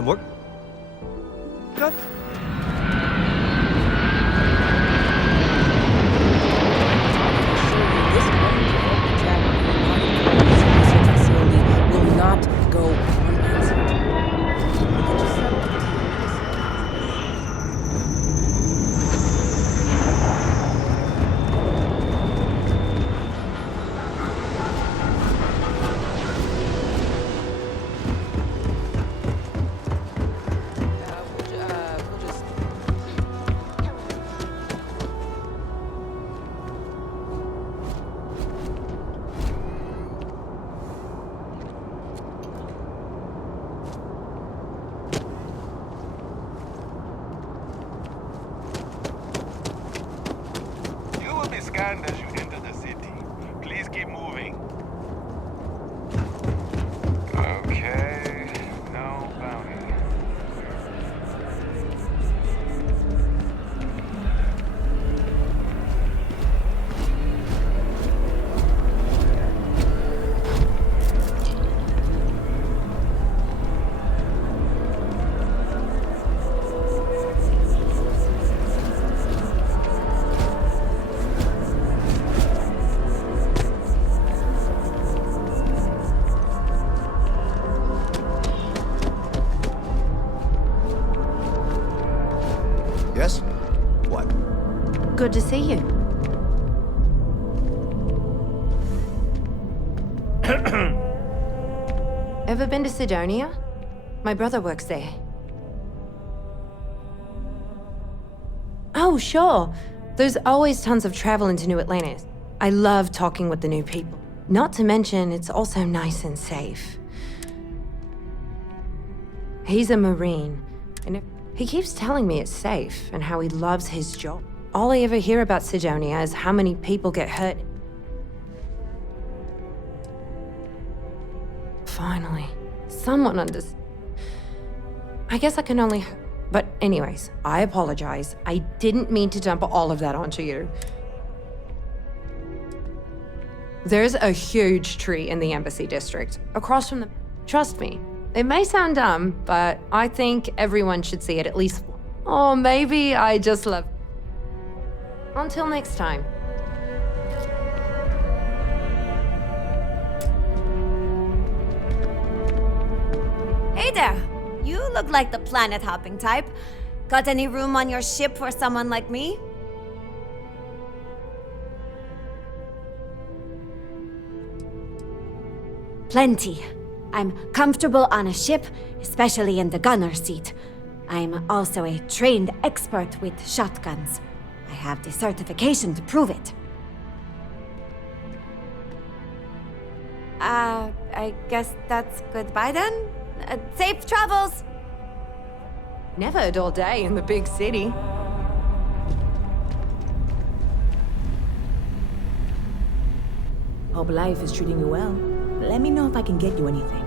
some work? Good. Will not go unanswered. You will be scanned as you enter the city. Please keep moving. Okay, no bounty. Yes? What? Good to see you. Ever been to Sidonia? My brother works there. Oh, sure. There's always tons of travel into New Atlantis. I love talking with the new people. Not to mention, it's also nice and safe. He's a Marine, and he keeps telling me it's safe and how he loves his job. All I ever hear about Sidonia is how many people get hurt. Finally, someone understands. I guess I can only... But anyways, I apologize. I didn't mean to dump all of that onto you. There's a huge tree in the Embassy District, across from the... Trust me, it may sound dumb, but I think everyone should see it at least once. Or maybe I just love... Until next time. Hey there! You look like the planet-hopping type. Got any room on your ship for someone like me? Plenty. I'm comfortable on a ship, especially in the gunner seat. I'm also a trained expert with shotguns. I have the certification to prove it. I guess that's goodbye then? Safe travels! Never a dull day in the big city. Hope life is treating you well. Let me know if I can get you anything.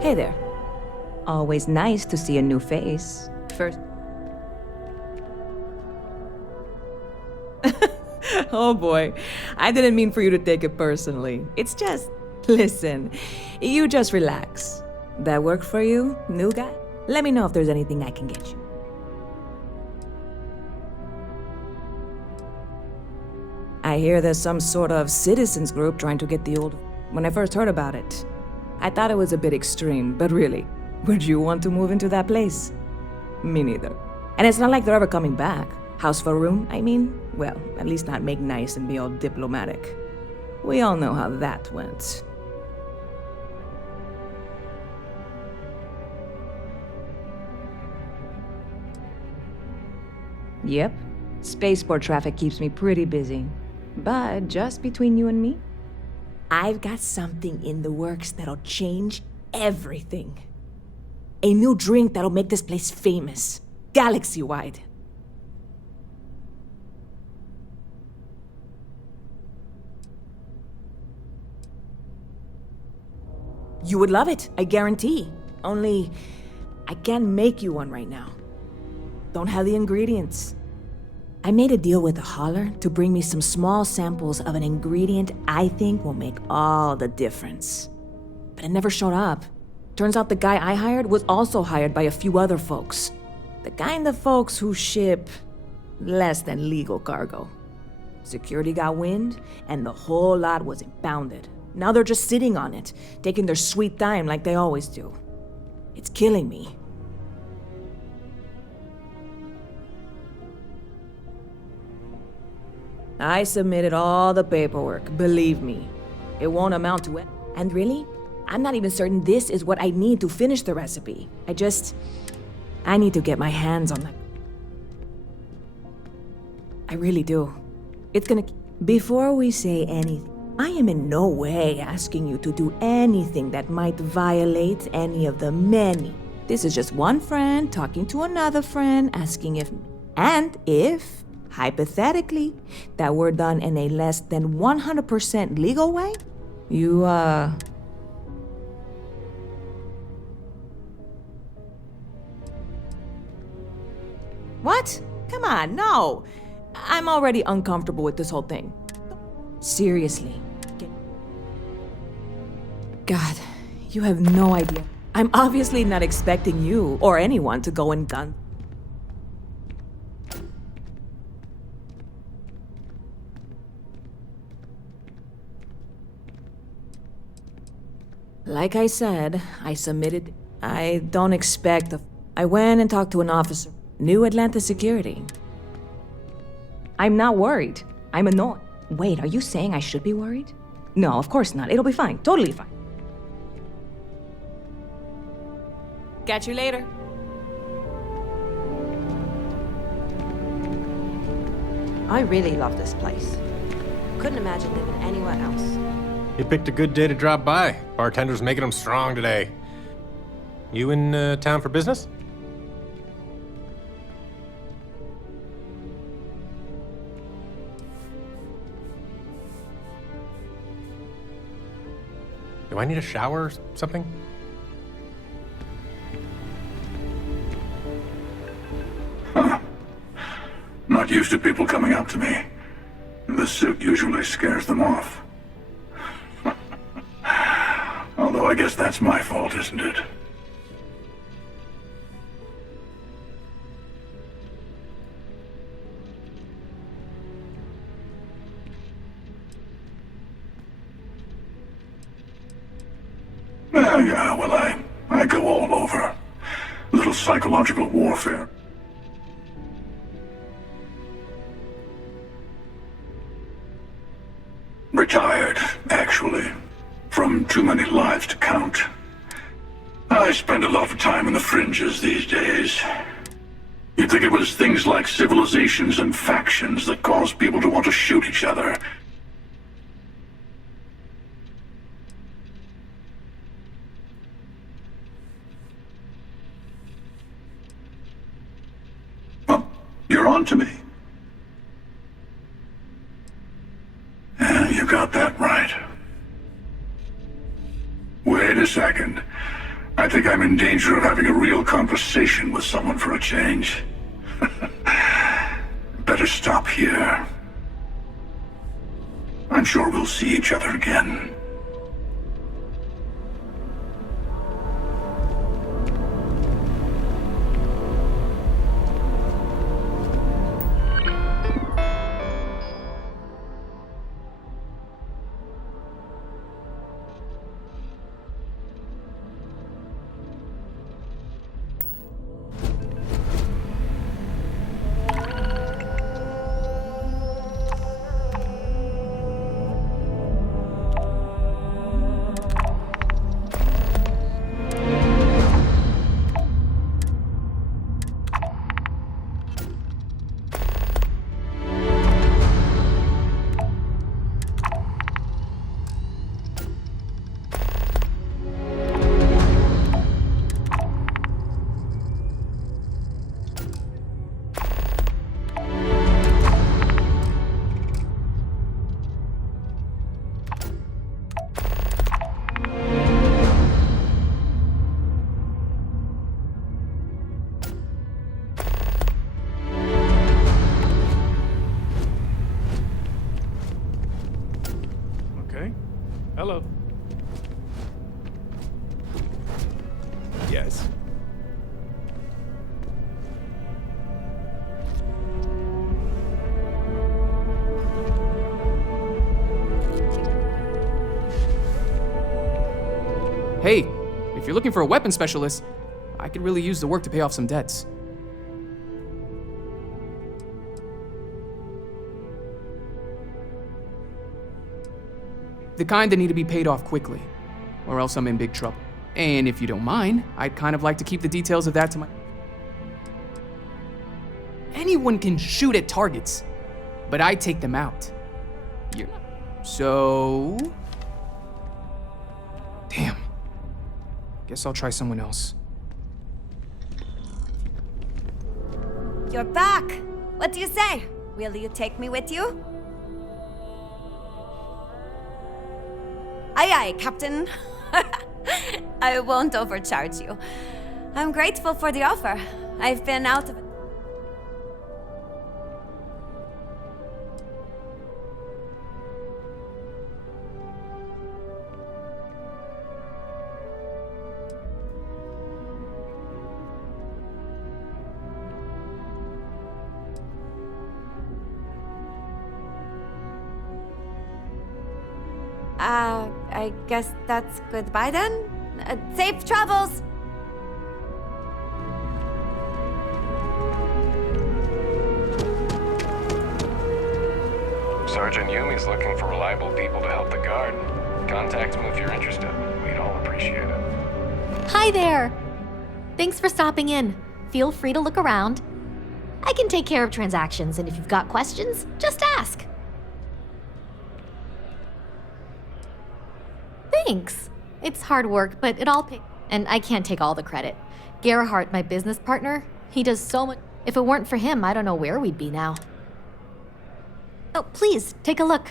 Hey there. Always nice to see a new face. First... Oh boy, I didn't mean for you to take it personally. It's just, listen, you just relax. That work for you, new guy? Let me know if there's anything I can get you. I hear there's some sort of citizens group trying to get the old... When I first heard about it, I thought it was a bit extreme, but really, would you want to move into that place? Me neither. And it's not like they're ever coming back. House for room, I mean? Well, at least not make nice and be all diplomatic. We all know how that went. Yep, spaceport traffic keeps me pretty busy. But just between you and me, I've got something in the works that'll change everything. A new drink that'll make this place famous, galaxy-wide. You would love it, I guarantee. Only, I can't make you one right now. Don't have the ingredients. I made a deal with the hauler to bring me some small samples of an ingredient I think will make all the difference. But it never showed up. Turns out the guy I hired was also hired by a few other folks. The kind of folks who ship less than legal cargo. Security got wind, and the whole lot was impounded. Now they're just sitting on it, taking their sweet time like they always do. It's killing me. I submitted all the paperwork, believe me. It won't amount to it. And really, I'm not even certain this is what I need to finish the recipe. I need to get my hands on that. I really do. It's gonna... Before we say anything, I am in no way asking you to do anything that might violate any of the many. This is just one friend talking to another friend, asking if... And if, hypothetically, that were done in a less than 100% legal way, you, What? Come on, no! I'm already uncomfortable with this whole thing. Seriously. God, you have no idea. I'm obviously not expecting you or anyone to go and gun. Like I said, I submitted... I don't expect a... I went and talked to an officer. New Atlanta security. I'm not worried. I'm annoyed. Wait, are you saying I should be worried? No, of course not. It'll be fine. Totally fine. Catch you later. I really love this place. Couldn't imagine living anywhere else. You picked a good day to drop by. Bartender's making them strong today. You in town for business? Do I need a shower or something? Not used to people coming up to me. The suit usually scares them off. Although I guess that's my fault, isn't it? Yeah, well, I go all over. Little psychological warfare. Retired, actually. From too many lives to count. I spend a lot of time in the fringes these days. You'd think it was things like civilizations and factions that cause people to want to shoot each other. Oh, you're on to me. Yeah, you got that right. Wait a second. I think I'm in danger of having a real conversation with someone for a change. Better stop here. I'm sure we'll see each other again. Yes. Hey, if you're looking for a weapon specialist, I could really use the work to pay off some debts. The kind that need to be paid off quickly, or else I'm in big trouble. And if you don't mind, I'd kind of like to keep the details of that to my... Anyone can shoot at targets, but I take them out. You're not. So... Damn. Guess I'll try someone else. You're back! What do you say? Will you take me with you? Aye, aye, Captain. I won't overcharge you. I'm grateful for the offer. I've been out of... I guess that's goodbye then? Safe travels! Sergeant Yumi's looking for reliable people to help the guard. Contact him if you're interested. We'd all appreciate it. Hi there! Thanks for stopping in. Feel free to look around. I can take care of transactions, and if you've got questions, just ask. Thanks. It's hard work, but it all pays. And I can't take all the credit. Gerhardt, my business partner, he does so much. If it weren't for him, I don't know where we'd be now. Oh, please, take a look.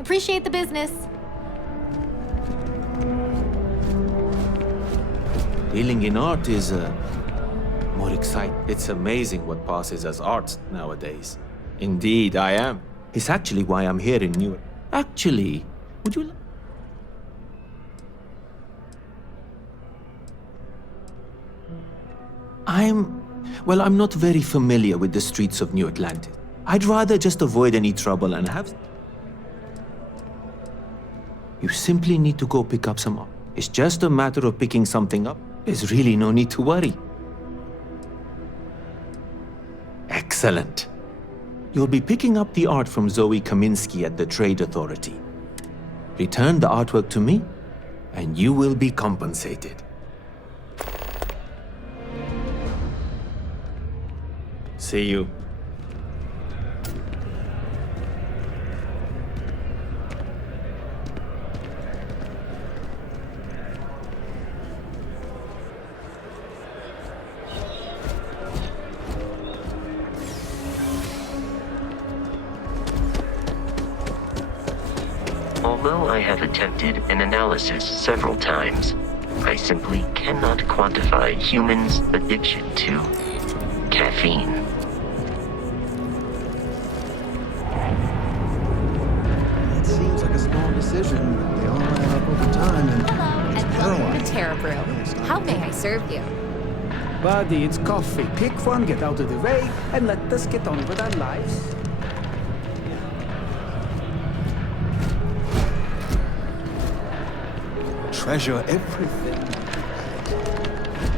Appreciate the business. Dealing in art is more exciting. It's amazing what passes as art nowadays. Indeed, I am. It's actually why I'm here in New York. Actually, would you... I'm not very familiar with the streets of New Atlantis. I'd rather just avoid any trouble and have... You simply need to go pick up some art. It's just a matter of picking something up. There's really no need to worry. Excellent. You'll be picking up the art from Zoe Kaminsky at the Trade Authority. Return the artwork to me, and you will be compensated. See you. Although I have attempted an analysis several times, I simply cannot quantify humans' addiction to caffeine. It seems like a small decision, but they all add up over time and And welcome to Terra Brew. How may I serve you? Buddy, it's coffee. Pick one, get out of the way, and let us get on with our lives. treasure everything.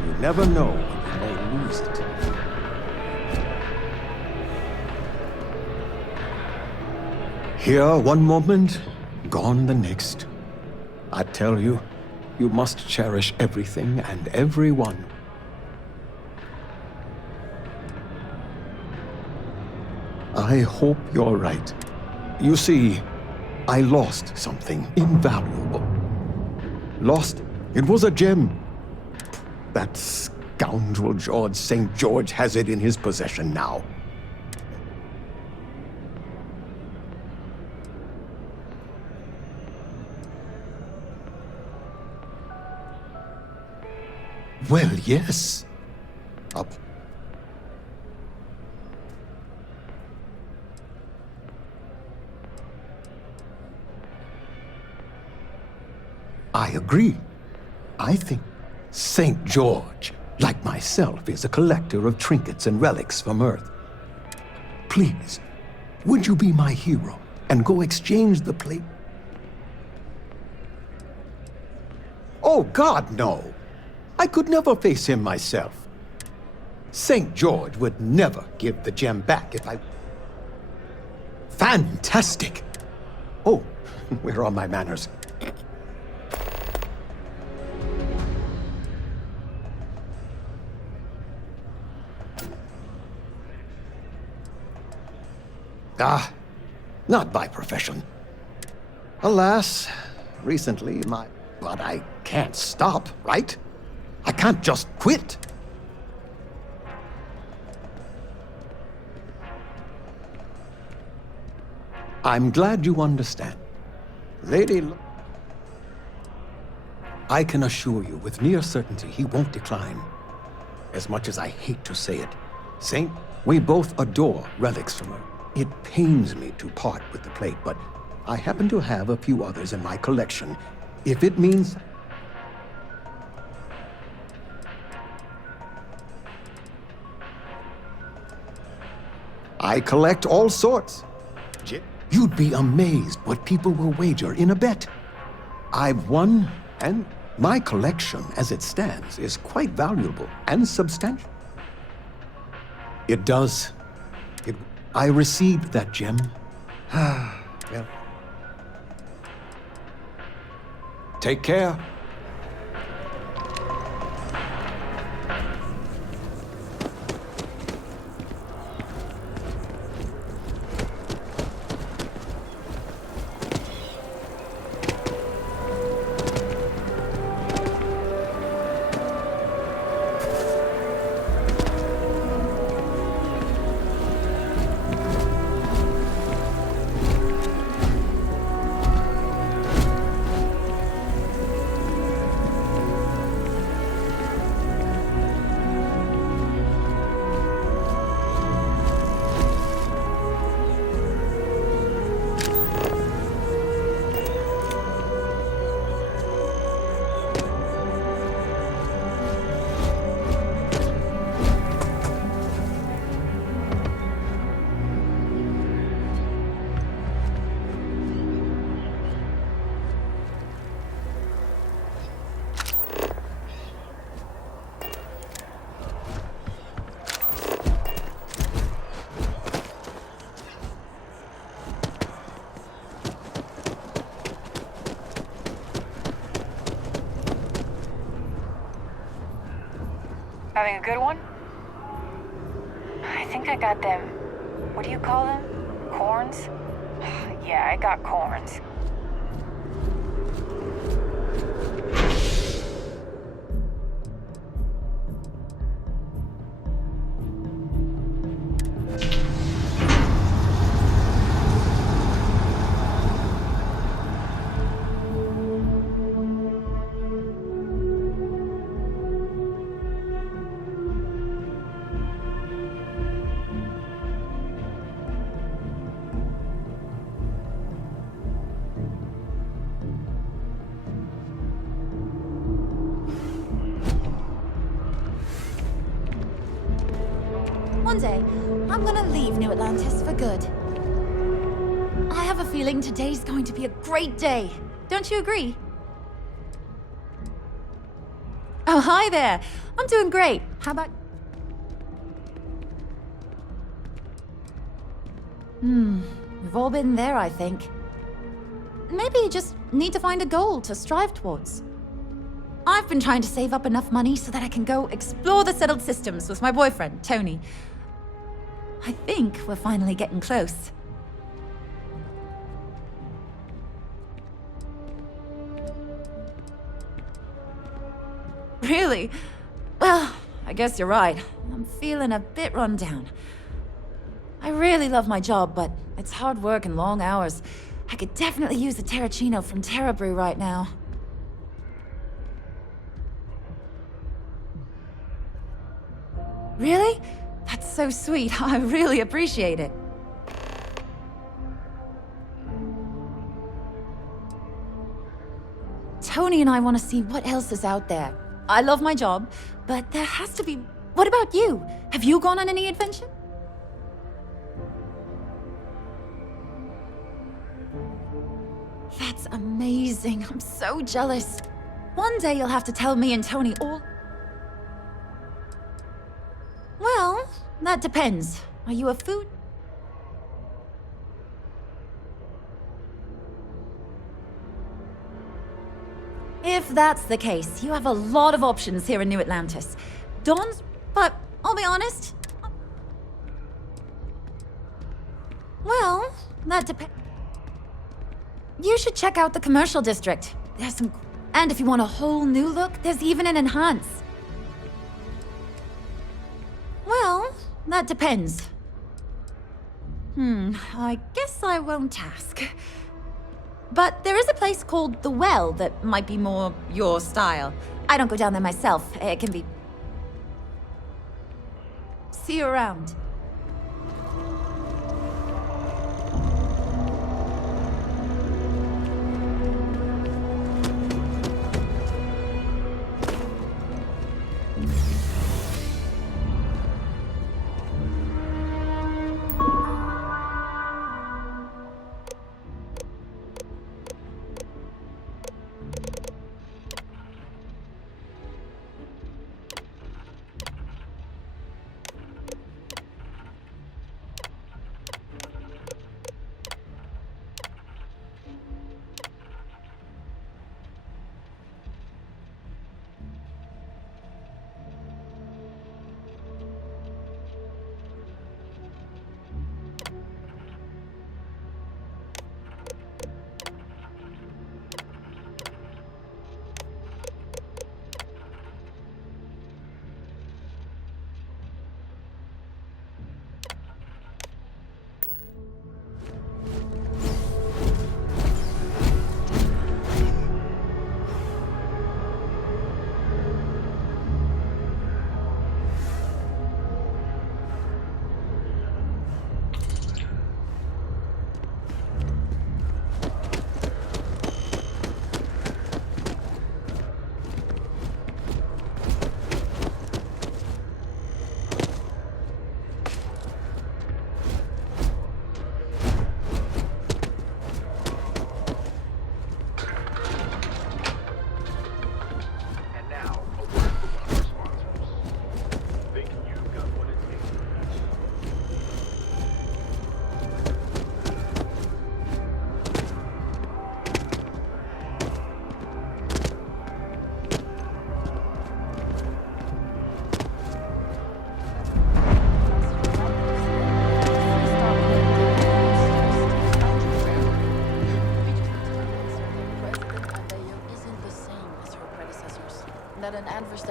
You never know when you may lose it. Here one moment, gone the next. I tell you, you must cherish everything and everyone. I hope you're right. You see, I lost something invaluable. Lost? It was a gem. That scoundrel George St. George has it in his possession now. Well, yes. Up. I agree. I think St. George, like myself, is a collector of trinkets and relics from Earth. Please, would you be my hero and go exchange the plate? Oh, God, no. I could never face him myself. St. George would never give the gem back if I... Fantastic! Oh, where are my manners? Ah, not by profession. Alas, recently my... But I can't stop, right? I can't just quit. I'm glad you understand. Lady... I can assure you with near certainty he won't decline. As much as I hate to say it, Saint, we both adore relics from her. It pains me to part with the plate, but I happen to have a few others in my collection. If it means... I collect all sorts. You'd be amazed what people will wager in a bet. I've won, and my collection, as it stands, is quite valuable and substantial. It does. I received that gem. Well. Take care. Having a good one? I think I got them. What do you call them? Corns? Yeah, I got corns. One day, I'm gonna leave New Atlantis for good. I have a feeling today's going to be a great day. Don't you agree? Oh, hi there. I'm doing great. How about... We've all been there, I think. Maybe you just need to find a goal to strive towards. I've been trying to save up enough money so that I can go explore the settled systems with my boyfriend, Tony. I think we're finally getting close. Really? Well, I guess you're right. I'm feeling a bit run down. I really love my job, but it's hard work and long hours. I could definitely use a Terracino from Terra Brew right now. Really? That's so sweet. I really appreciate it. Tony and I want to see what else is out there. I love my job, but there has to be... What about you? Have you gone on any adventure? That's amazing. I'm so jealous. One day you'll have to tell me and Tony all... Well, that depends. Are you a food? If that's the case, you have a lot of options here in New Atlantis. Dawn's... But I'll be honest... Well, that depends... You should check out the commercial district. There's some... And if you want a whole new look, there's even an enhance. Well, that depends. I guess I won't ask. But there is a place called The Well that might be more your style. I don't go down there myself. It can be... See you around.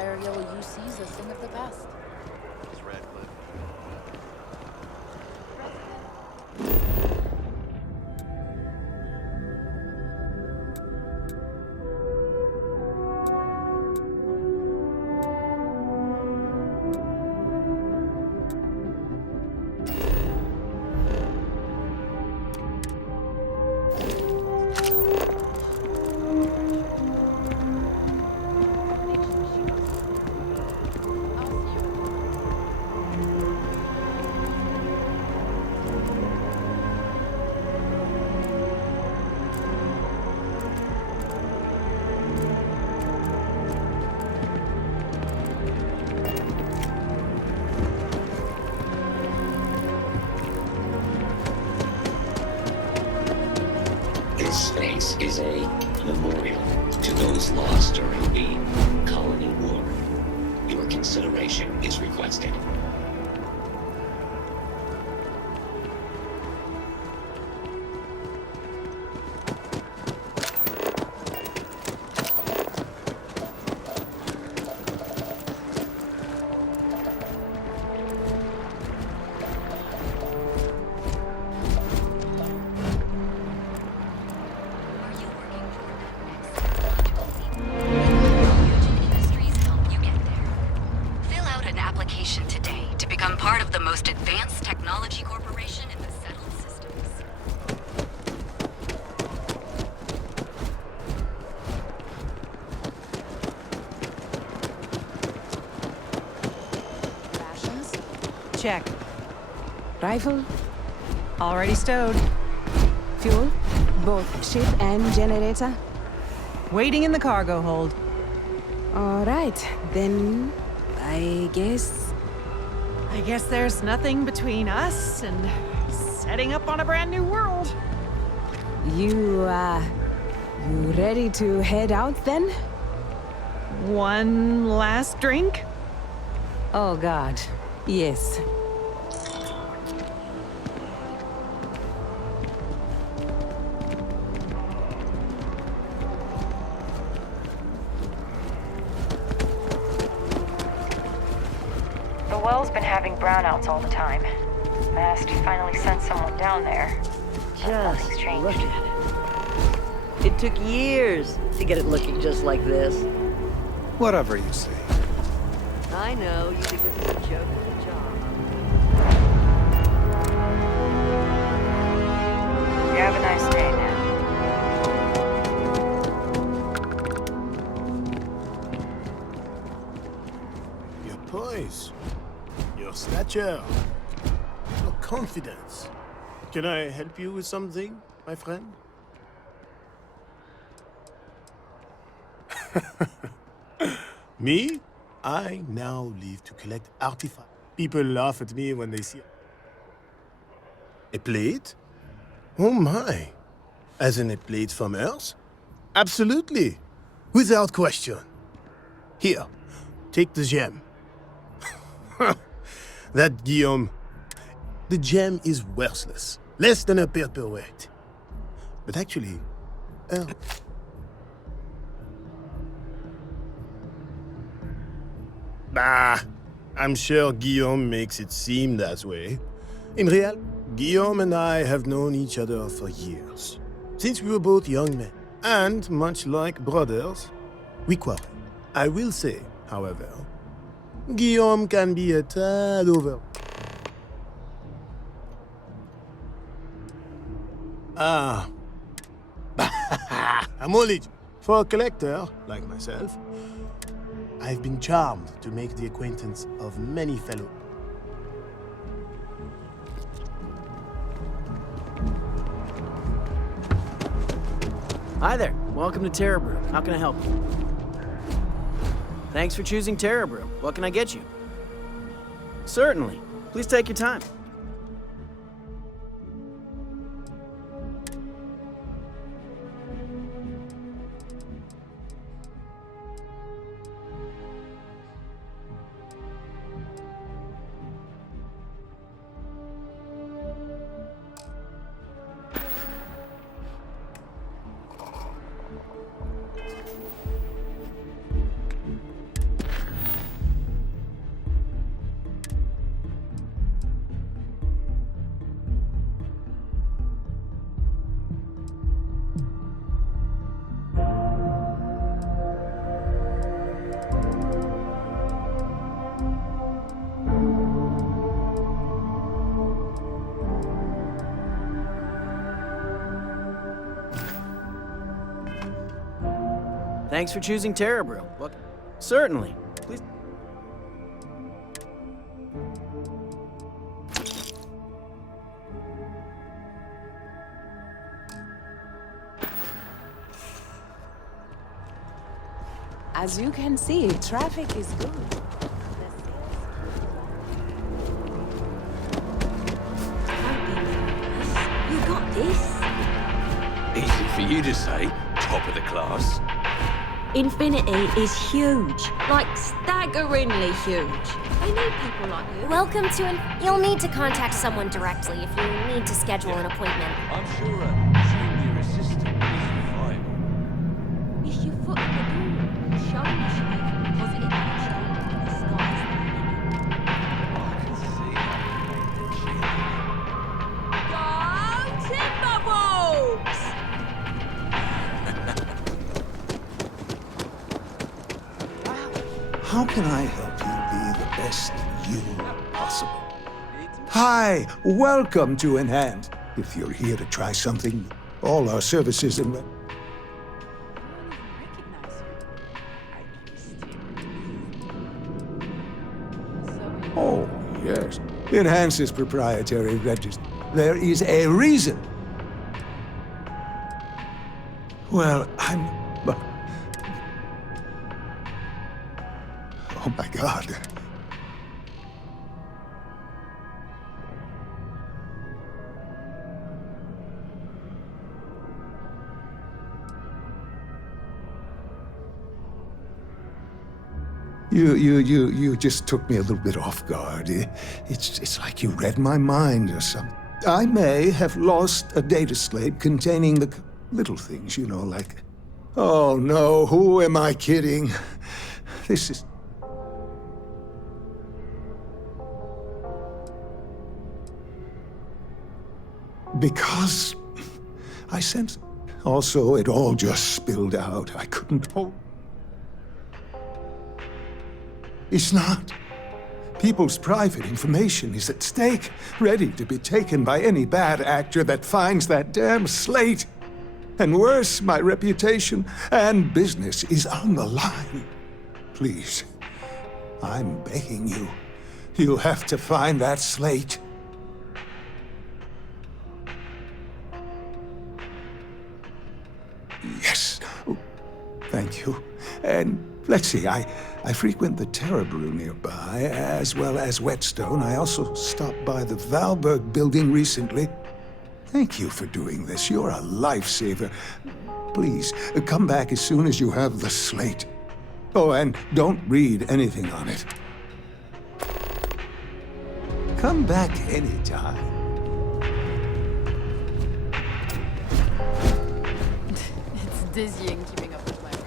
area will you seize a thing of the past. This space is a memorial to those lost during the colony war. Your consideration is requested. Part of the most advanced technology corporation in the settled systems. Rations? Check. Rifle? Already stowed. Fuel? Both ship and generator? Waiting in the cargo hold. All right, then I guess there's nothing between us and setting up on a brand new world. You ready to head out then? One last drink? Oh God, yes. The well's been having brownouts all the time. Mast finally sent someone down there. Just Nothing's changed. look at it. It took years to get it looking just like this. Whatever you say. I know, you think this is a joke at the job. You have a nice day now. Your poise, your stature, your confidence. Can I help you with something, my friend? Me? I now live to collect artifacts. People laugh at me when they see a plate? Oh my! As in a plate from Earth? Absolutely! Without question. Here, take the gem. That Guillaume. The gem is worthless. Less than a paperweight. But actually, Earth. Bah, I'm sure Guillaume makes it seem that way. In real, Guillaume and I have known each other for years. Since we were both young men. And, much like brothers, we quarrel. I will say, however, Guillaume can be a tad over. Ah. I'm only... For a collector, like myself, I've been charmed to make the acquaintance of many fellow... Hi there. Welcome to Terra Brew. How can I help you? Thanks for choosing Terra Brew. What can I get you? Certainly. Please take your time. Thanks for choosing Terrabrew. What? Certainly. Please. As you can see, traffic is good. You got this? Easy for you to say, top of the class. Infinity is huge. Like, staggeringly huge. They need people like you. Welcome to You'll need to contact someone directly if you need to schedule an appointment. I'm sure a junior assistant is fine. Is your foot in the door? Show me shape. Positive action. Disguise I can see Go Timberwolves! How can I help you be the best you possible? Hi, welcome to Enhance. If you're here to try something, all our services and... Oh, yes. Enhance is proprietary register. There is a reason. Well, Oh my God. You just took me a little bit off guard. It's like you read my mind or something. I may have lost a data slate containing the little things, you know, like... Oh no, who am I kidding? This is... Because I sense... Also, it all just spilled out. I couldn't hold... It's not. People's private information is at stake, ready to be taken by any bad actor that finds that damn slate. And worse, my reputation and business is on the line. Please, I'm begging you. You'll have to find that slate. Yes. Thank you. And let's see, I frequent the Terrabrew nearby, as well as Whetstone. I also stopped by the Valberg building recently. Thank you for doing this. You're a lifesaver. Please, come back as soon as you have the slate. Oh, and don't read anything on it. Come back anytime. It's dizzying keeping up with my friends.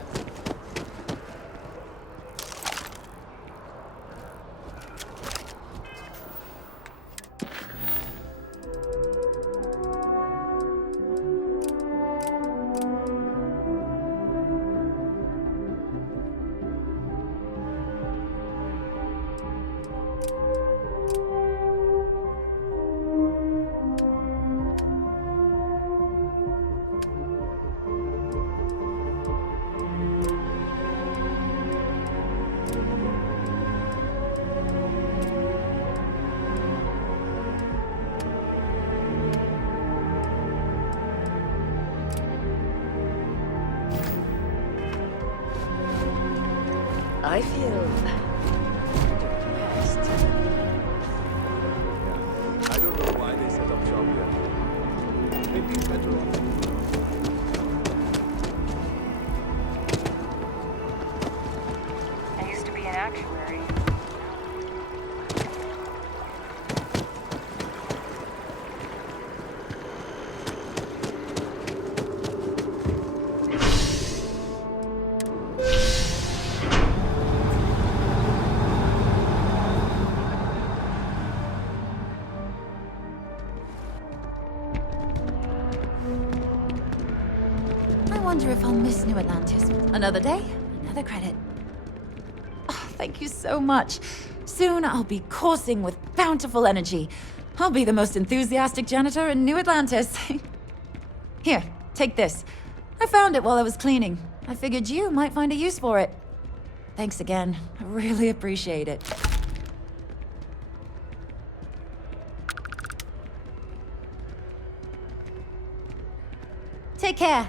I feel depressed. I don't know why they set up shop here. Maybe it's better off. I used to be an actuary. I wonder if I'll miss New Atlantis. Another day, another credit. Oh, thank you so much. Soon I'll be coursing with bountiful energy. I'll be the most enthusiastic janitor in New Atlantis. Here, take this. I found it while I was cleaning. I figured you might find a use for it. Thanks again. I really appreciate it. Take care.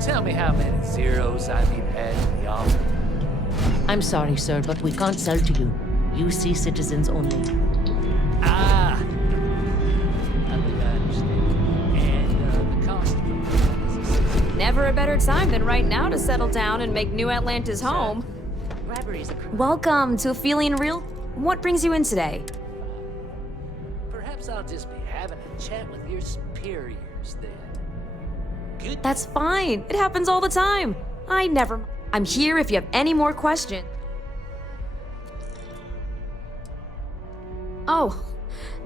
Tell me how many zeros I need to add to the offer. I'm sorry, sir, but we can't sell to you. UC citizens only. Ah! I think I understand. And the cost. Never a better time than right now to settle down and make New Atlantis home. Bribery's a crime. Welcome to Feeling Real. What brings you in today? Perhaps I'll just be having a chat with your superiors then. Good. That's fine. It happens all the time. I'm here if you have any more questions. Oh,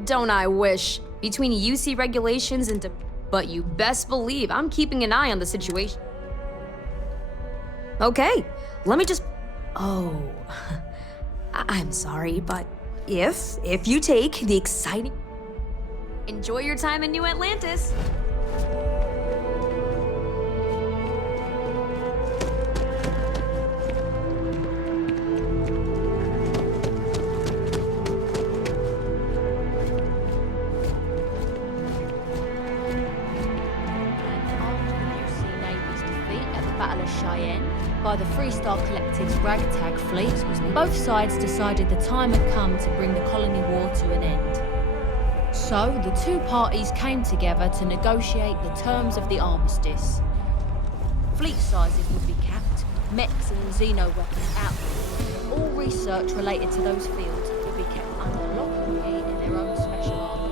don't I wish. Between UC regulations and... But you best believe I'm keeping an eye on the situation. Okay, let me just... Oh, I'm sorry, but if you take the exciting... Enjoy your time in New Atlantis. By the Freestar Collective's ragtag fleet, both sides decided the time had come to bring the colony war to an end. So, the two parties came together to negotiate the terms of the armistice. Fleet sizes would be capped, mechs and xeno weapons outlawed. All research related to those fields would be kept under lock and key in their own special archive.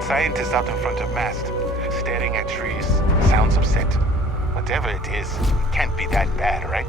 Scientist out in front of mast, staring at trees, sounds upset. Whatever it is, it can't be that bad, right?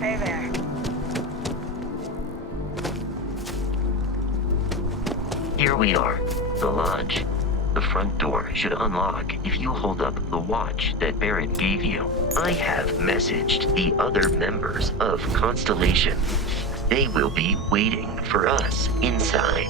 Hey there. Here we are, the lodge. The front door should unlock if you hold up the watch that Barrett gave you. I have messaged the other members of Constellation. They will be waiting for us inside.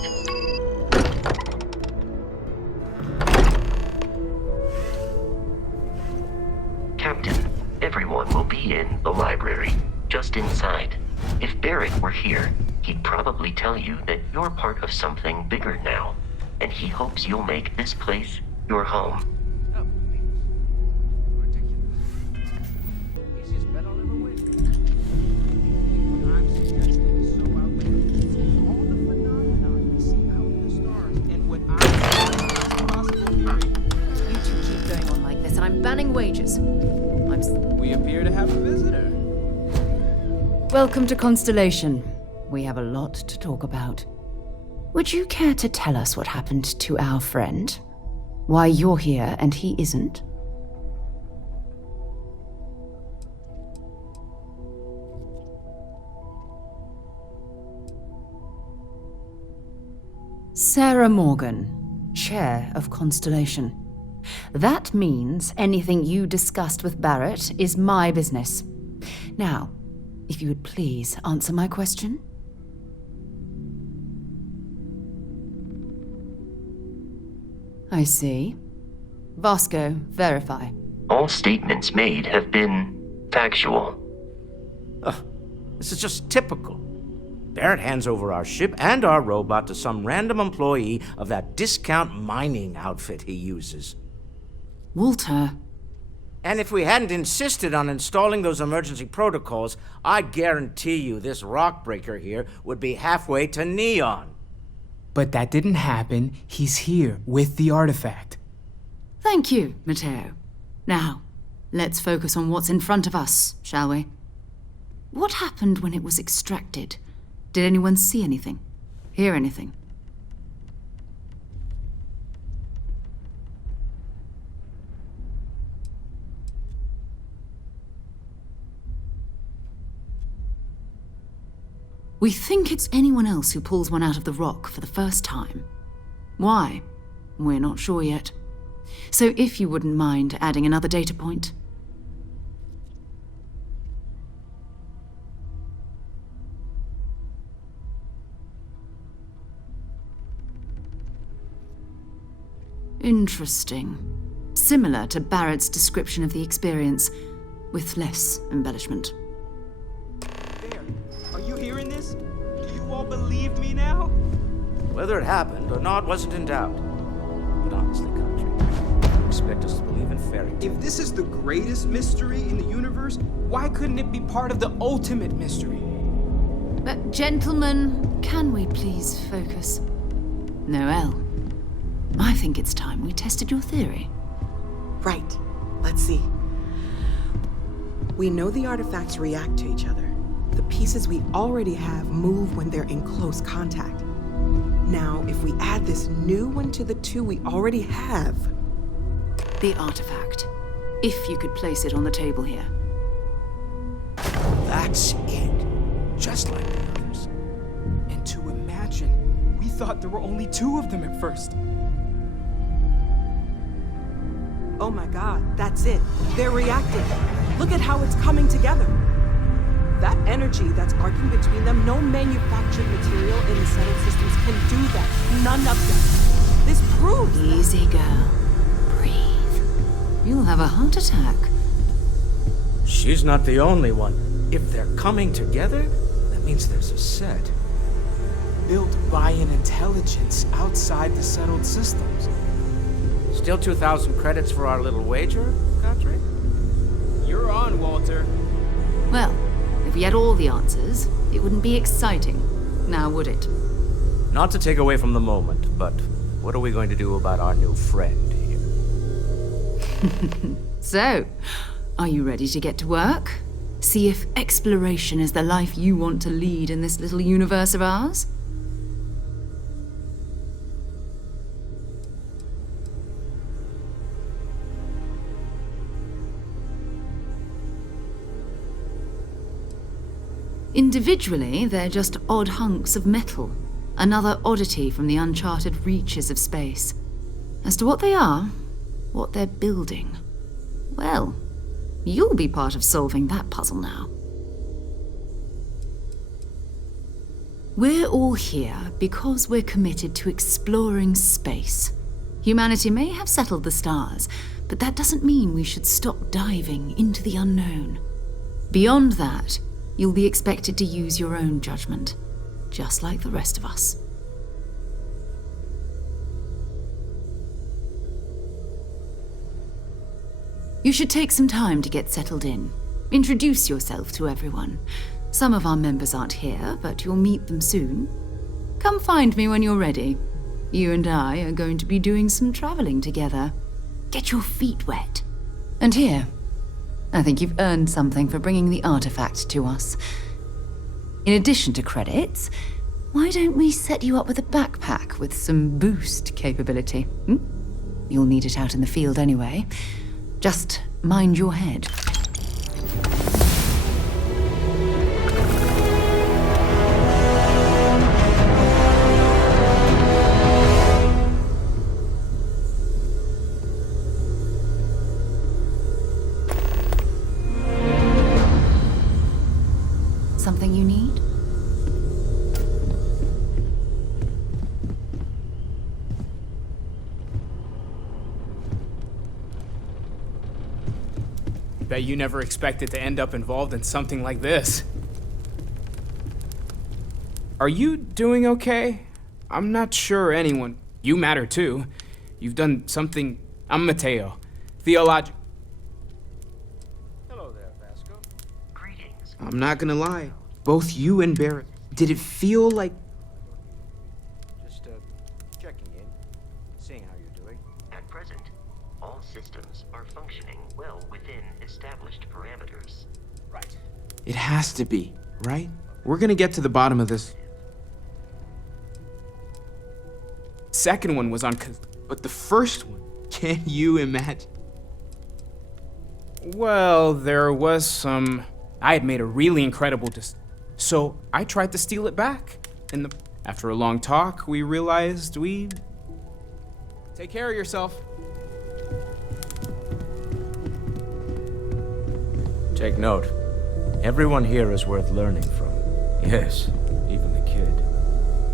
Captain, everyone will be in the library, just inside. If Barrett were here, he'd probably tell you that you're part of something bigger now, and he hopes you'll make this place your home. I'm banning wages. We appear to have a visitor. Welcome to Constellation. We have a lot to talk about. Would you care to tell us what happened to our friend? Why you're here and he isn't? Sarah Morgan, Chair of Constellation. That means anything you discussed with Barrett is my business. Now, if you would please answer my question. I see. Vasco, verify. All statements made have been factual. This is just typical. Barrett hands over our ship and our robot to some random employee of that discount mining outfit he uses. Walter. And if we hadn't insisted on installing those emergency protocols, I guarantee you this rock breaker here would be halfway to Neon. But that didn't happen. He's here with the artifact. Thank you, Matteo. Now, let's focus on what's in front of us, shall we? What happened when it was extracted? Did anyone see anything? Hear anything? We think it's anyone else who pulls one out of the rock for the first time. Why? We're not sure yet. So if you wouldn't mind adding another data point. Interesting. Similar to Barrett's description of the experience, with less embellishment. Are you hearing this? Do you all believe me now? Whether it happened or not wasn't in doubt. But honestly, Country, you expect us to believe in fairy tales. If this is the greatest mystery in the universe, why couldn't it be part of the ultimate mystery? But gentlemen, can we please focus? Noelle, I think it's time we tested your theory. Right. Let's see. We know the artifacts react to each other. The pieces we already have move when they're in close contact. Now, if we add this new one to the two we already have... The artifact. If you could place it on the table here. That's it. Just like the others. And to imagine, we thought there were only two of them at first. Oh my god, that's it. They're reacting. Look at how it's coming together. That energy that's arcing between them, no manufactured material in the settled systems can do that. None of them. This proves Easy, girl. Breathe. You'll have a heart attack. She's not the only one. If they're coming together, that means there's a set. Built by an intelligence outside the settled systems. Still 2,000 credits for our little wager, Country? You're on, Walter. Well, if we had all the answers, it wouldn't be exciting, now would it? Not to take away from the moment, but what are we going to do about our new friend here? So, Are you ready to get to work? See if exploration is the life you want to lead in this little universe of ours? Individually, they're just odd hunks of metal. Another oddity from the uncharted reaches of space. As to what they are, what they're building, well, you'll be part of solving that puzzle now. We're all here because we're committed to exploring space. Humanity may have settled the stars, but that doesn't mean we should stop diving into the unknown. Beyond that, you'll be expected to use your own judgment, just like the rest of us. You should take some time to get settled in. Introduce yourself to everyone. Some of our members aren't here, but you'll meet them soon. Come find me when you're ready. You and I are going to be doing some traveling together. Get your feet wet. And here, I think you've earned something for bringing the artifact to us. In addition to credits, why don't we set you up with a backpack with some boost capability? You'll need it out in the field anyway. Just mind your head. Something you need? Bet you never expected to end up involved in something like this. Are you doing okay? I'm not sure anyone. You matter too. You've done something. I'm Mateo. Theologic. Hello there, Vasco. Greetings. I'm not gonna lie. Both you and Barrett, did it feel like... Just checking in, seeing how you're doing. At present, all systems are functioning well within established parameters. Right. It has to be, right? We're gonna get to the bottom of this. Second one was on... But the first one, can you imagine? Well, there was some... I had made a really incredible so I tried to steal it back. And after a long talk, we realized we... Take care of yourself. Take note. Everyone here is worth learning from. Yes, even the kid.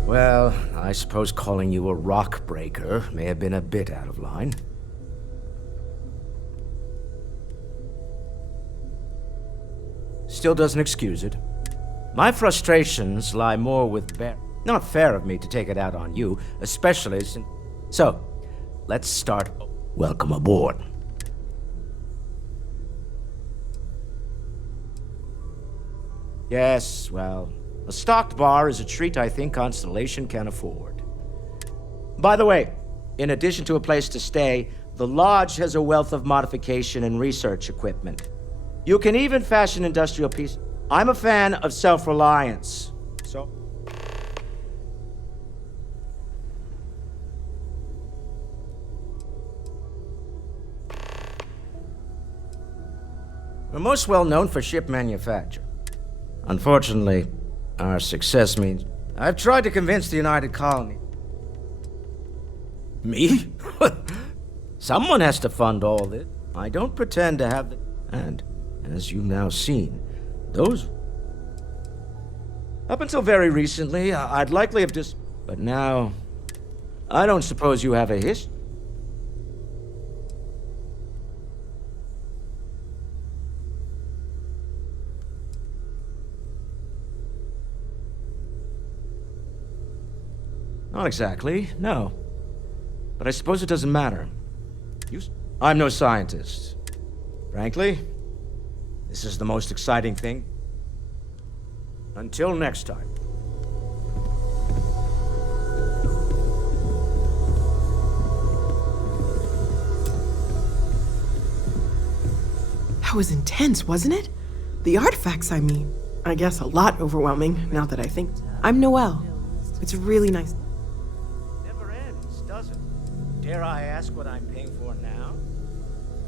Well, I suppose calling you a rock breaker may have been a bit out of line. Still doesn't excuse it. My frustrations lie more with Bear. Not fair of me to take it out on you, especially since... So, let's start. Welcome aboard. Yes, well, a stocked bar is a treat I think Constellation can afford. By the way, in addition to a place to stay, the Lodge has a wealth of modification and research equipment. You can even fashion industrial pieces. I'm a fan of self-reliance, so... We're most well known for ship manufacture. Unfortunately, our success means... I've tried to convince the United Colony. Me? Someone has to fund all this. I don't pretend to have the... And, as you've now seen, those... Up until very recently, I'd likely have But now, I don't suppose you have a history. Not exactly, no. But I suppose it doesn't matter. I'm no scientist. Frankly, this is the most exciting thing. Until next time. How That was intense, wasn't it? The artifacts, I mean. I guess a lot overwhelming, now that I think. I'm Noelle. It's really nice. Never ends, does it? Dare I ask what I'm paying for now?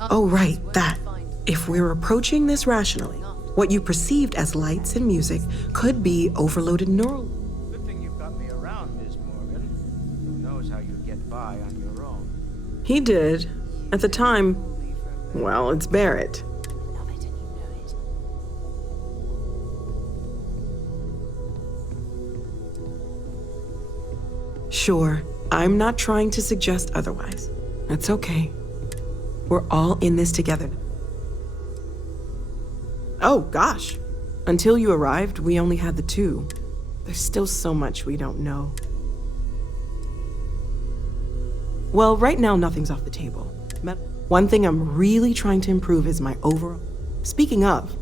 Oh, right, that. If we're approaching this rationally, what you perceived as lights and music could be overloaded neural. Good thing you've got me around, Ms. Morgan. Who knows how you get by on your own? He did. At the time, well, it's Barrett. Sure, I'm not trying to suggest otherwise. That's okay. We're all in this together. Oh, gosh. Until you arrived, we only had the two. There's still so much we don't know. Well, right now, nothing's off the table. One thing I'm really trying to improve is my overall... Speaking of,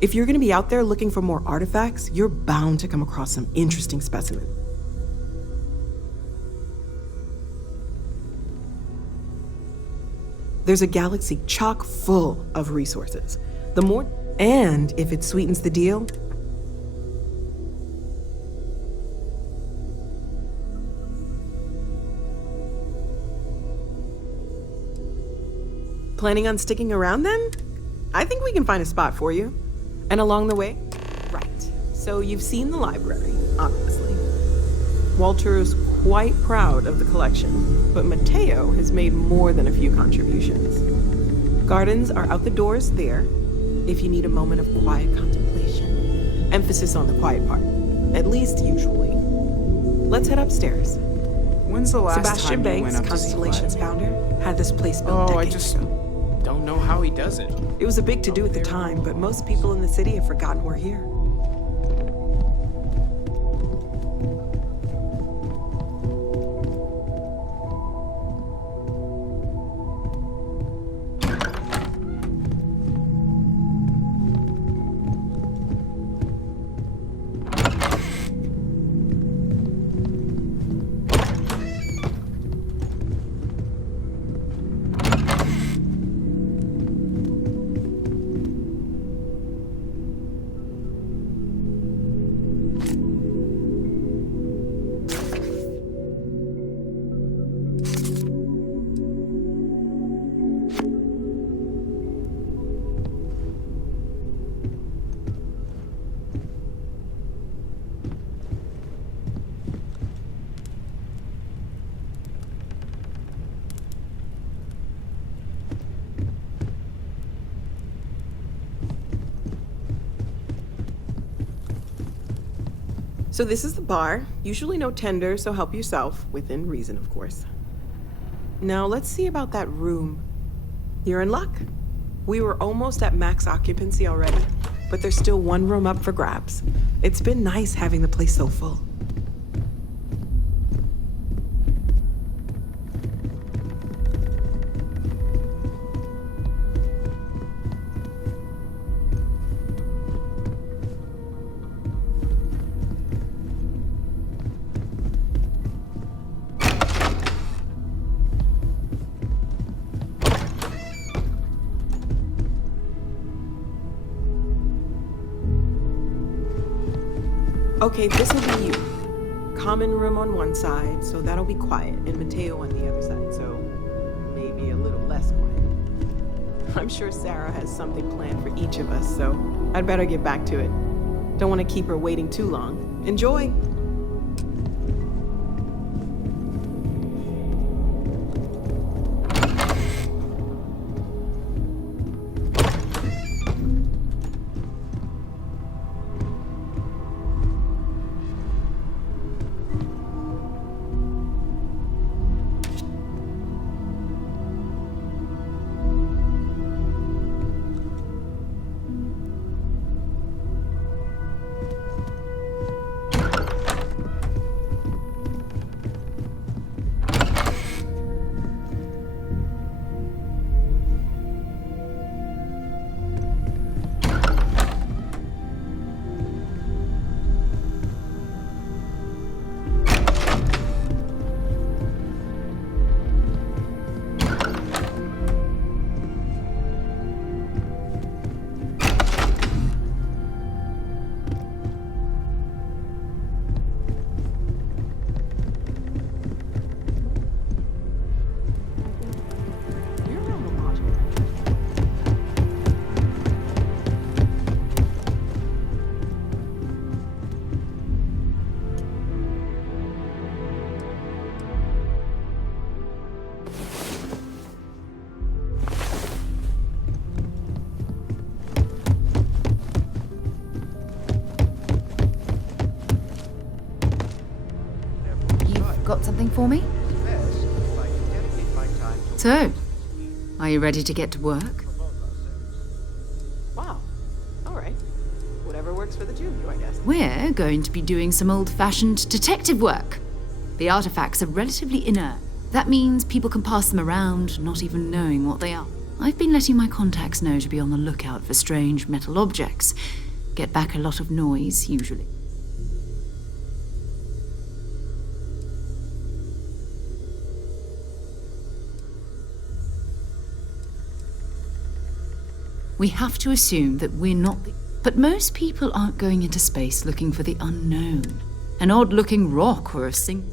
if you're gonna be out there looking for more artifacts, you're bound to come across some interesting specimens. There's a galaxy chock full of resources. The more, and if it sweetens the deal, planning on sticking around then? I think we can find a spot for you. And along the way, right. So you've seen the library, obviously. Walter is quite proud of the collection, but Mateo has made more than a few contributions. Gardens are out the doors there, if you need a moment of quiet contemplation. Emphasis on the quiet part, at least usually. Let's head upstairs. When's the last Sebastian time you Banks, went up to Constellation's see founder, had this place built Oh, I decades just ago. don't know how he does it. It was a big to-do at the time, but most people in the city have forgotten we're here. So this is the bar. Usually no tender, so help yourself, within reason, of course. Now let's see about that room. You're in luck. We were almost at max occupancy already, but there's still one room up for grabs. It's been nice having the place so full. Okay, this will be you. Common room on one side, so that'll be quiet, and Mateo on the other side, so maybe a little less quiet. I'm sure Sarah has something planned for each of us, so I'd better get back to it. Don't want to keep her waiting too long. Enjoy! Got something for me? So, are you ready to get to work? Wow. All right. Whatever works for the two of you, I guess. We're going to be doing some old-fashioned detective work. The artifacts are relatively inert. That means people can pass them around, not even knowing what they are. I've been letting my contacts know to be on the lookout for strange metal objects. Get back a lot of noise, usually. We have to assume that we're not the... But most people aren't going into space looking for the unknown. An odd-looking rock or a Felt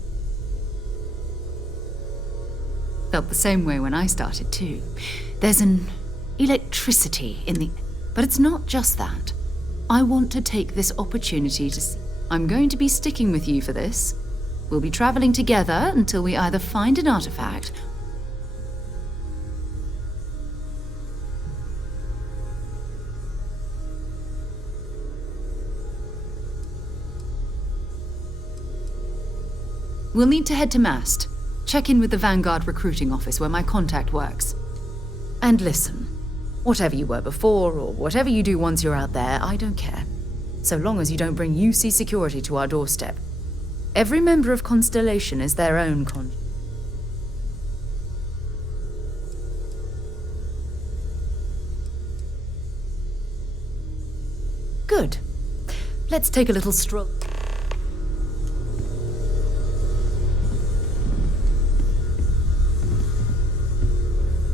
the same way when I started, too. There's an electricity in the... But it's not just that. I want to take this opportunity to see... I'm going to be sticking with you for this. We'll be traveling together until we either find an artifact... We'll need to head to Mast. Check in with the Vanguard recruiting office where my contact works. And listen, whatever you were before or whatever you do once you're out there, I don't care. So long as you don't bring UC security to our doorstep. Every member of Constellation is their own Good. Let's take a little stroll.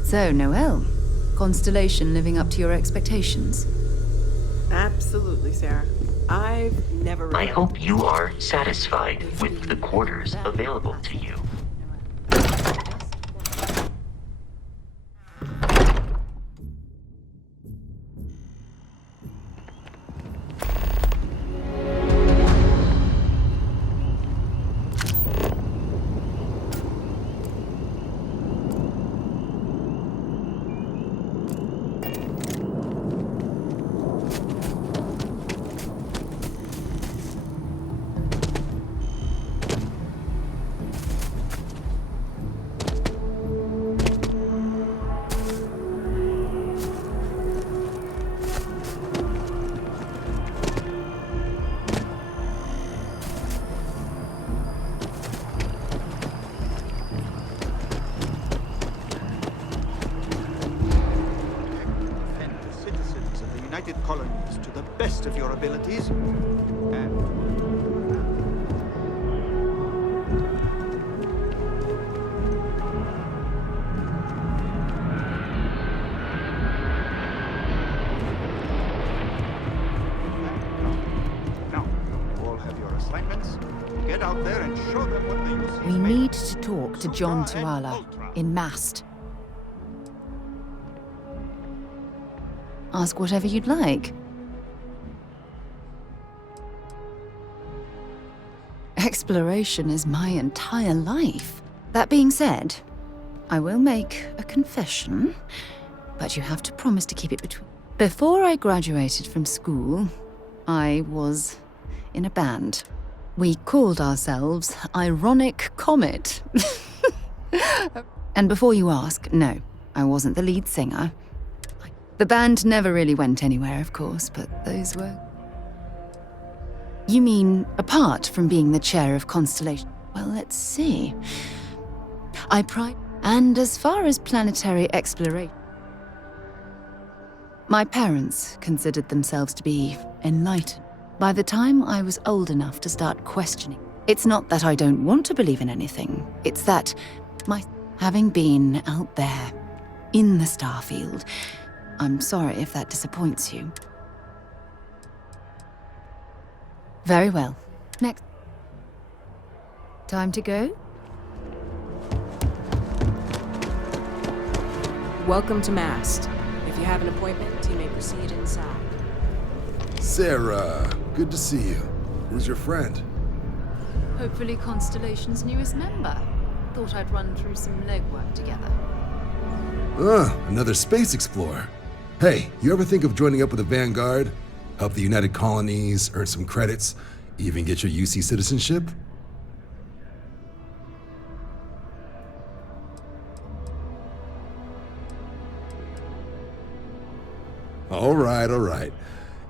So, Noelle, Constellation living up to your expectations? Absolutely, Sarah. I've never... I hope you are satisfied with the quarters available to you. Colonies to the best of your abilities, and now, you all have your assignments. Get out there and show them what the use is. We need to talk to John Tuala in Mast. Ask whatever you'd like. Exploration is my entire life. That being said, I will make a confession, but you have to promise to keep it between... Before I graduated from school, I was in a band. We called ourselves Ironic Comet. And before you ask, no, I wasn't the lead singer. The band never really went anywhere, of course, but those were... You mean, apart from being the chair of Constellation? Well, let's see. And as far as planetary exploration... My parents considered themselves to be enlightened. By the time I was old enough to start questioning, it's not that I don't want to believe in anything, it's that having been out there, in the Starfield... I'm sorry if that disappoints you. Very well. Next. Time to go? Welcome to Mast. If you have an appointment, you may proceed inside. Sarah, good to see you. Who's your friend? Hopefully Constellation's newest member. Thought I'd run through some legwork together. Another space explorer. Hey, you ever think of joining up with the Vanguard? Help the United Colonies, earn some credits, even get your UC citizenship? All right.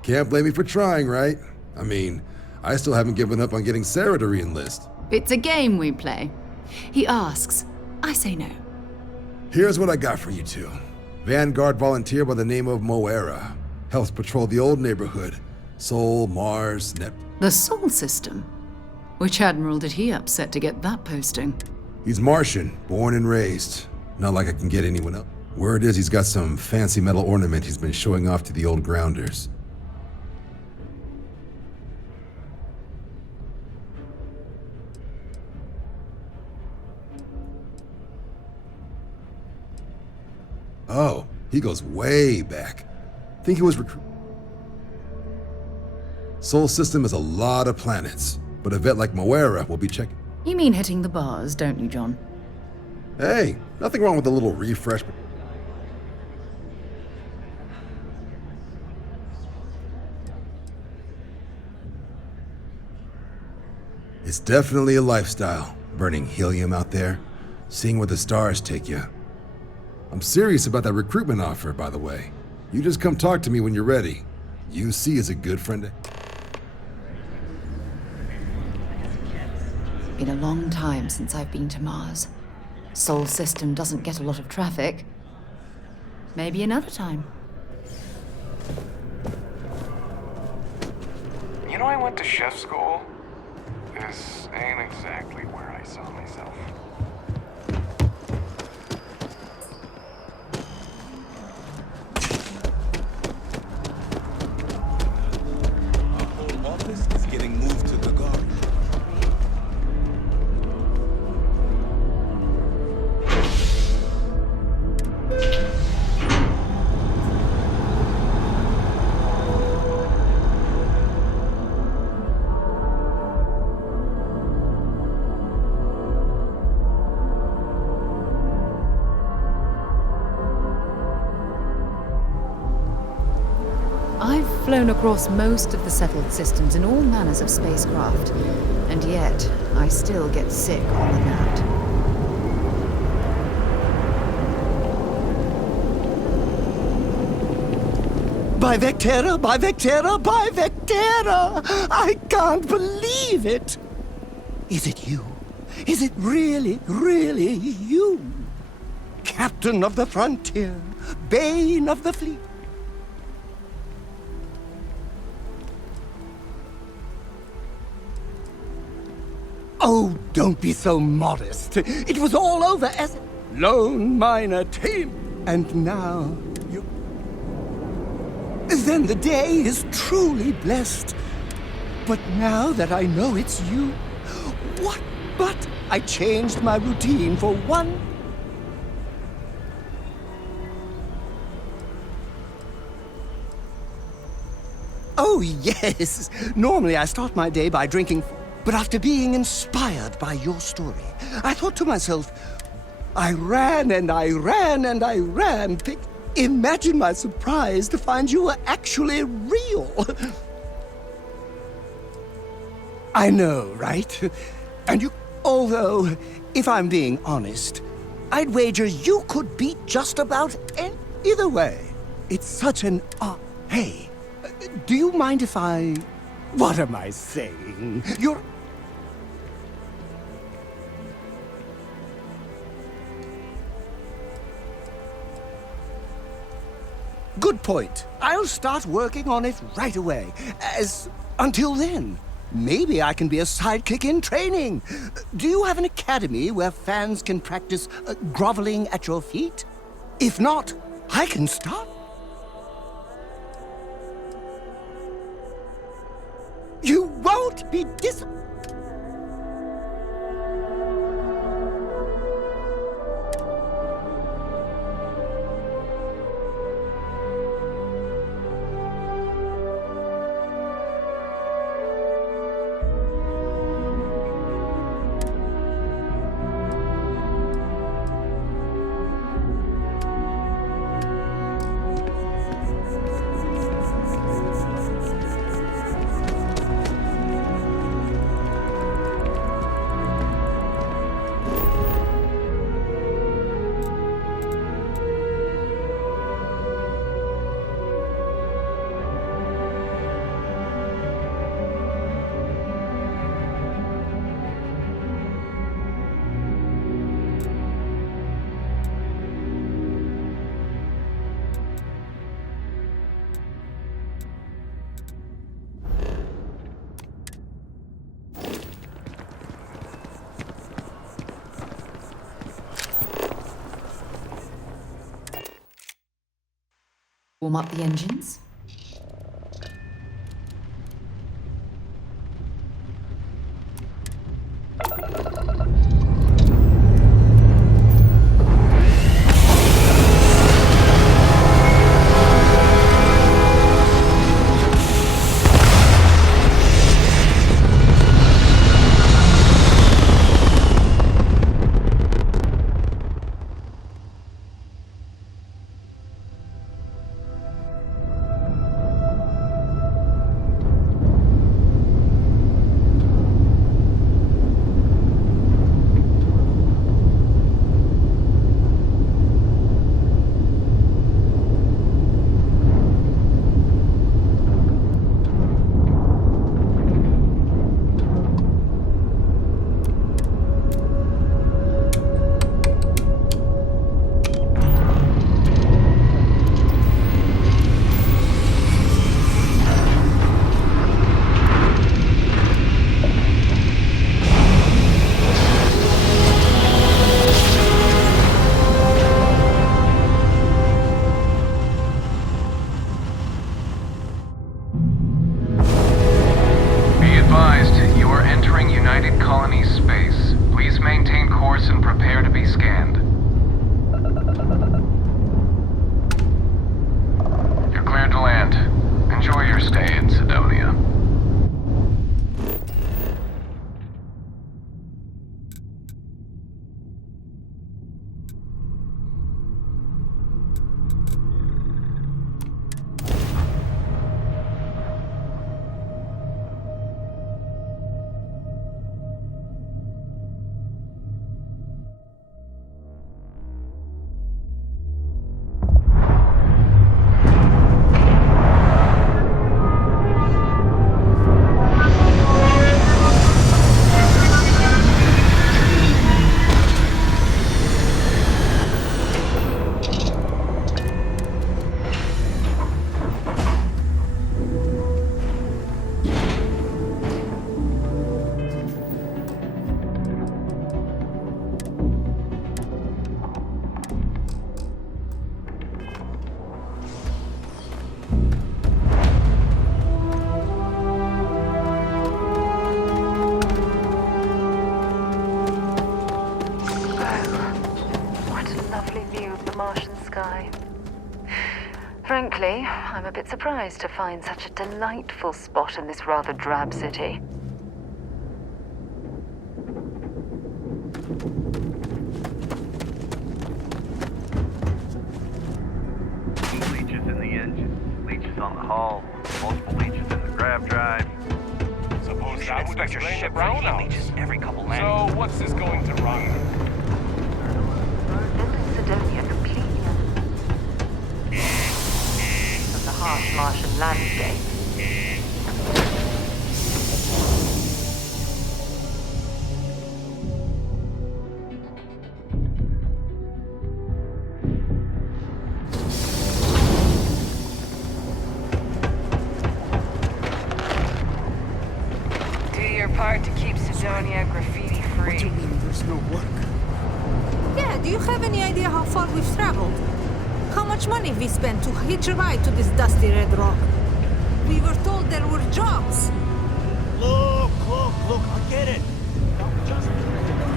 Can't blame me for trying, right? I mean, I still haven't given up on getting Sarah to re-enlist. It's a game we play. He asks, I say no. Here's what I got for you two. Vanguard volunteer by the name of Moera. Helps patrol the old neighborhood. Sol, Mars, The Sol system? Which admiral did he upset to get that posting? He's Martian, born and raised. Not like I can get anyone else. Word is he's got some fancy metal ornament he's been showing off to the old grounders. Oh, he goes way back. Think he was Sol system has a lot of planets, but a vet like Moera will be checking. You mean hitting the bars, don't you, John? Hey, nothing wrong with a little refresh. It's definitely a lifestyle, burning helium out there, seeing where the stars take you. I'm serious about that recruitment offer, by the way. You just come talk to me when you're ready. UC is a good friend. Been a long time since I've been to Mars. Sol system doesn't get a lot of traffic. Maybe another time. You know, I went to chef school. This ain't exactly where I saw myself. Our whole office is getting moved to the garden. I've flown across most of the settled systems in all manners of spacecraft, and yet I still get sick on the mat. By Vectera! I can't believe it! Is it you? Is it really you? Captain of the frontier, Bane of the fleet. Oh, don't be so modest. It was all over as lone miner team. And now you... Then the day is truly blessed. But now that I know it's you, what but I changed my routine for one. Oh, yes. Normally I start my day by drinking... But after being inspired by your story, I thought to myself, I ran. Imagine my surprise to find you were actually real. I know, right? And you, although, if I'm being honest, I'd wager you could beat just about any... Either way, it's such an... Hey, do you mind if I... What am I saying? You're... Good point. I'll start working on it right away. Until then, maybe I can be a sidekick in training. Do you have an academy where fans can practice groveling at your feet? If not, I can start. You won't be disappointed. Warm up the engines. Frankly, I'm a bit surprised to find such a delightful spot in this rather drab city. Leeches in the engine, leeches on the hull, multiple leeches in the grav drive. Suppose that would inspect your ship for leeches every couple landings. So what's this going to run? Sidonia completely of the harsh Martian landscape. Do your part to keep Sidonia graffiti free. What do you mean there's no work? Yeah, do you have any idea how far we've traveled? How much money we spent to hitch a ride to this dusty red rock? We were told there were jobs. Look, I get it.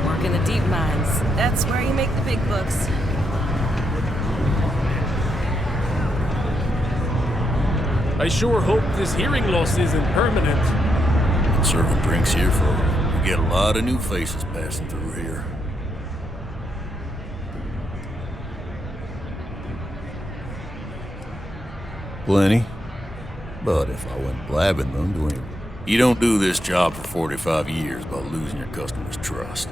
Work in the deep mines. That's where you make the big bucks. I sure hope this hearing loss isn't permanent. Been serving drinks here for we get a lot of new faces passing through here. Plenty. But if I went blabbing them, you don't do this job for 45 years by losing your customers' trust.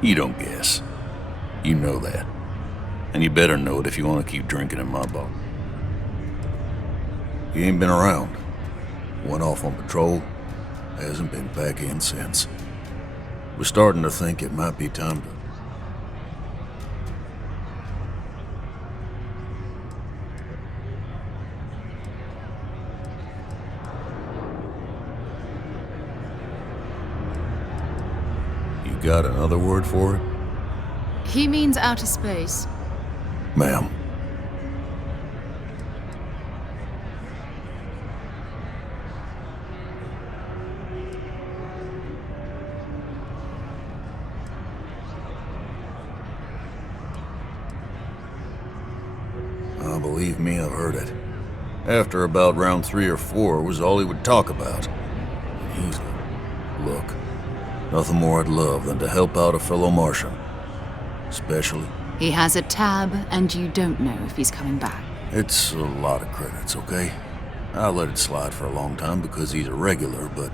You don't guess. You know that. And you better know it if you want to keep drinking in my bar. You ain't been around. Went off on patrol. Hasn't been back in since. We're starting to think it might be time to... got another word for it? He means outer space. Ma'am. Oh, believe me, I've heard it. After about round 3 or 4 was all he would talk about. And he's... Look, nothing more I'd love than to help out a fellow Martian. Especially... He has a tab, and you don't know if he's coming back. It's a lot of credits, okay? I let it slide for a long time because he's a regular, but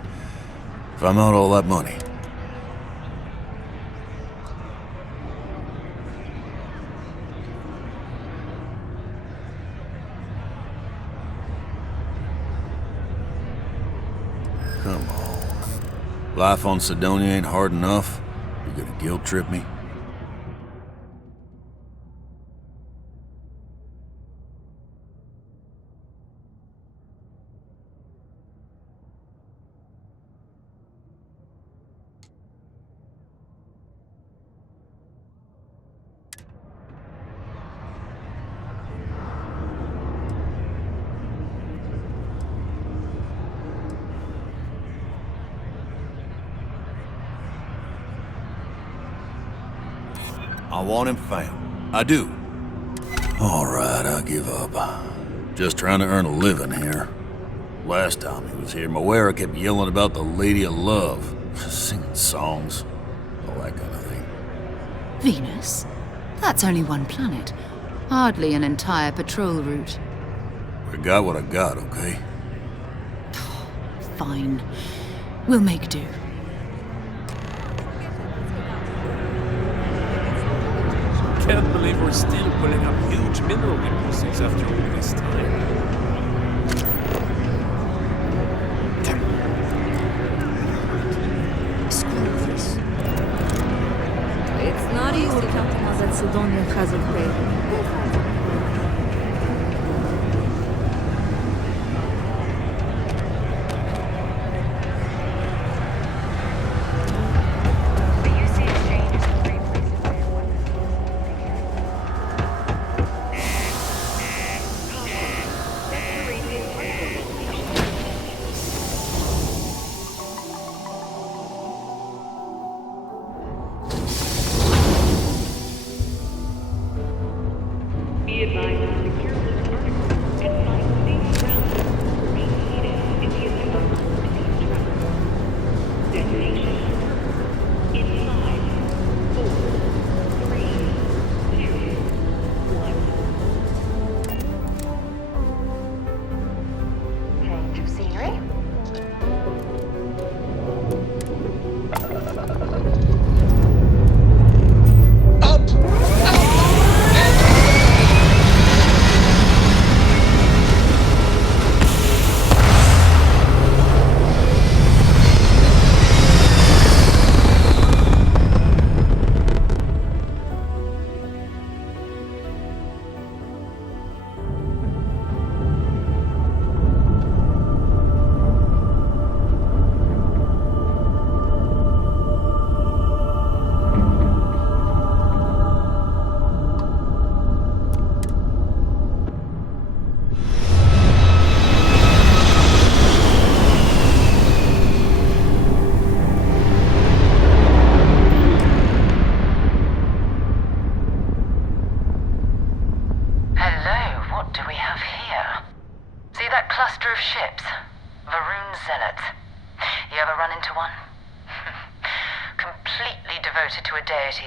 if I'm out all that money... Come on. Life on Cydonia ain't hard enough. You're gonna guilt trip me? I want him found. I do. All right, I give up. Just trying to earn a living here. Last time he was here, Moira kept yelling about the Lady of Love, singing songs, all that kind of thing. Venus? That's only one planet. Hardly an entire patrol route. I got what I got, okay? Fine. We'll make do. Can't believe we're still pulling up huge mineral deposits after all this time. Screw this. It's not easy counting us that Cydonia hasn't paid.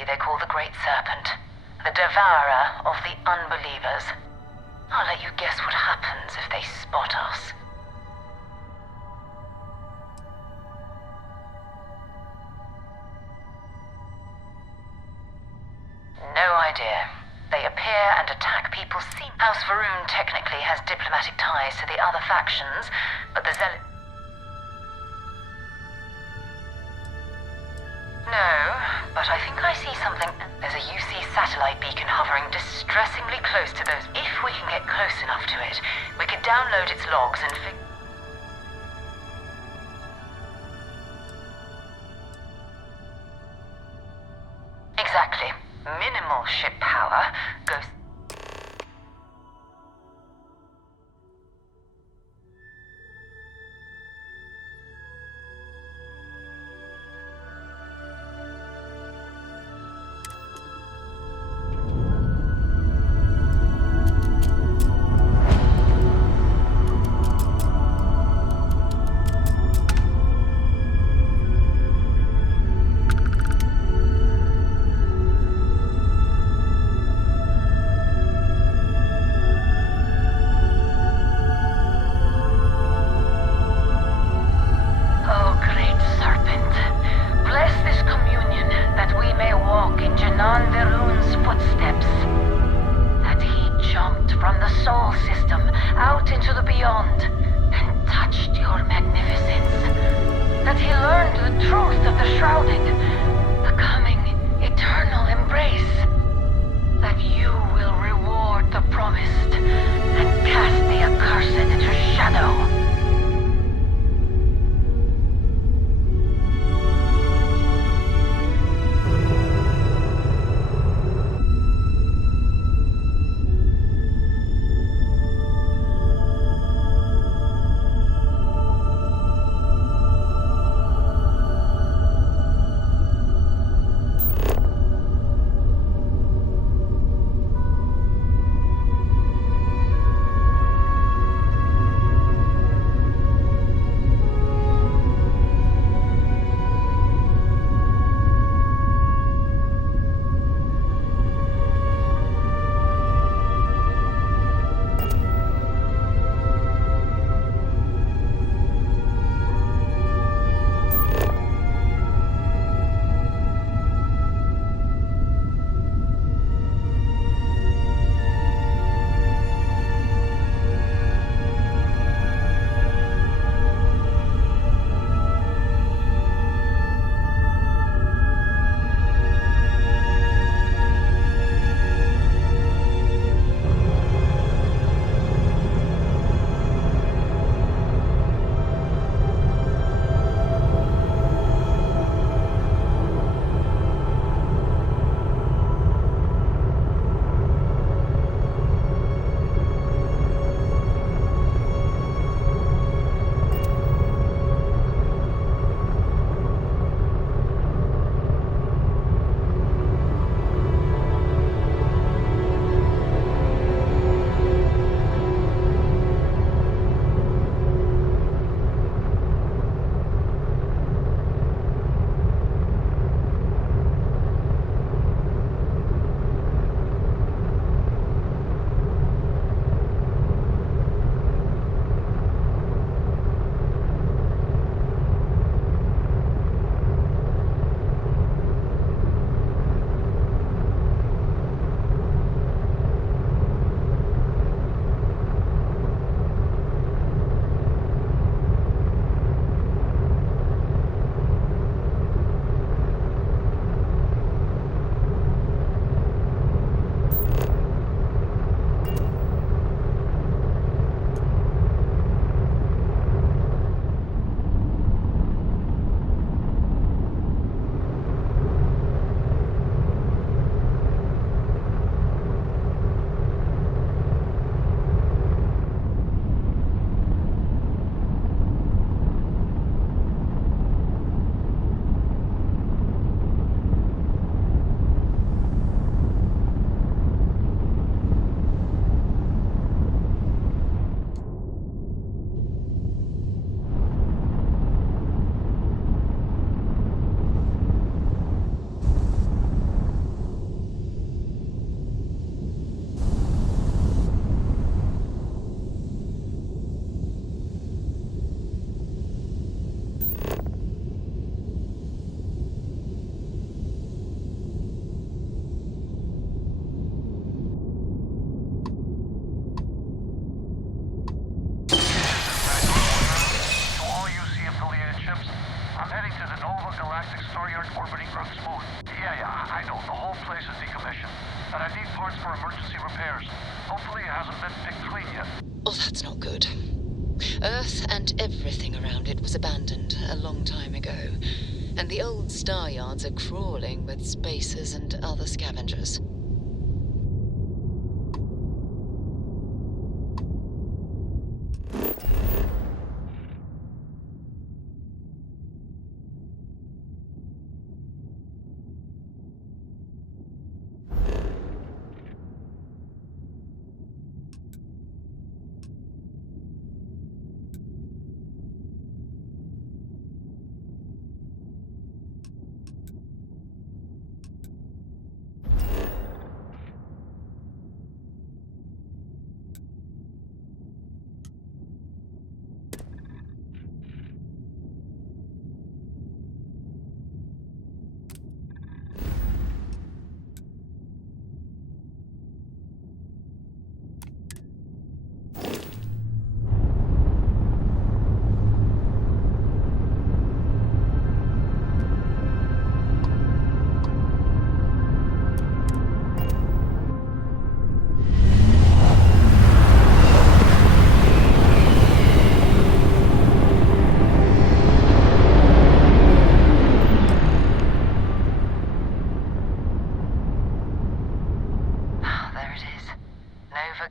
They call the Great Serpent, the devourer of the unbelievers. I'll let you guess what happens if they spot us. No idea. They appear and attack people. House Varun technically has diplomatic ties to the other factions, but the Zealot... No, but I think I see something. There's a UC satellite beacon hovering distressingly close to those. If we can get close enough to it, we could download its logs and Exactly. Minimal ship power goes... Oh, that's not good. Earth and everything around it was abandoned a long time ago. and the old star yards are crawling with spacers and other scavengers.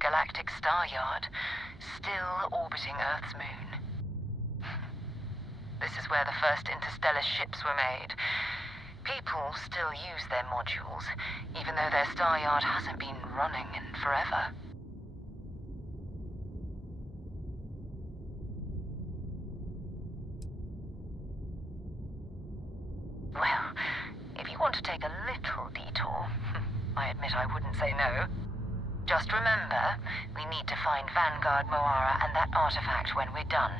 Galactic Star Yard, still orbiting Earth's moon. This is where the first interstellar ships were made. People still use their modules, even though their star yard hasn't been running in forever. Well, if you want to take a little detour, I admit I wouldn't say no. Just remember, we need to find Vanguard Moara and that artifact when we're done.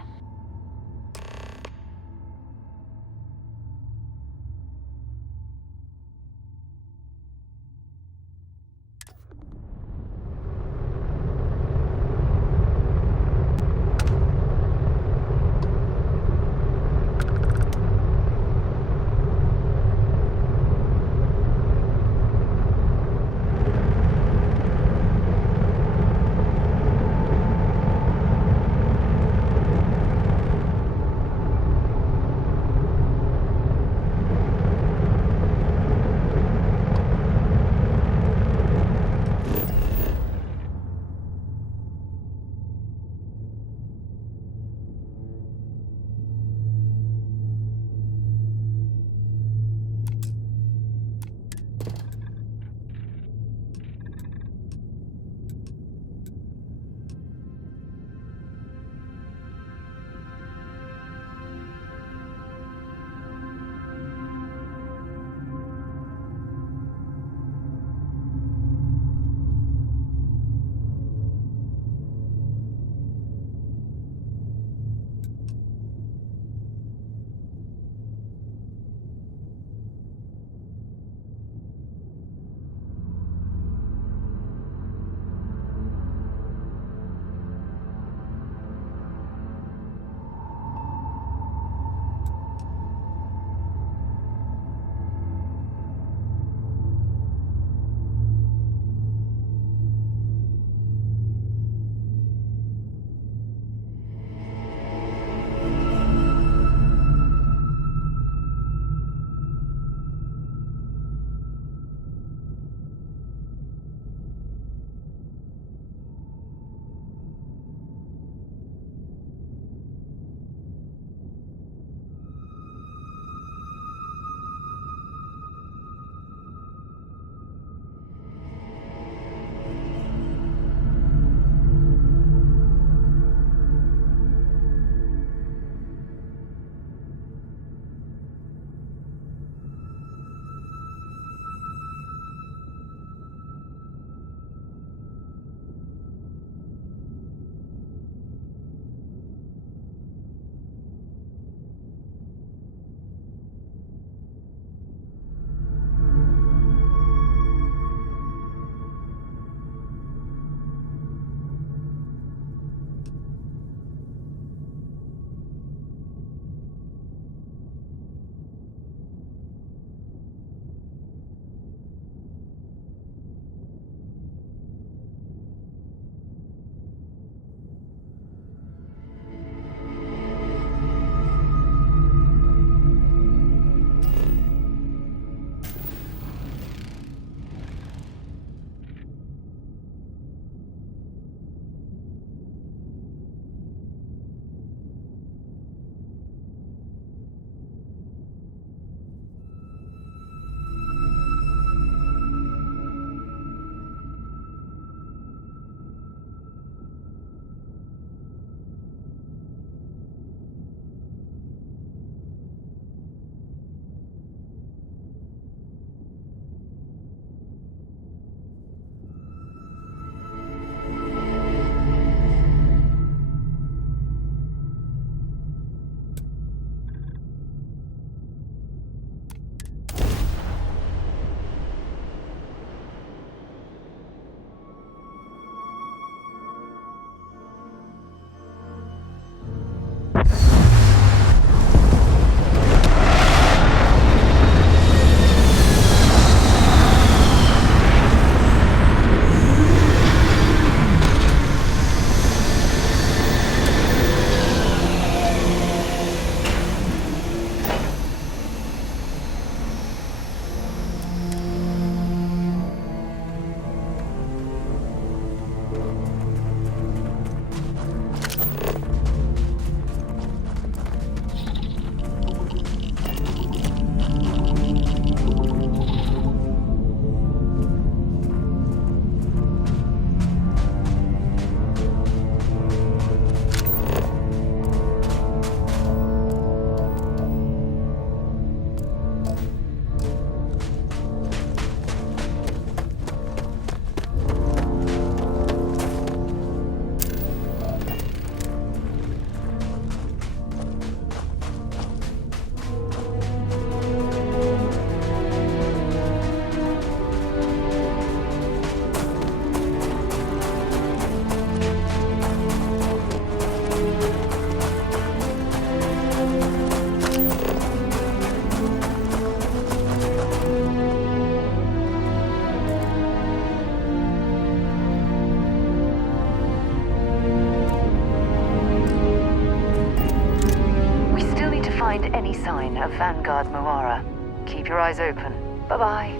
Vanguard Moara. Keep your eyes open. Bye-bye.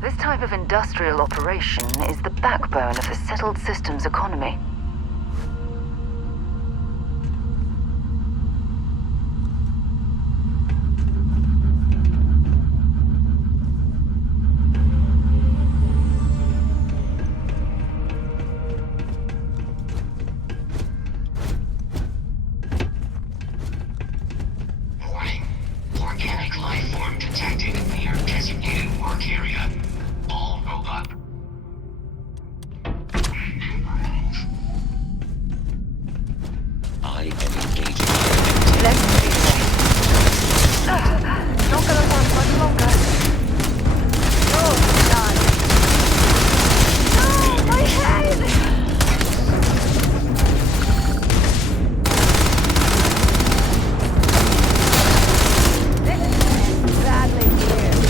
This type of industrial operation is the backbone of the settled systems economy. Organic life form detected near designated work area. All roll up. I am engaging. Let's be safe. Not gonna last much longer. Oh, God. No, my head! Badly geared.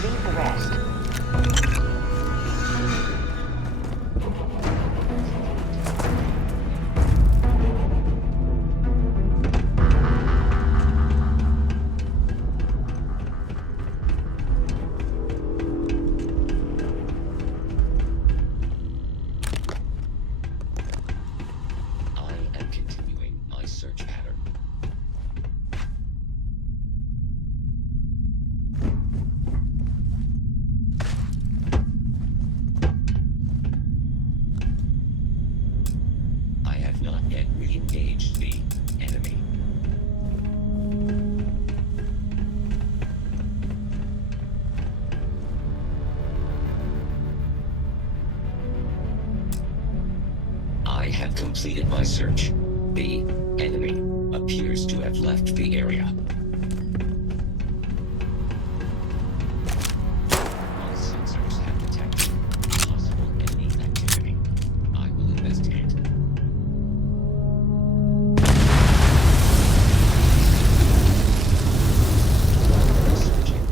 Leave the rest. I have completed my search. The enemy appears to have left the area. My sensors have detected possible enemy activity. I will investigate. Searching.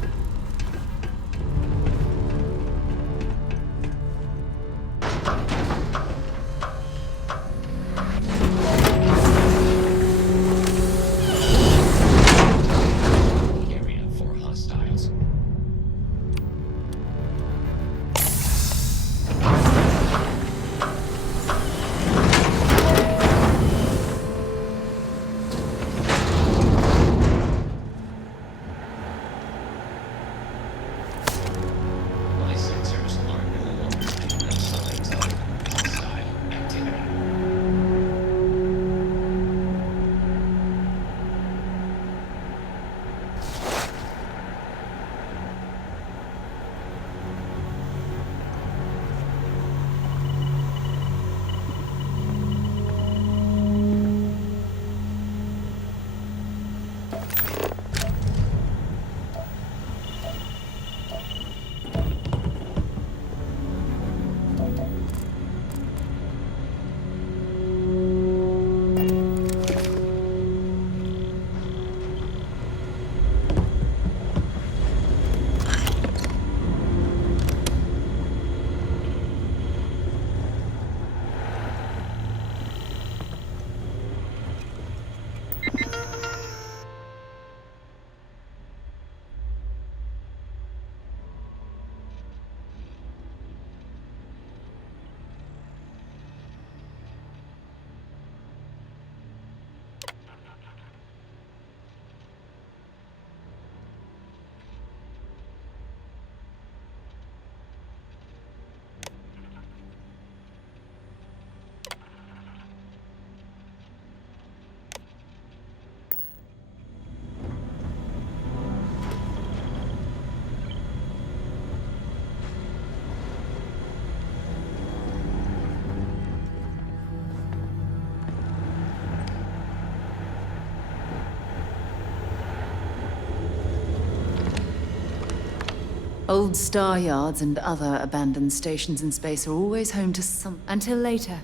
Old star yards and other abandoned stations in space are always home to some... until later.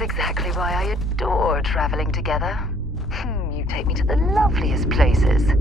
Exactly why I adore traveling together. take me to the loveliest places.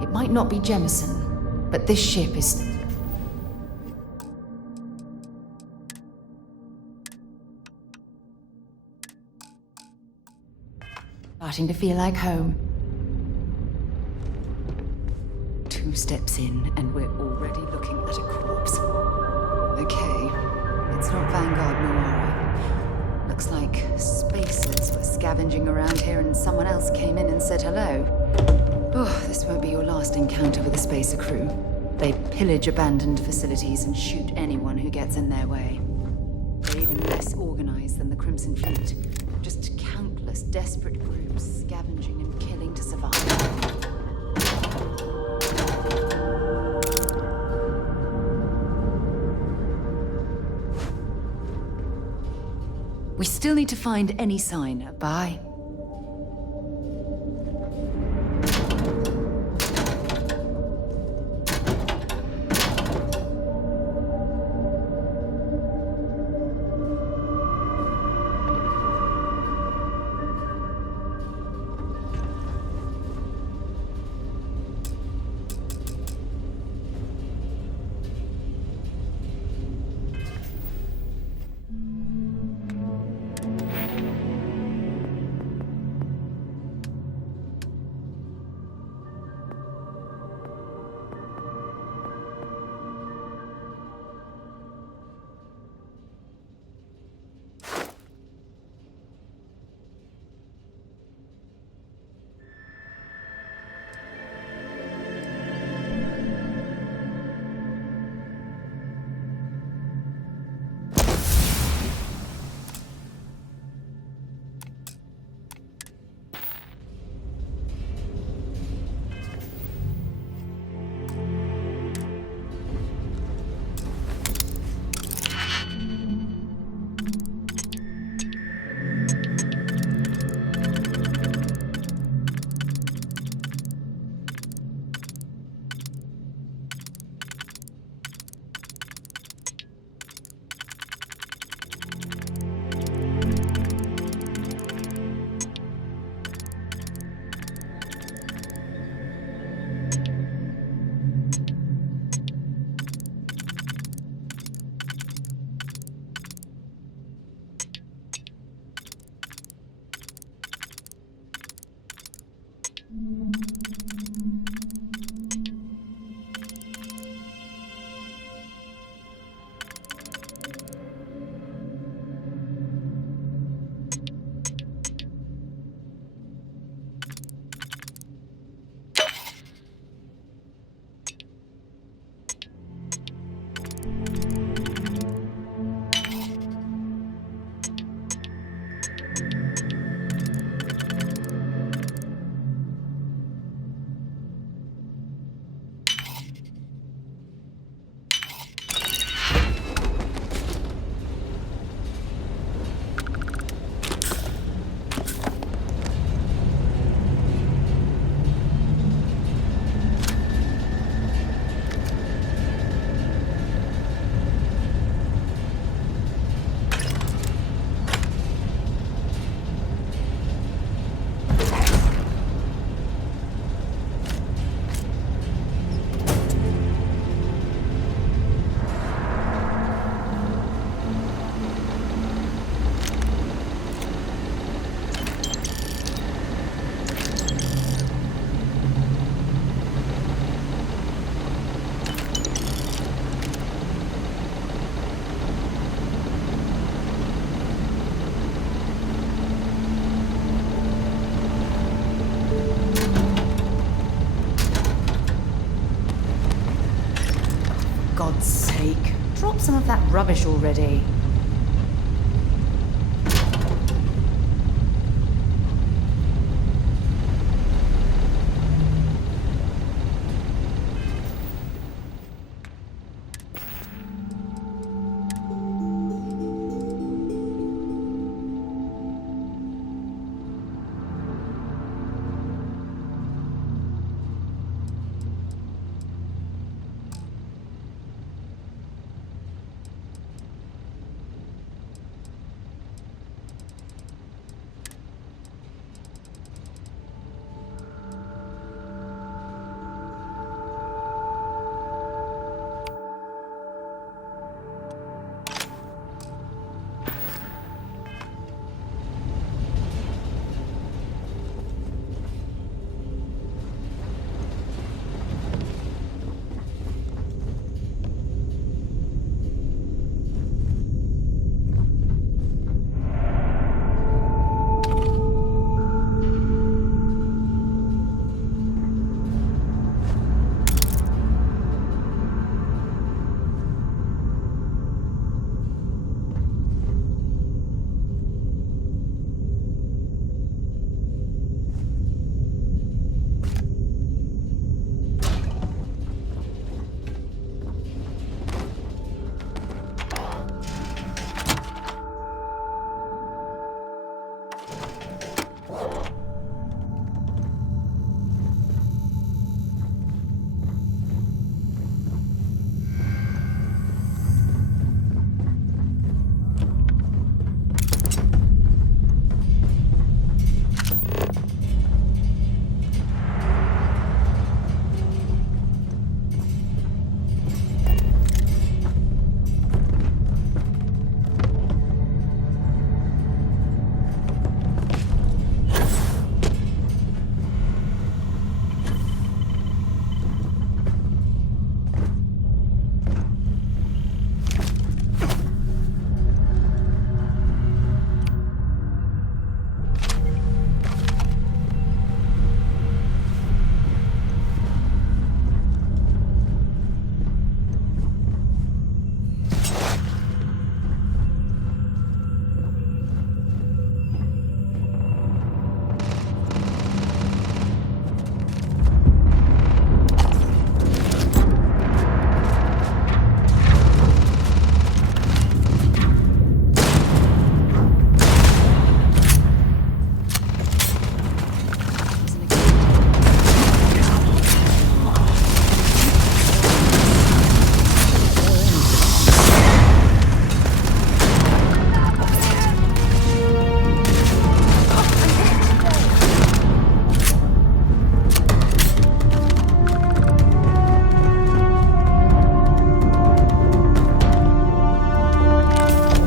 It might not be Jemison, but this ship is... starting to feel like home. 2 steps in, and we're already looking at a corpse. Okay, it's not Vanguard Noara. Looks like spacers were scavenging around here and someone else came in and said hello. Oh, this won't be your last encounter with a spacer crew. They pillage abandoned facilities and shoot anyone who gets in their way. They're even less organized than the Crimson Fleet. Just countless desperate groups scavenging and killing to survive. We still need to find any sign of Bai. drop some of that rubbish already?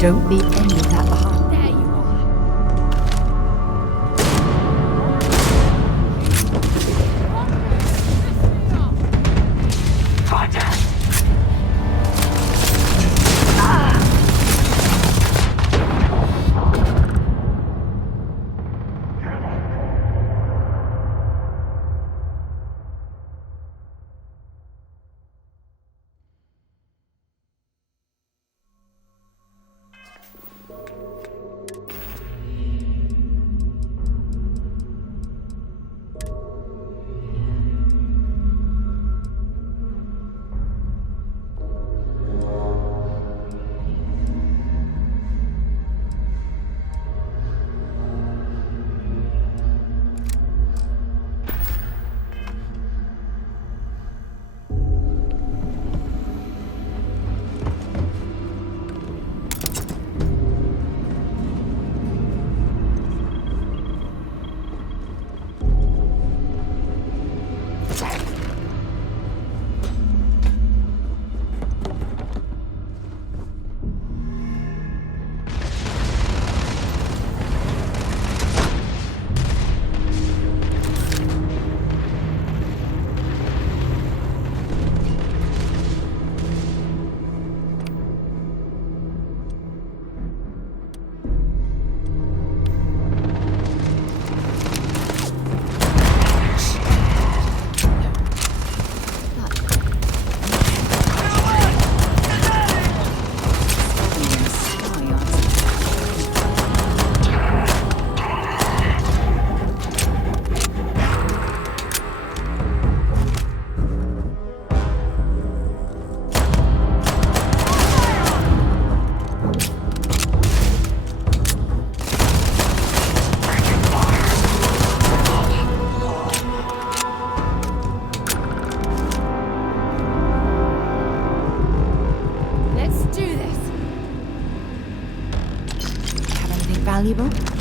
Don't leave any of that behind. There you are. Find us. valuable?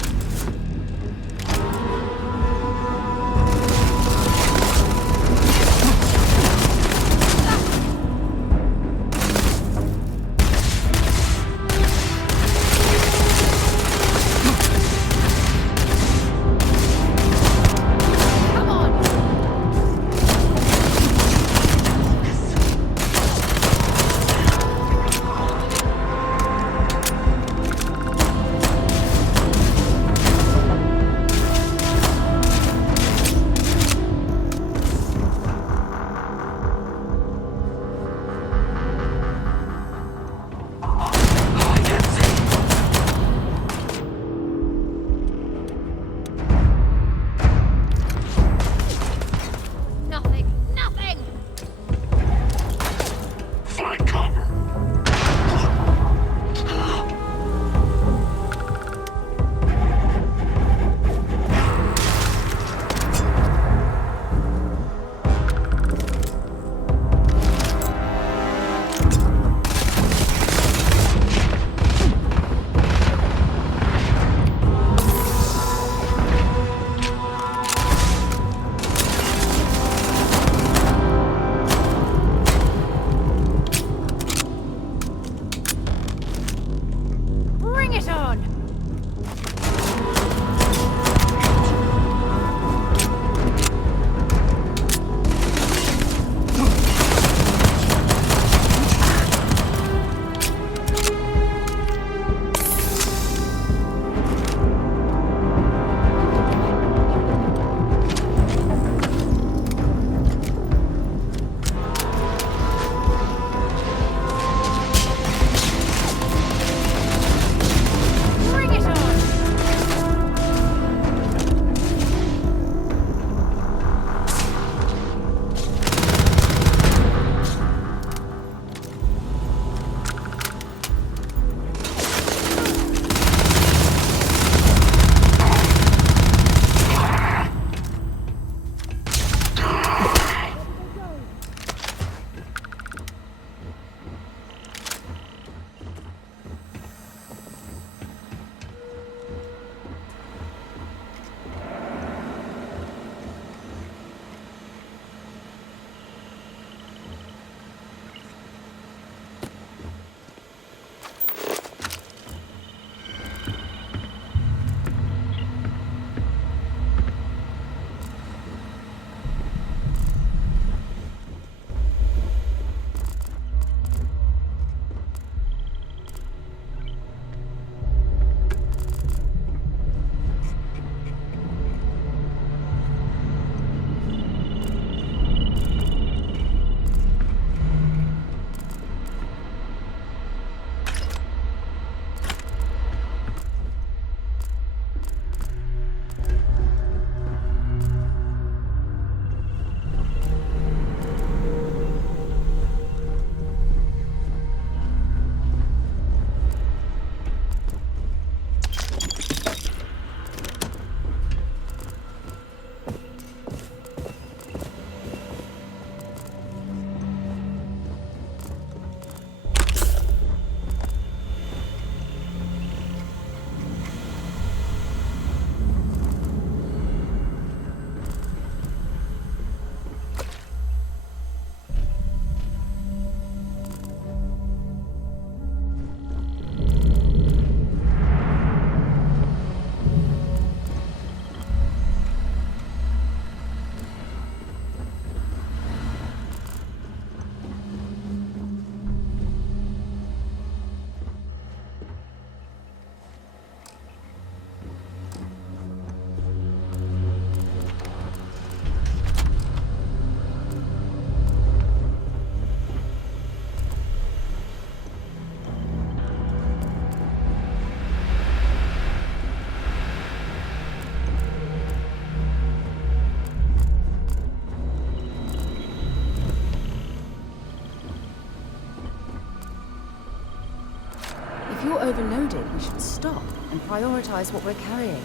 If you're overloaded, we should stop and prioritize what we're carrying.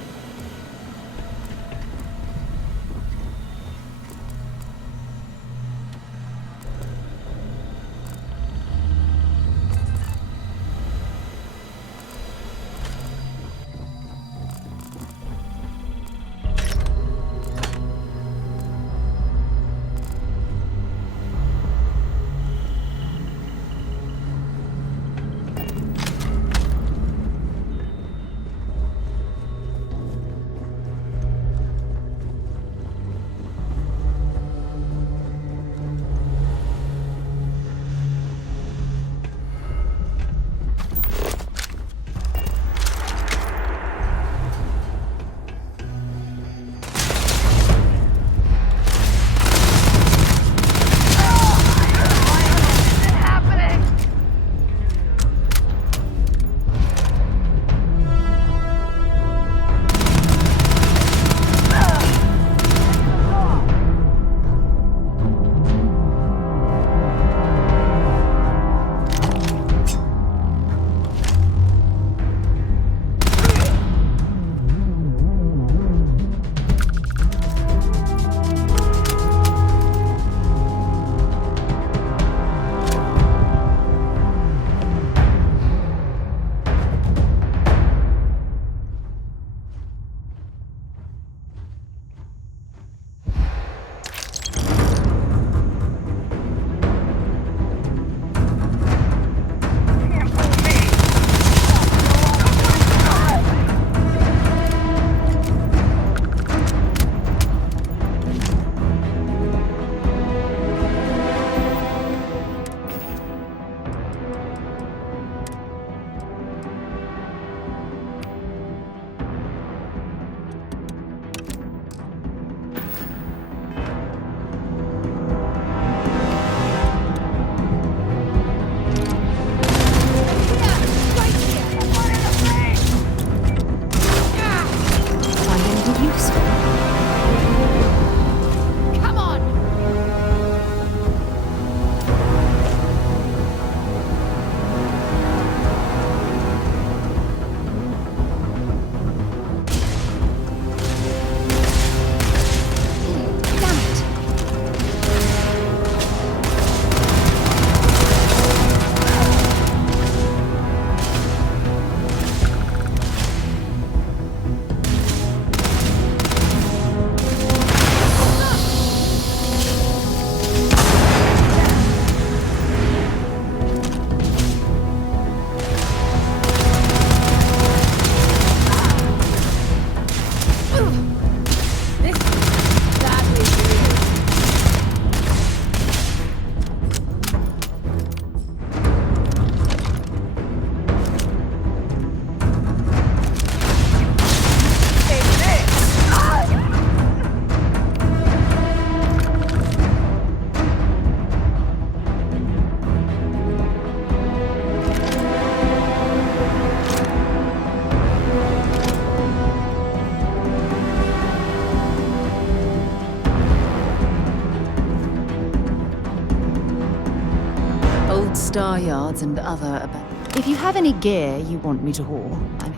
star yards and other... If you have any gear you want me to haul, I'm...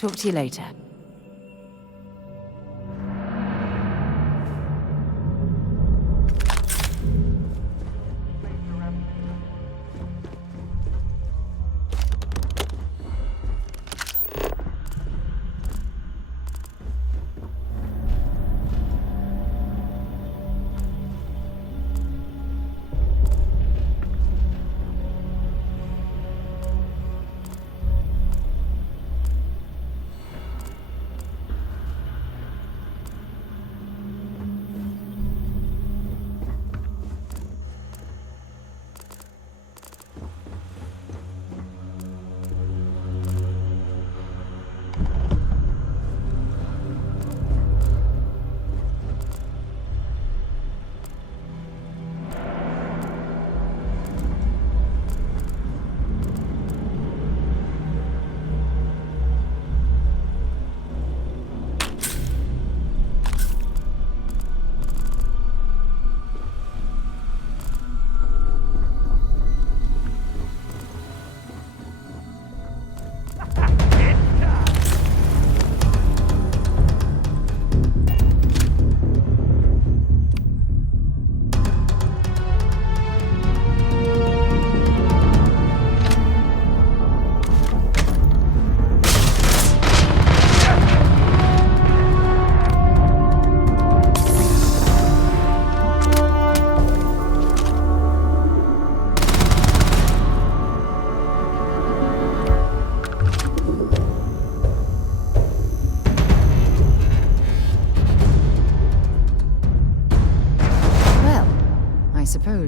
Talk to you later.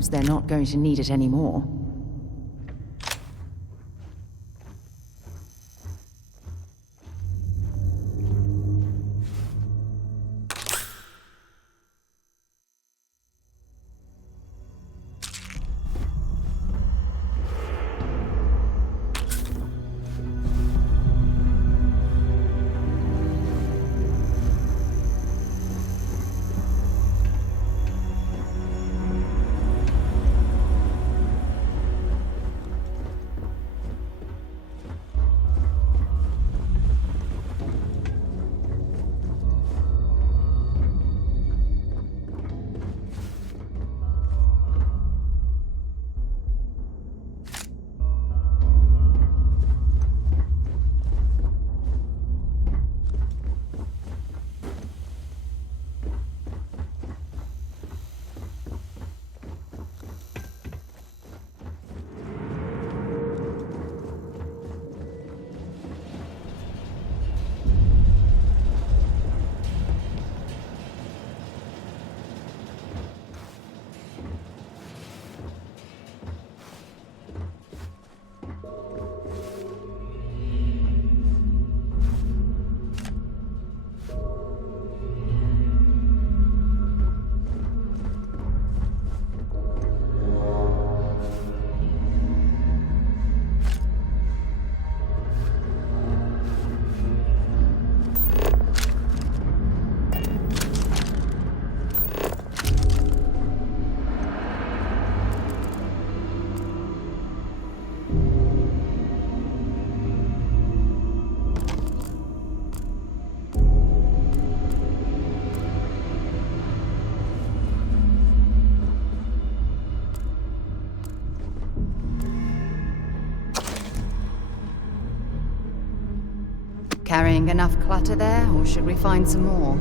knows they're not going to need it anymore. Carrying enough clutter there, or should we find some more?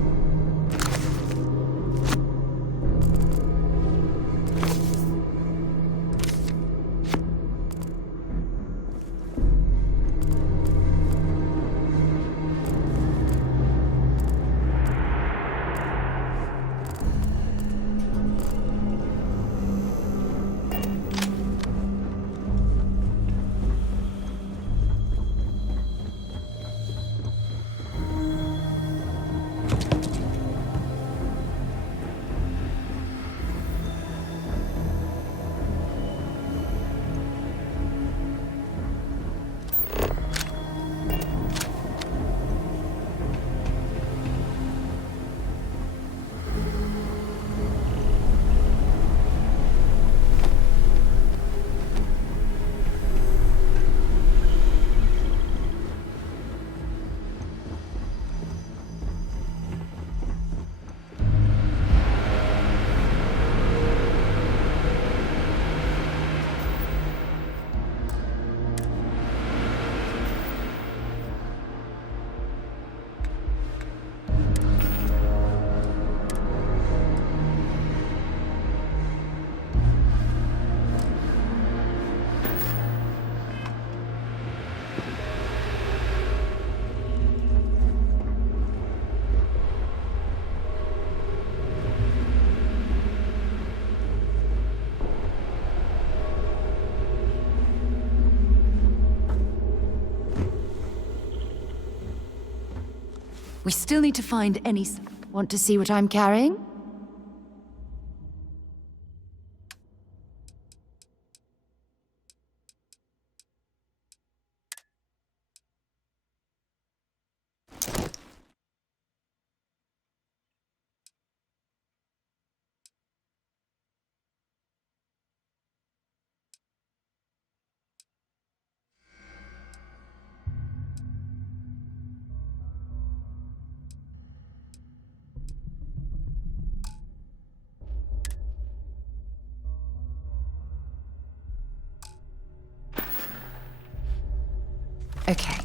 We still need to find any... Want to see what I'm carrying? Okay.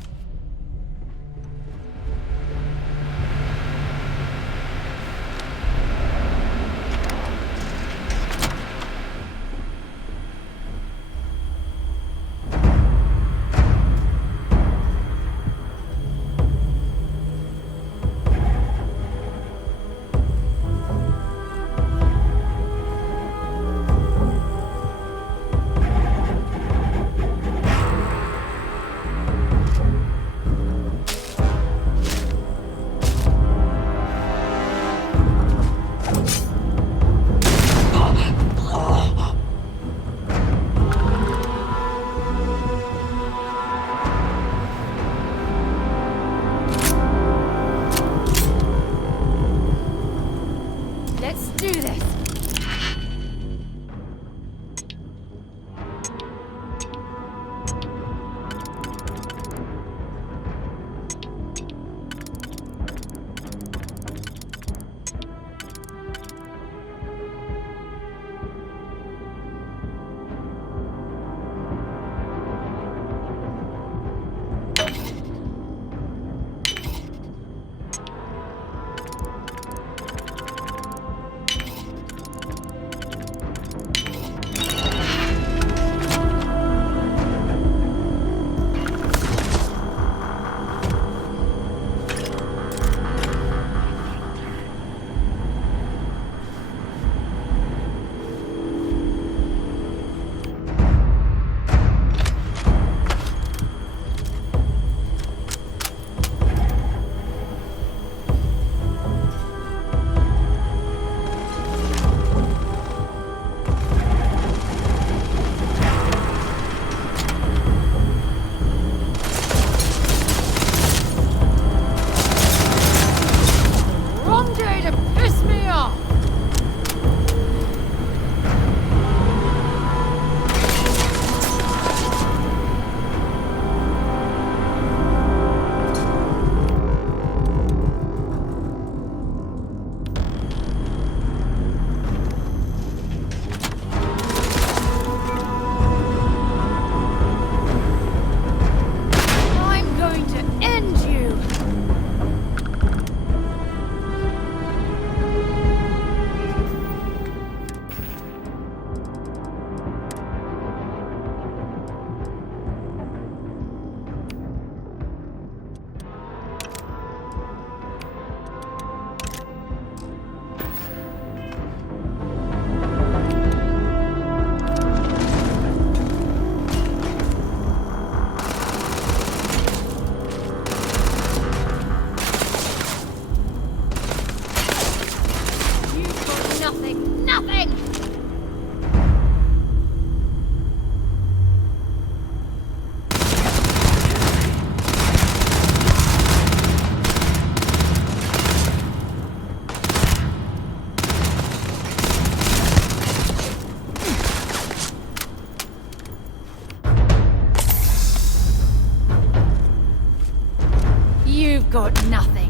You've got nothing.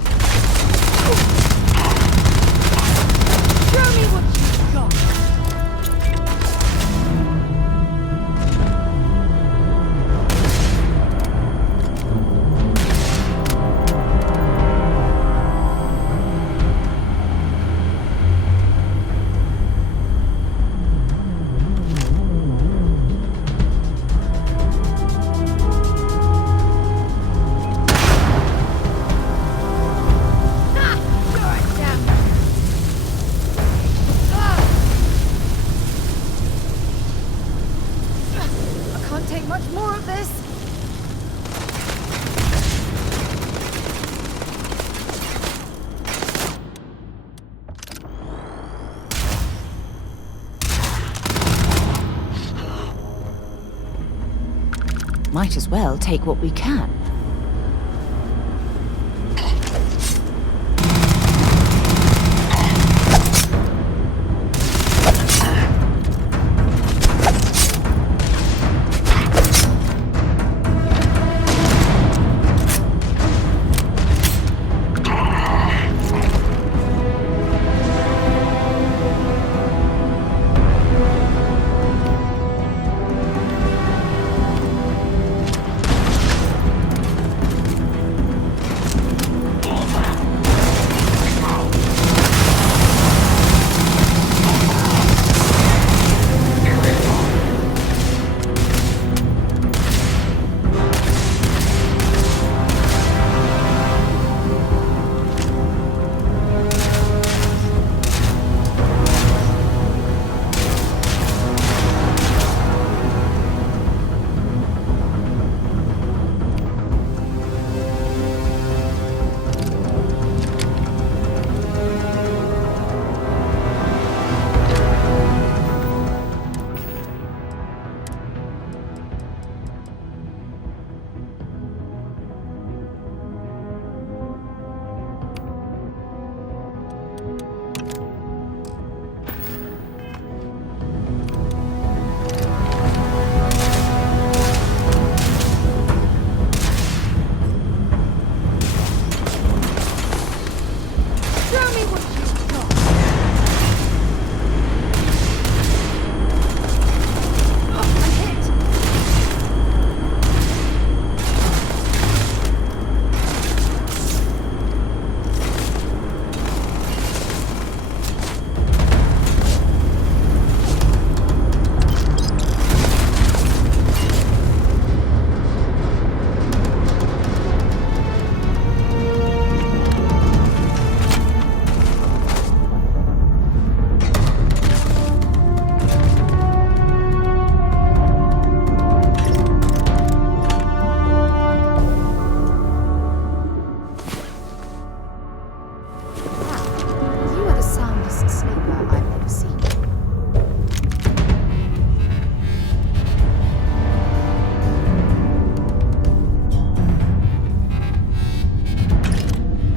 Show me what you've got. Might as well take what we can.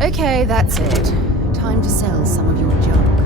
Okay, that's it. Time to sell some of your junk.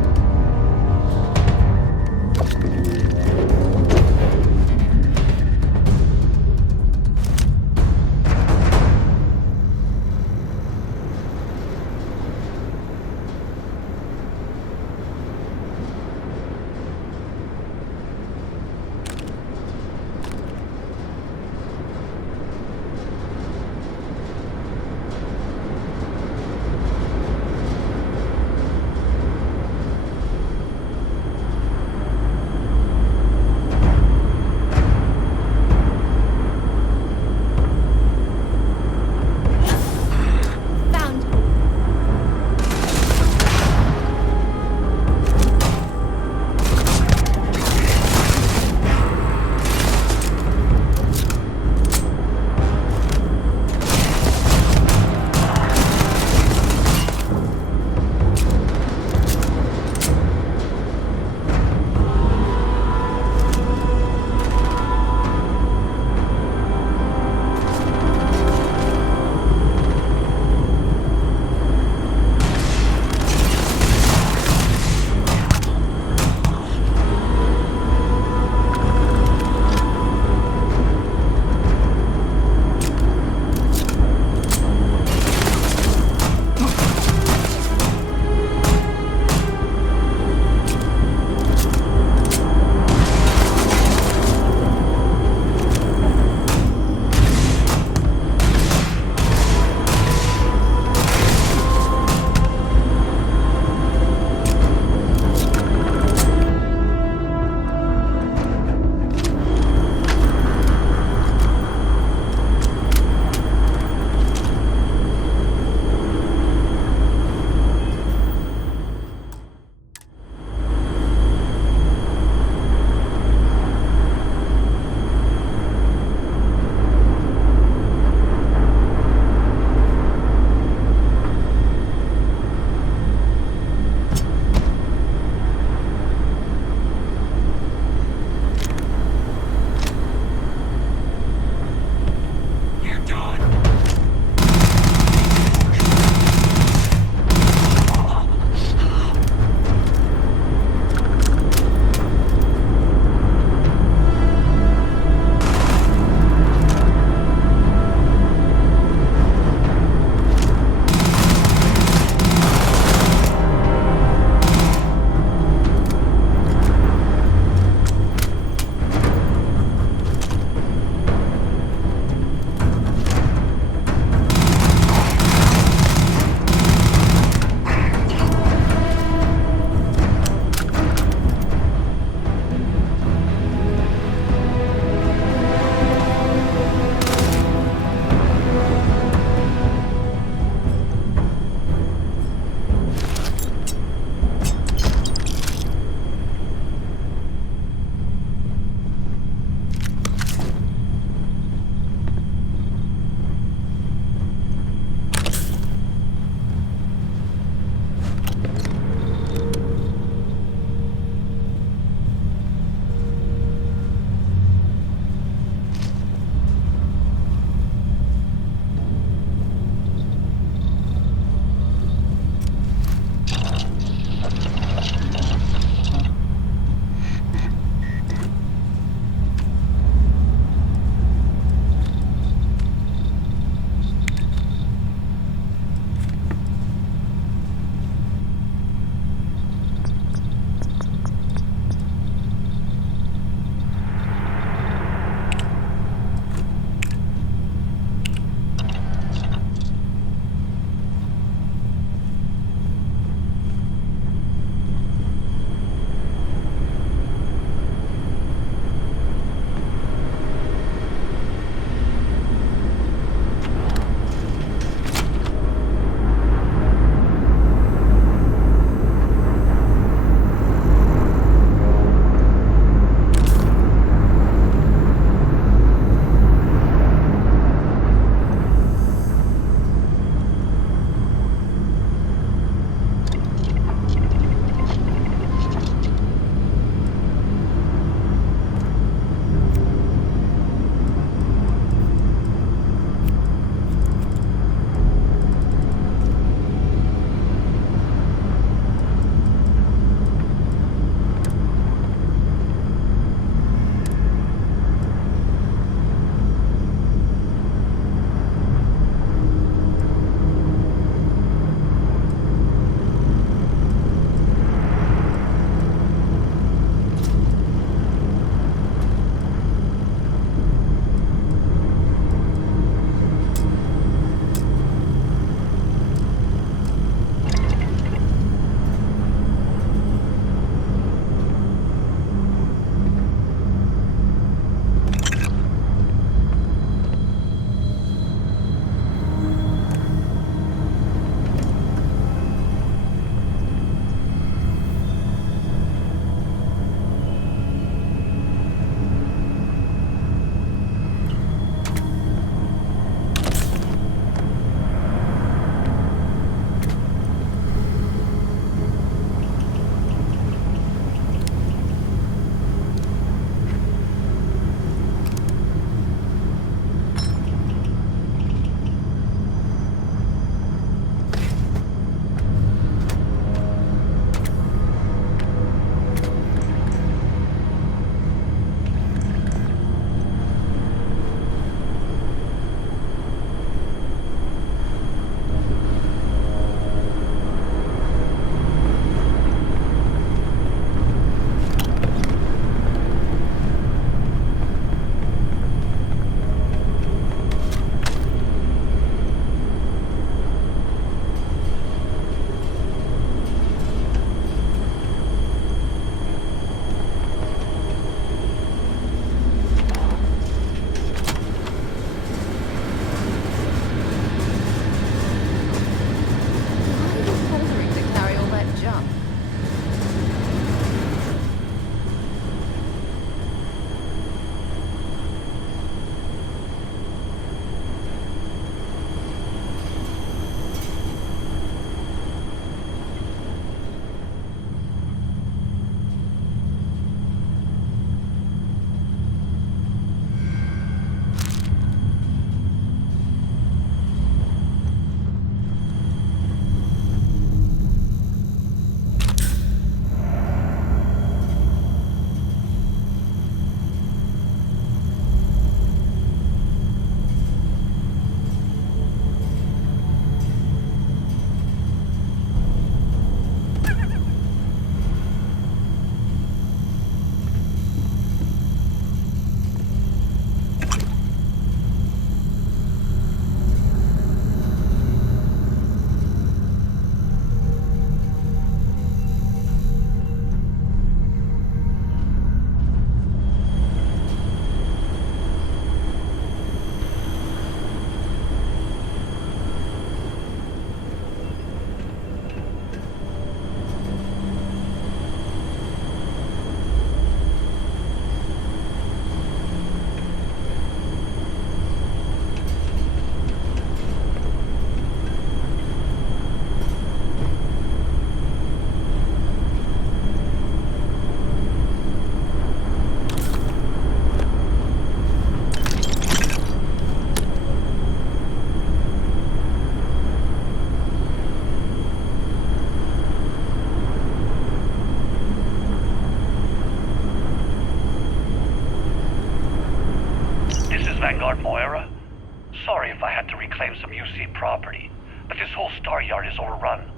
some UC property, but this whole star yard is overrun.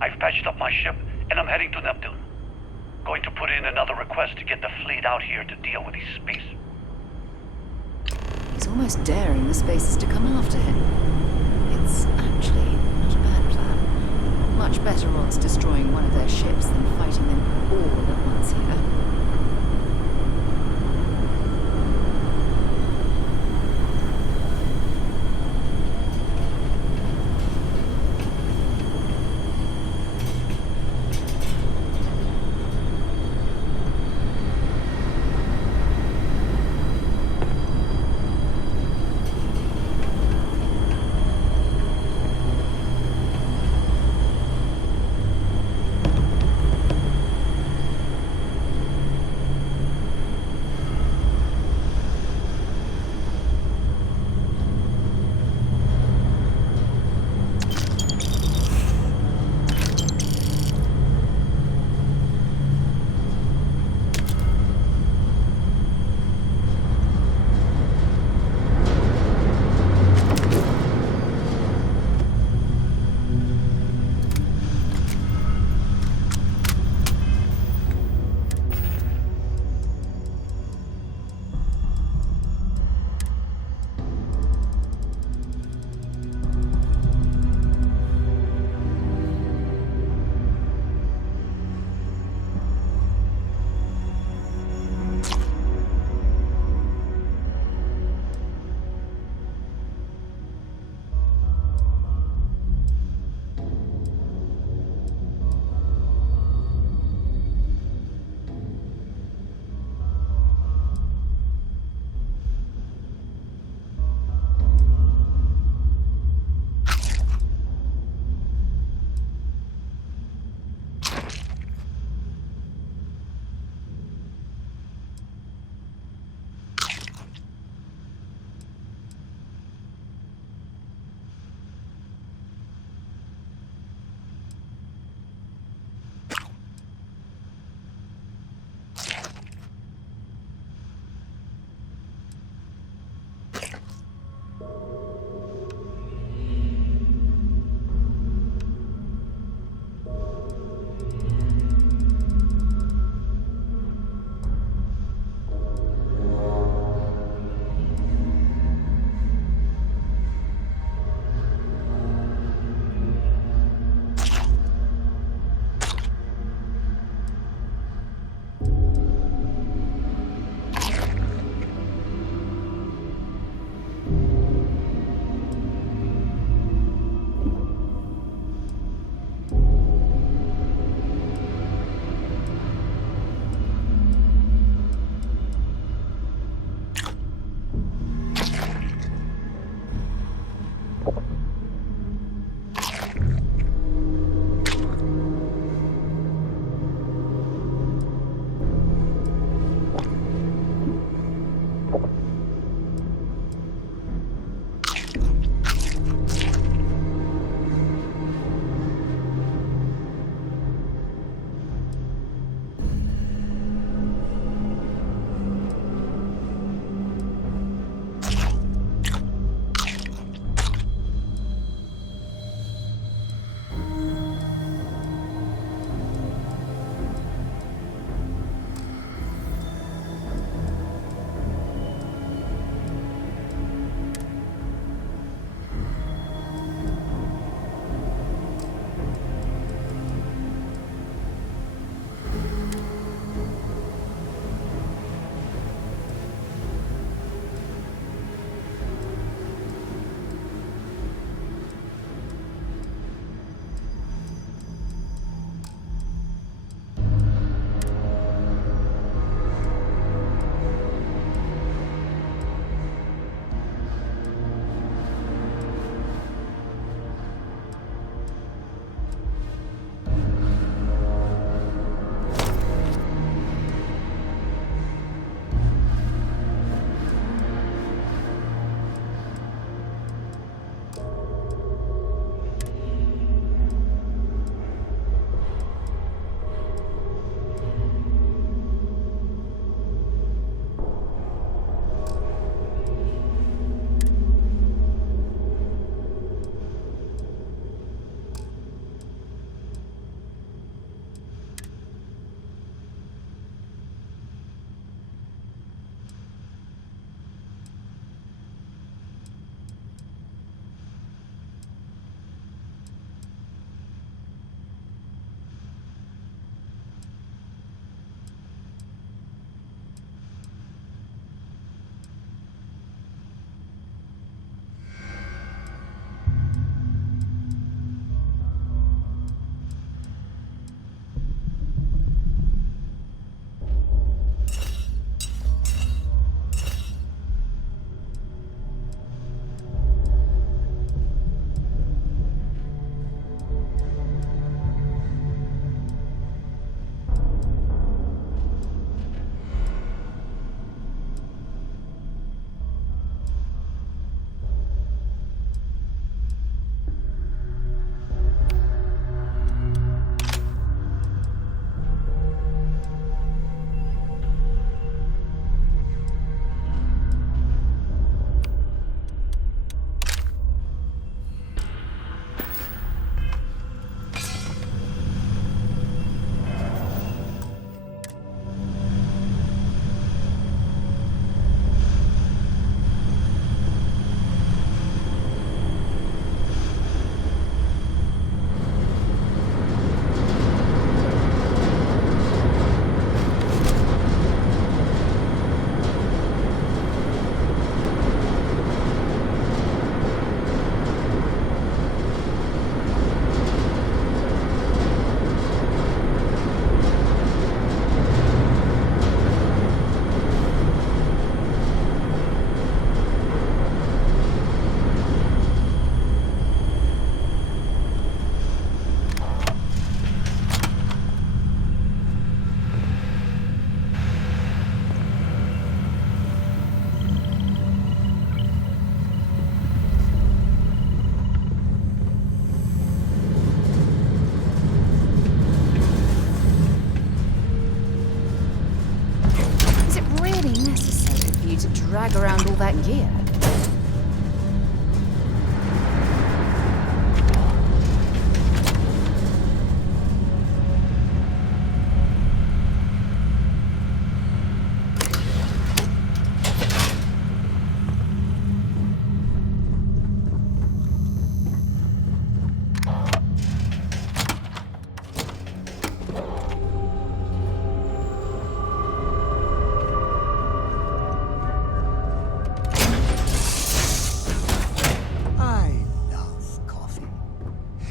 I've patched up my ship, and I'm heading to Neptune. Going to put in another request to get the fleet out here to deal with these space. He's almost daring the Spacers to come after him. It's actually not a bad plan. Much better odds destroying one of their ships than fighting them all at once here.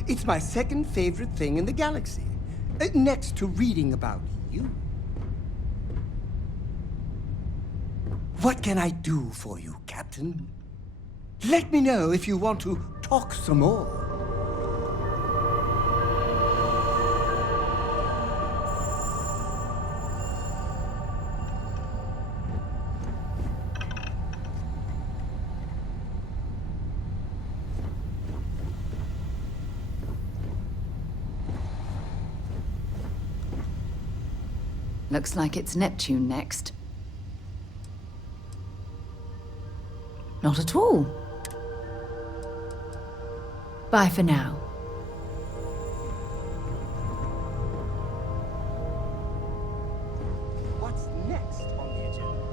It's my second favorite thing in the galaxy, next to reading about you. What can I do for you, Captain? Let me know if you want to talk some more. Looks like it's Neptune next. Not at all. Bye for now. What's next on the agenda?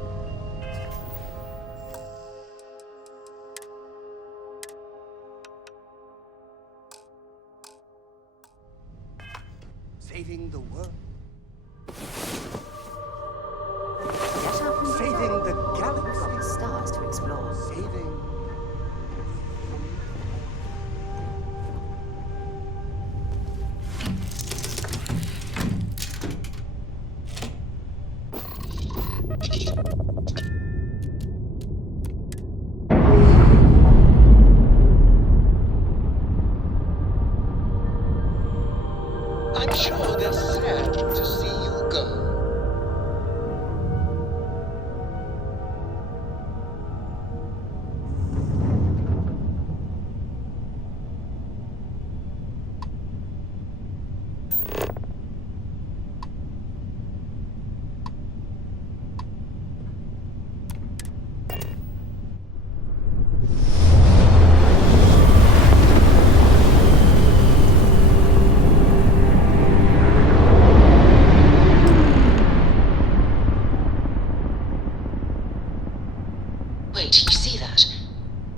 Saving the world. Saving the galaxy. Stars to explore. Saving. I'm sure they're sad to see you go. Wait, you see that?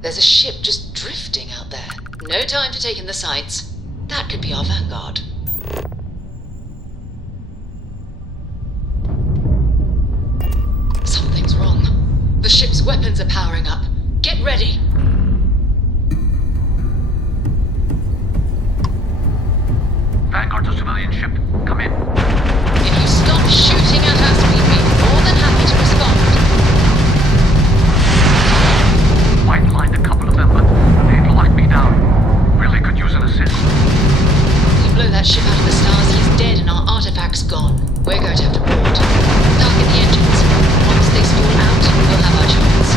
There's a ship just drifting out there. No time to take in the sights. That could be our vanguard. Something's wrong. The ship's weapons are powering up. Get ready! Vanguard to civilian ship. Come in. If you stop shooting at us, we'd be more than happy to respond. Pipelined a couple of them, but they'd locked me down. Really could use an assist. We blow that ship out of the stars, he's dead and our artifact's gone. We're going to have to board. Target the engines. Once they stall out, we'll have our chance.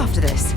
after this.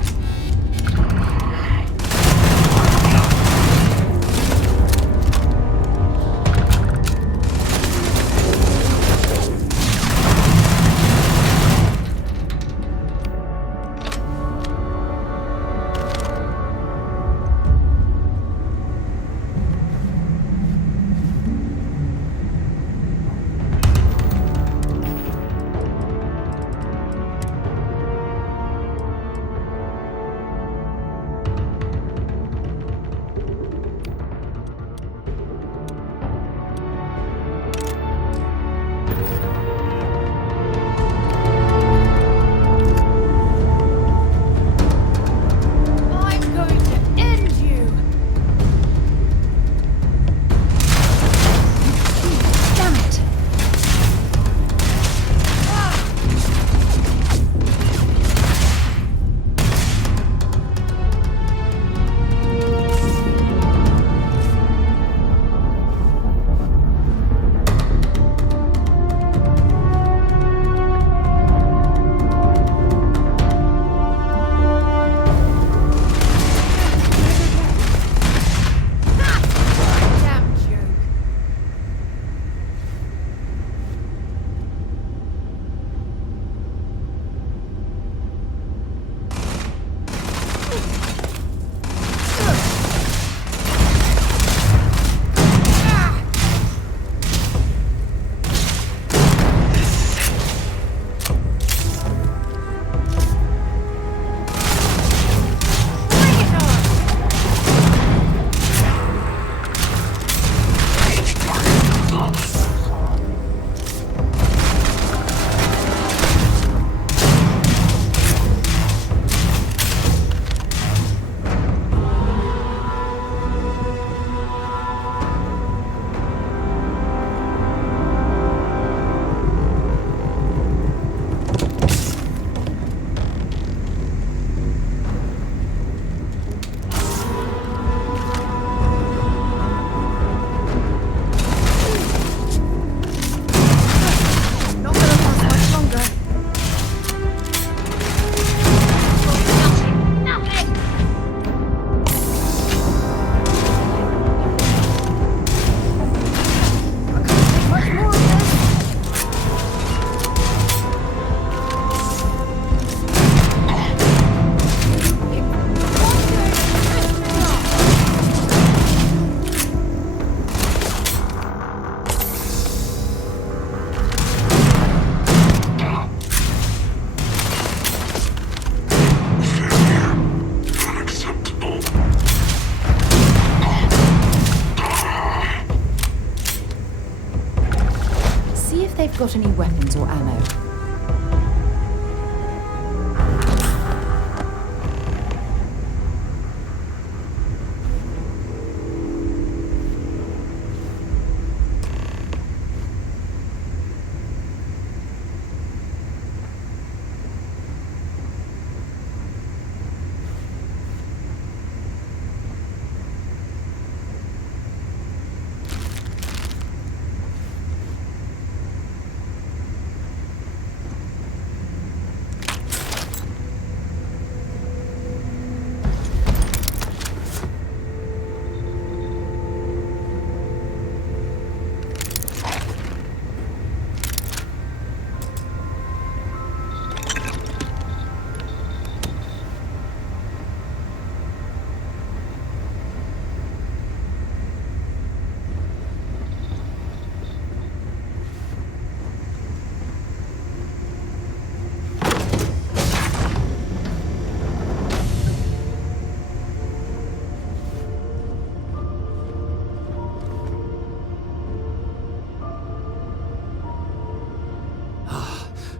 Got any weapons or ammo?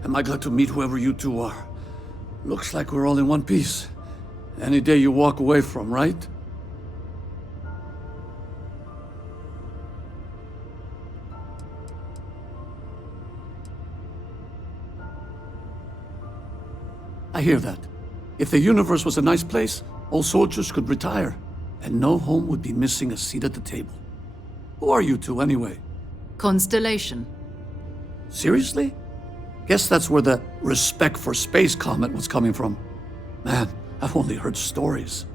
Am I glad to meet whoever you two are. Looks like we're all in one piece. Any day you walk away from, right? I hear that. If the universe was a nice place, all soldiers could retire, and no home would be missing a seat at the table. Who are you two, anyway? Constellation. Seriously? Guess that's where the respect for space comment was coming from. Man, I've only heard stories.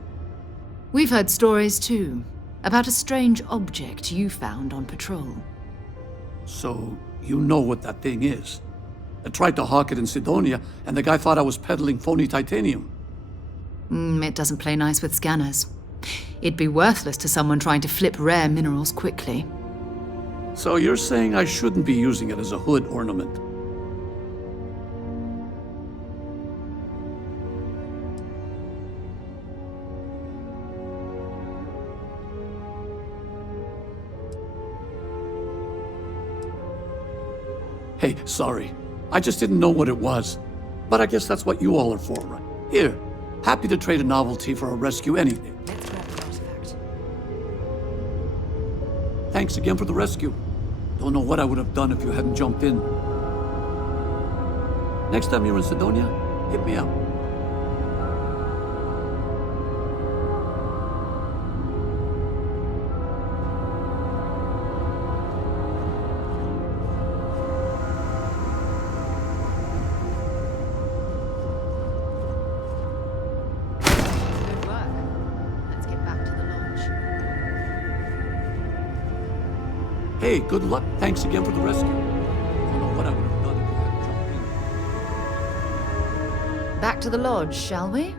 We've heard stories too, about a strange object you found on patrol. So, you know what that thing is? I tried to hawk it in Sidonia, and the guy thought I was peddling phony titanium. It doesn't play nice with scanners. It'd be worthless to someone trying to flip rare minerals quickly. So you're saying I shouldn't be using it as a hood ornament? Hey, sorry. I just didn't know what it was. But I guess that's what you all are for, right? Here, happy to trade a novelty for a rescue any day. Thanks again for the rescue. Don't know what I would have done if you hadn't jumped in. Next time you're in Sidonia, hit me up. Hey, good luck. Thanks again for the rescue. Don't know what I would have done if you hadn't jumped in. Back to the lodge, shall we?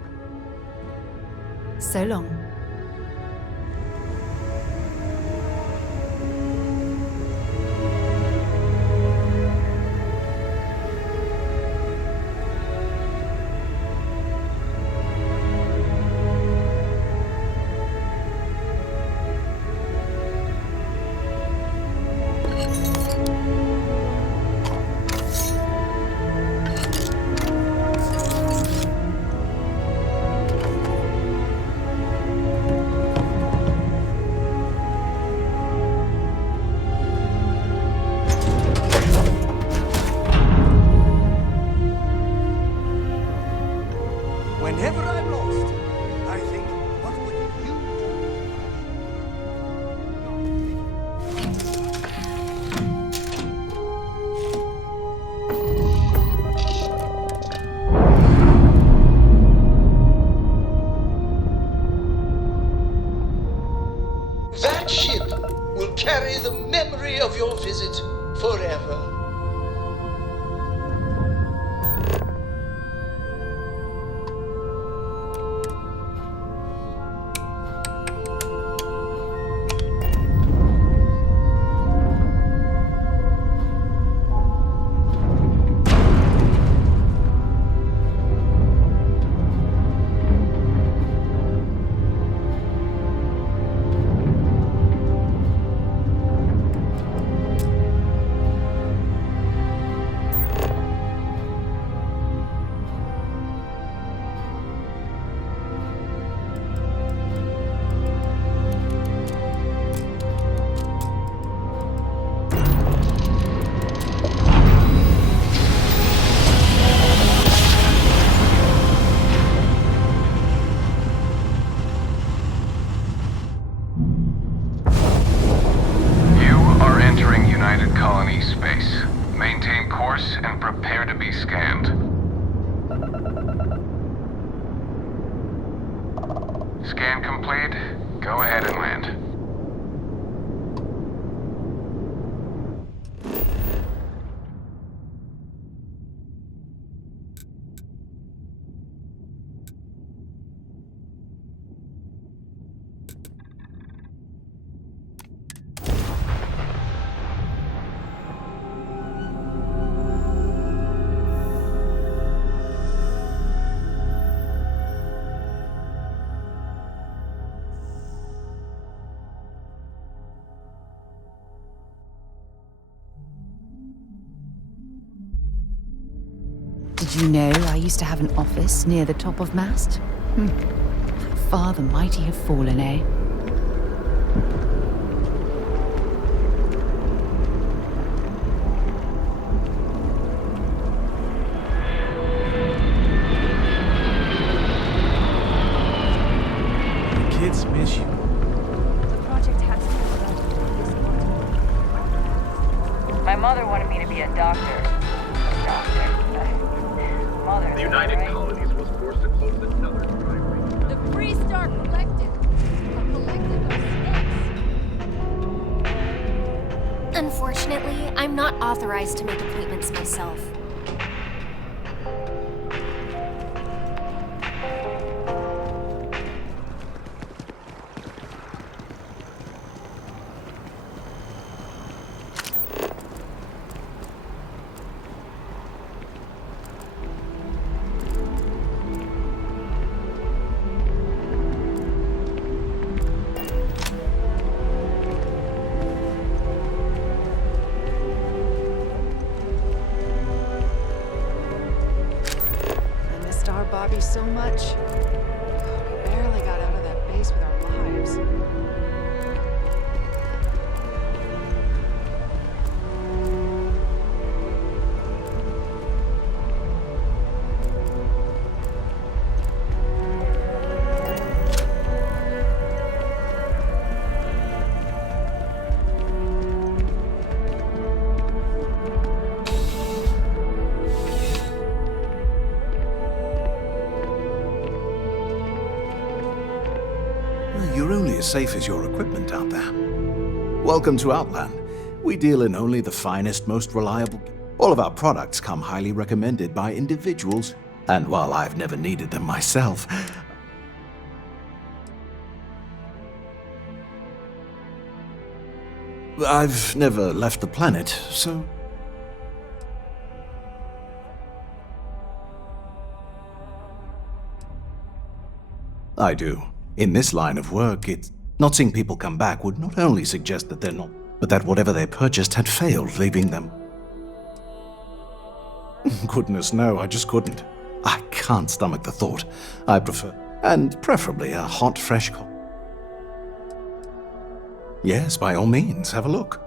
So long. Whenever I'm lost, I think, what would you do? That ship will carry the memory of your visit forever. Scan complete. Go ahead and land. Did you know I used to have an office near the top of mast? How far the mighty have fallen, eh? The kids miss you. The project has to be done. My mother wanted me to be a doctor. The United Colonies was forced to close the tunnel. not authorized to make appointments myself. So much. We barely got out of that base with our lives. You're only as safe as your equipment out there. Welcome to Outland. We deal in only the finest, most reliable... All of our products come highly recommended by individuals, and while I've never needed them myself... I've never left the planet, so... I do. In this line of work, not seeing people come back would not only suggest that they're not, but that whatever they purchased had failed, leaving them. Goodness, no, I just couldn't. I can't stomach the thought. I prefer, and preferably, a hot, fresh coffee. Yes, by all means, have a look.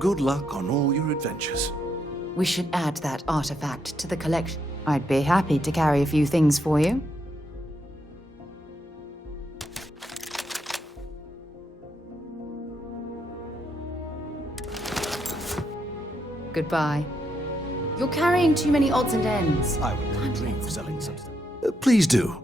Good luck on all your adventures. We should add that artifact to the collection. I'd be happy to carry a few things for you. Goodbye. You're carrying too many odds and ends. I would dream of selling something. Please do.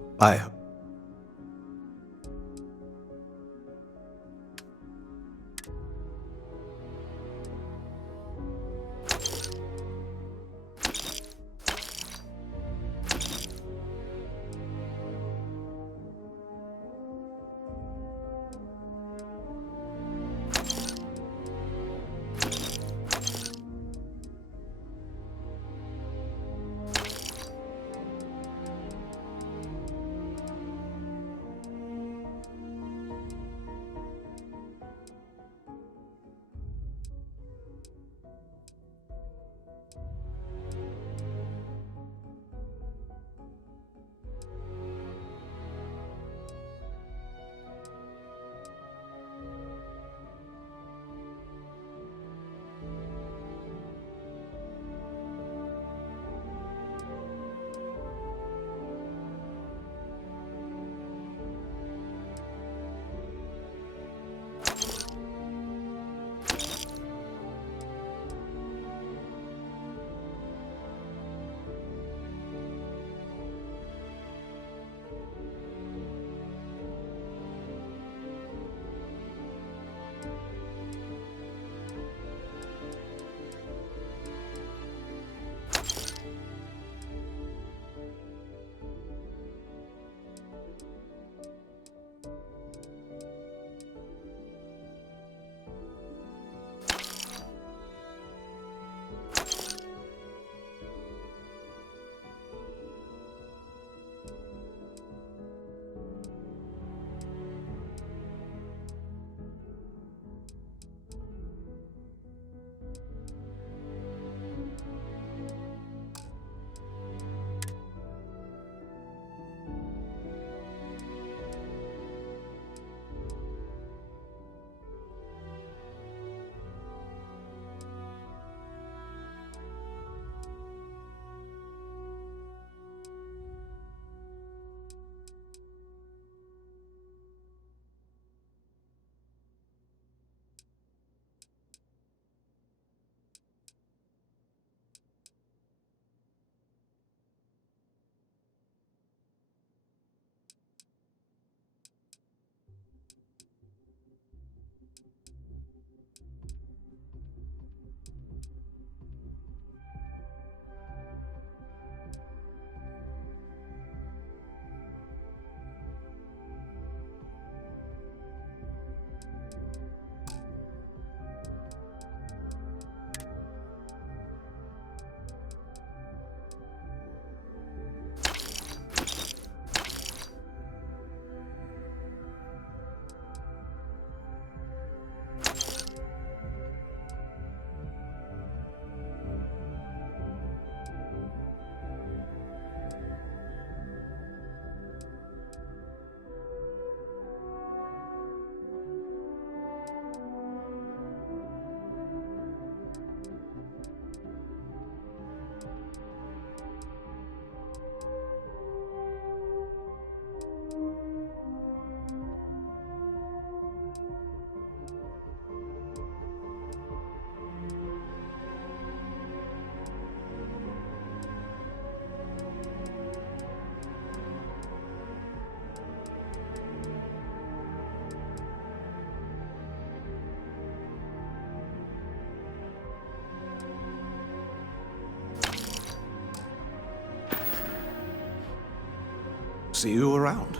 See you around.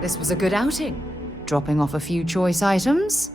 This was a good outing. Dropping off a few choice items.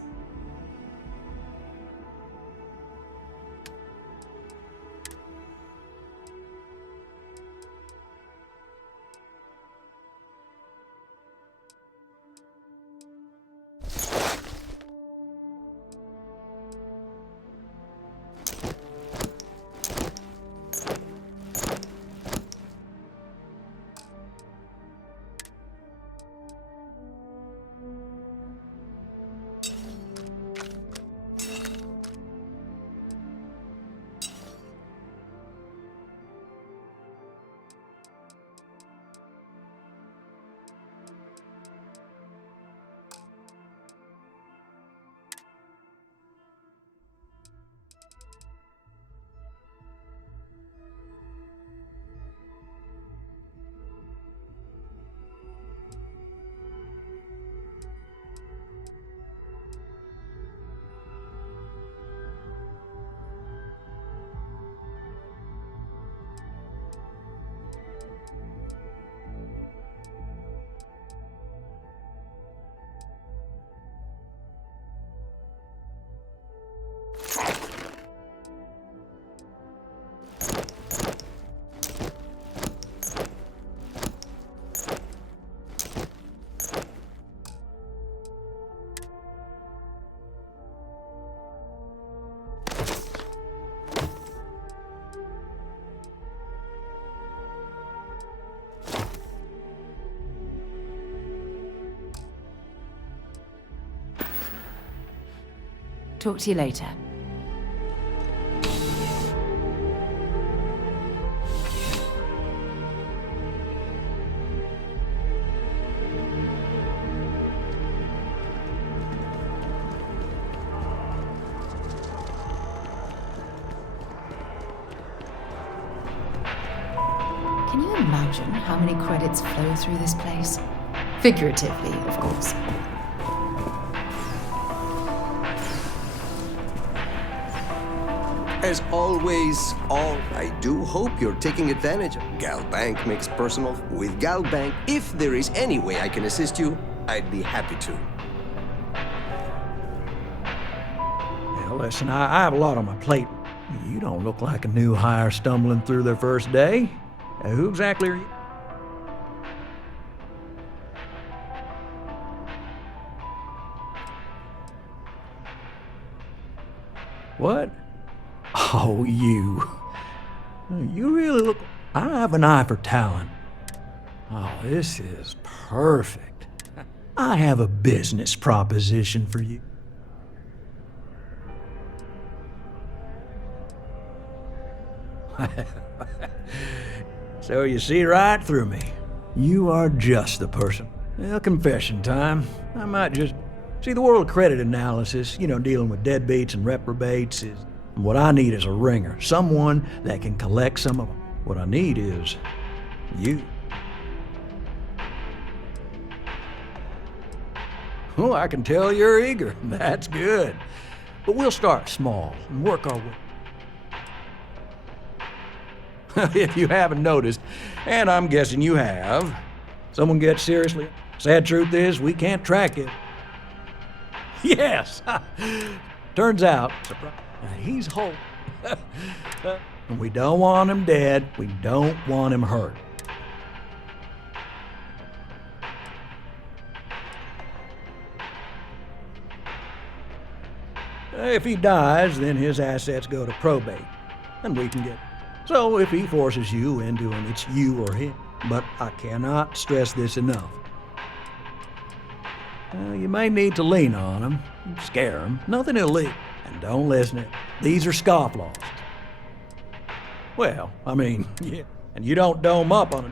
Talk to you later. Can you imagine how many credits flow through this place? Figuratively, of course. As always, I do hope you're taking advantage of Gal Bank makes personal. With Gal Bank, if there is any way I can assist you, I'd be happy to. Well, listen, I have a lot on my plate. You don't look like a new hire stumbling through their first day. Who exactly are you? What? Oh, you. You really look... I have an eye for talent. Oh, this is perfect. I have a business proposition for you. So you see right through me. You are just the person. Well, confession time. I might just... See, the world of credit analysis, dealing with deadbeats and reprobates is... What I need is a ringer. Someone that can collect some of them. What I need is... you. Oh, I can tell you're eager. That's good. But we'll start small and work our way. If you haven't noticed, and I'm guessing you have, someone gets seriously. Sad truth is, we can't track it. Yes! Turns out, he's whole. And we don't want him dead. We don't want him hurt. If he dies, then his assets go to probate, and we can get... So if he forces you into him, it's you or him. But I cannot stress this enough. You may need to lean on him, scare him, nothing illegal. And don't listen to it. These are scofflaws. Well, yeah. And you don't dome up on it.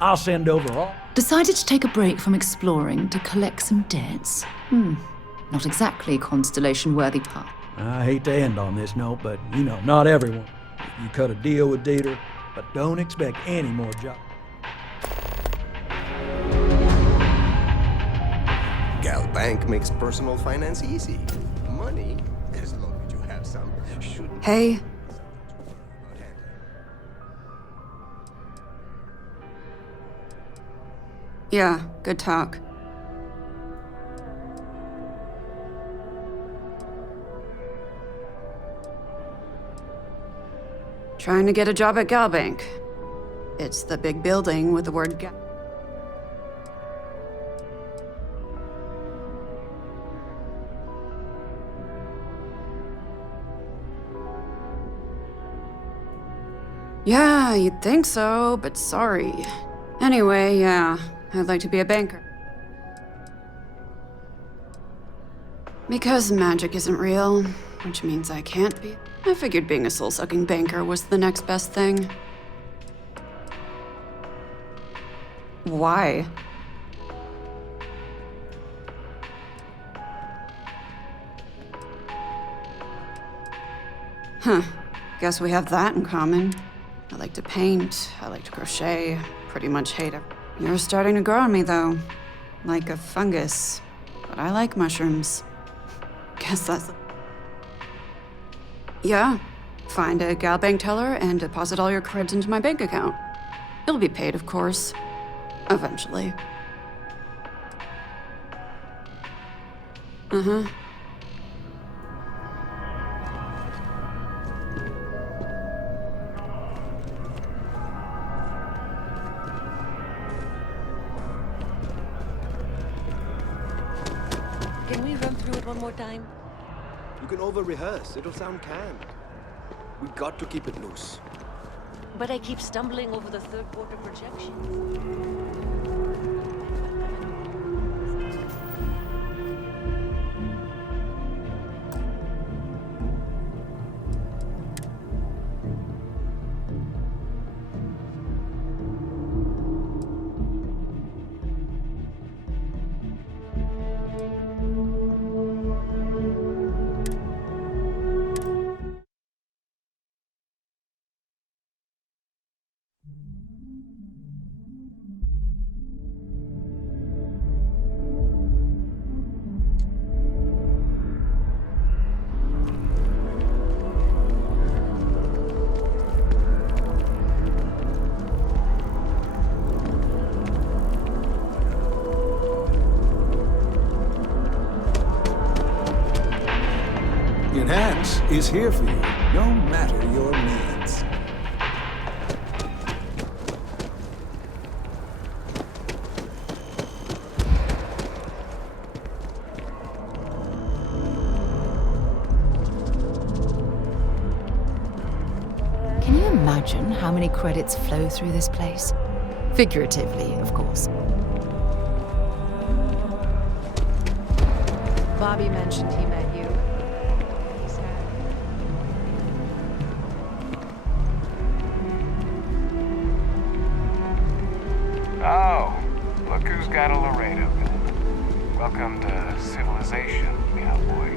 I'll send over all. Decided to take a break from exploring to collect some debts? Not exactly Constellation-worthy path. I hate to end on this note, but, not everyone. You cut a deal with Dieter, but don't expect any more jobs. Gal Bank makes personal finance easy. Money, as long as you have some, shouldn't... Hey. Yeah, good talk. Trying to get a job at Galbank. It's the big building with the word Gal. Yeah, you'd think so, but sorry. Anyway, yeah, I'd like to be a banker. Because magic isn't real, which means I can't be. I figured being a soul-sucking banker was the next best thing. Why? Huh. Guess we have that in common. I like to paint, I like to crochet, pretty much hate it. You're starting to grow on me, though. Like a fungus. But I like mushrooms. Guess that's... Yeah. Find a Galbank teller and deposit all your creds into my bank account. You'll be paid, of course. Eventually. Uh-huh. Can we run through it one more time? You can over-rehearse. It'll sound canned. We got to keep it loose. But I keep stumbling over the third quarter projection. Enhance is here for you, no matter your needs. Can you imagine how many credits flow through this place? Figuratively, of course. Bobby mentioned he met you. Oh, look who's got a Laredo gun. Welcome to civilization, cowboy.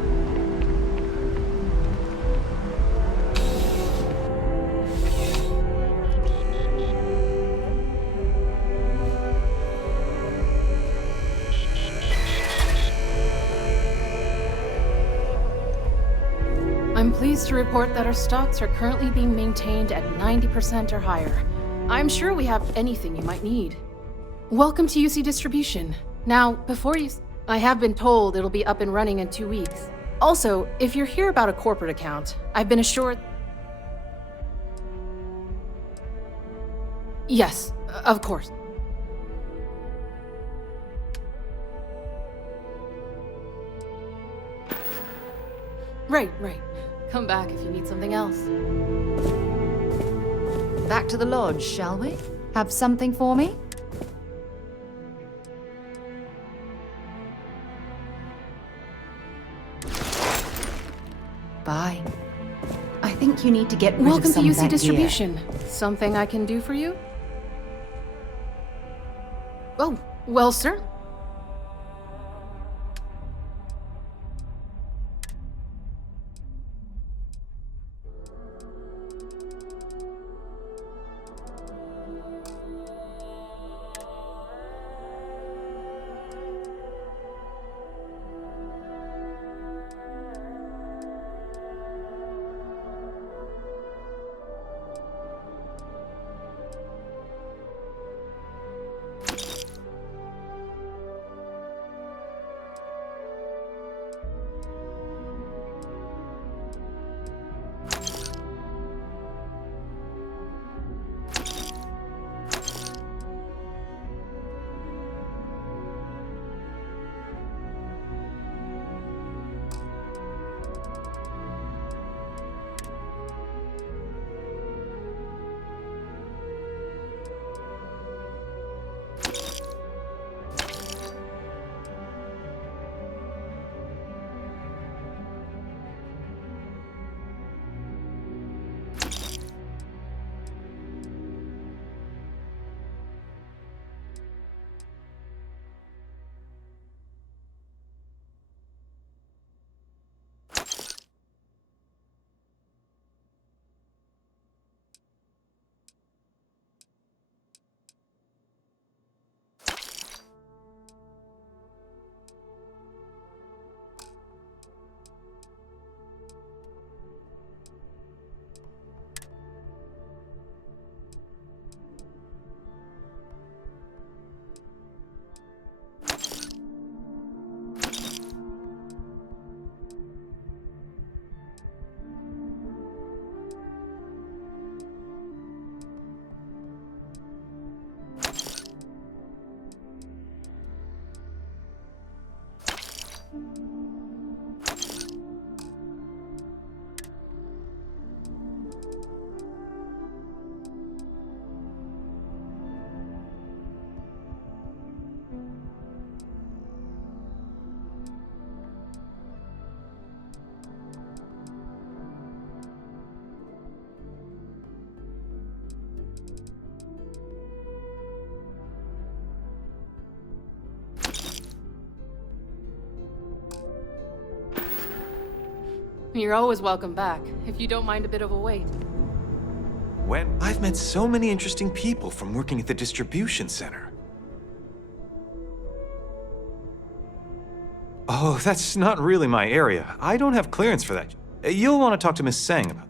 I'm pleased to report that our stocks are currently being maintained at 90% or higher. I'm sure we have anything you might need. Welcome to UC Distribution. Now, before you... I have been told it'll be up and running in 2 weeks. Also, if you're here about a corporate account, I've been assured... Yes, of course. Right. Come back if you need something else. Back to the lodge, shall we? Have something for me? Bye. I think you need to get rid Welcome of some to of UC that Distribution. gear. Something I can do for you? Oh, well, sir. You're always welcome back, if you don't mind a bit of a wait. When? I've met so many interesting people from working at the distribution center. Oh, that's not really my area. I don't have clearance for that. You'll want to talk to Miss Sang about it.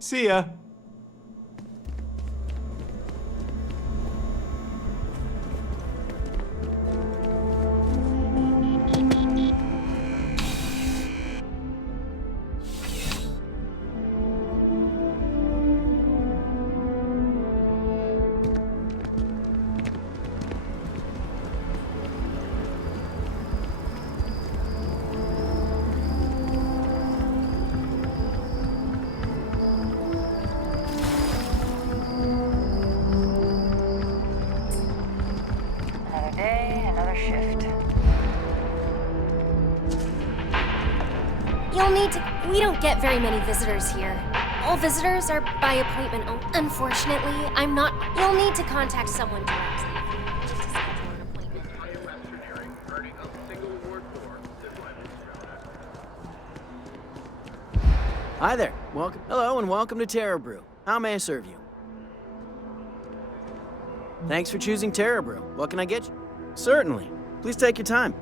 See ya. Another day, another shift. You'll need to. We don't get very many visitors here. All visitors are by appointment. Unfortunately, I'm not. You'll need to contact someone directly. Hi there. Welcome. Hello and welcome to Terra Brew. How may I serve you? Thanks for choosing Terra Brew. What can I get you? Certainly. Please take your time.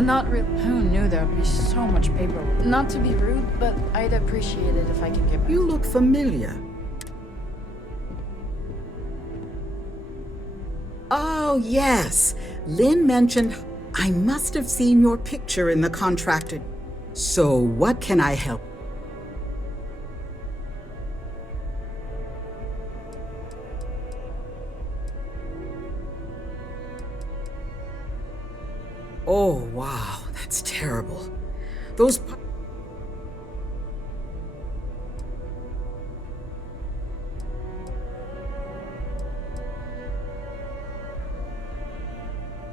Not really. Who knew there'd be so much paperwork? Not to be rude, but I'd appreciate it if I could get. You look familiar. Oh, yes. Lynn mentioned I must have seen your picture in the contracted. So, what can I help? Oh, wow, that's terrible. Those...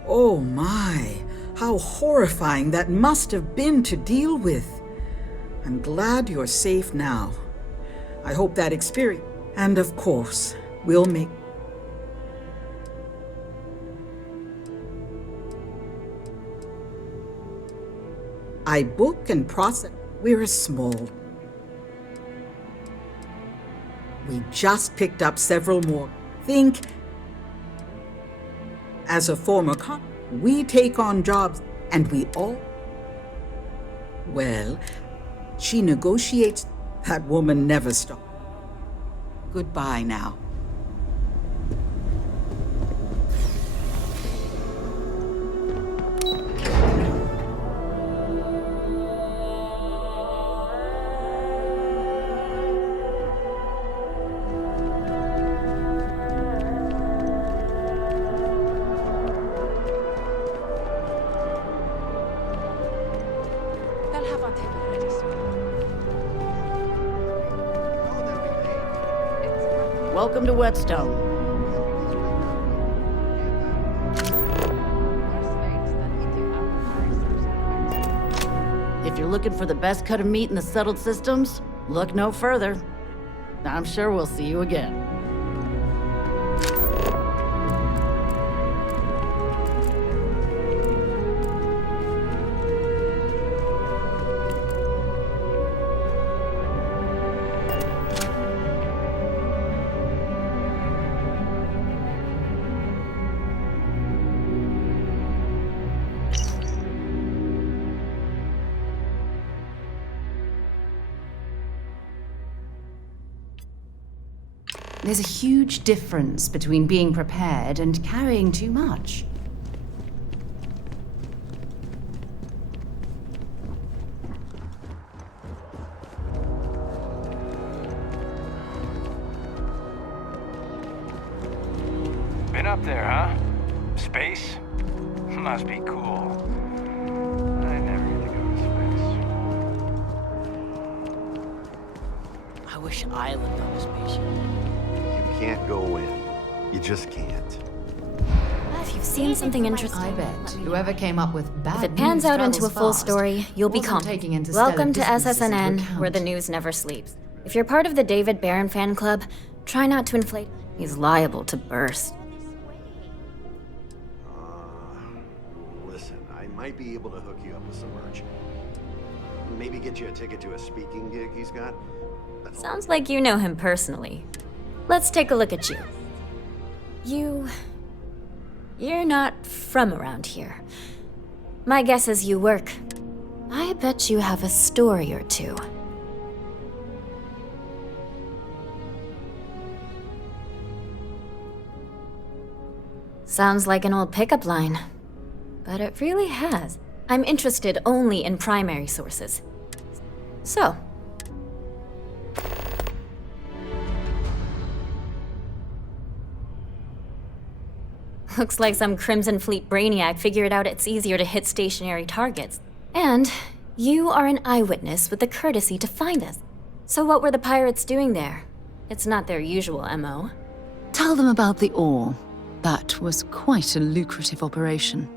Oh my, how horrifying that must have been to deal with. I'm glad you're safe now. I hope that experience... And of course, we'll make... I book and process. We're a small. We just picked up several more. Think. As a former we take on jobs and we all... Well, she negotiates. That woman never stops. Goodbye now. They'll have our table ready soon. Welcome to Whetstone. If you're looking for the best cut of meat in the settled systems, look no further. I'm sure we'll see you again. There's a huge difference between being prepared and carrying too much. Been up there, huh? Space? Must be cool. I never get to go to space. I wish I lived on a spaceship. You can't go in. You just can't. If you've seen something interesting, I bet whoever came up with bad if it pans news out into a travels full fast story, you'll be wasn't calm. taking interstellar Welcome to distances into SSNN, account. where the news never sleeps. If you're part of the David Barron fan club, try not to inflate. He's liable to burst. Listen, I might be able to hook you up with some merch. Maybe get you a ticket to a speaking gig he's got. Sounds like you know him personally. Let's take a look at you. You're not from around here. My guess is you work. I bet you have a story or two. Sounds like an old pickup line. But it really has. I'm interested only in primary sources. So, looks like some Crimson Fleet brainiac figured out it's easier to hit stationary targets. And you are an eyewitness with the courtesy to find us. So what were the pirates doing there? It's not their usual MO. Tell them about the ore. That was quite a lucrative operation.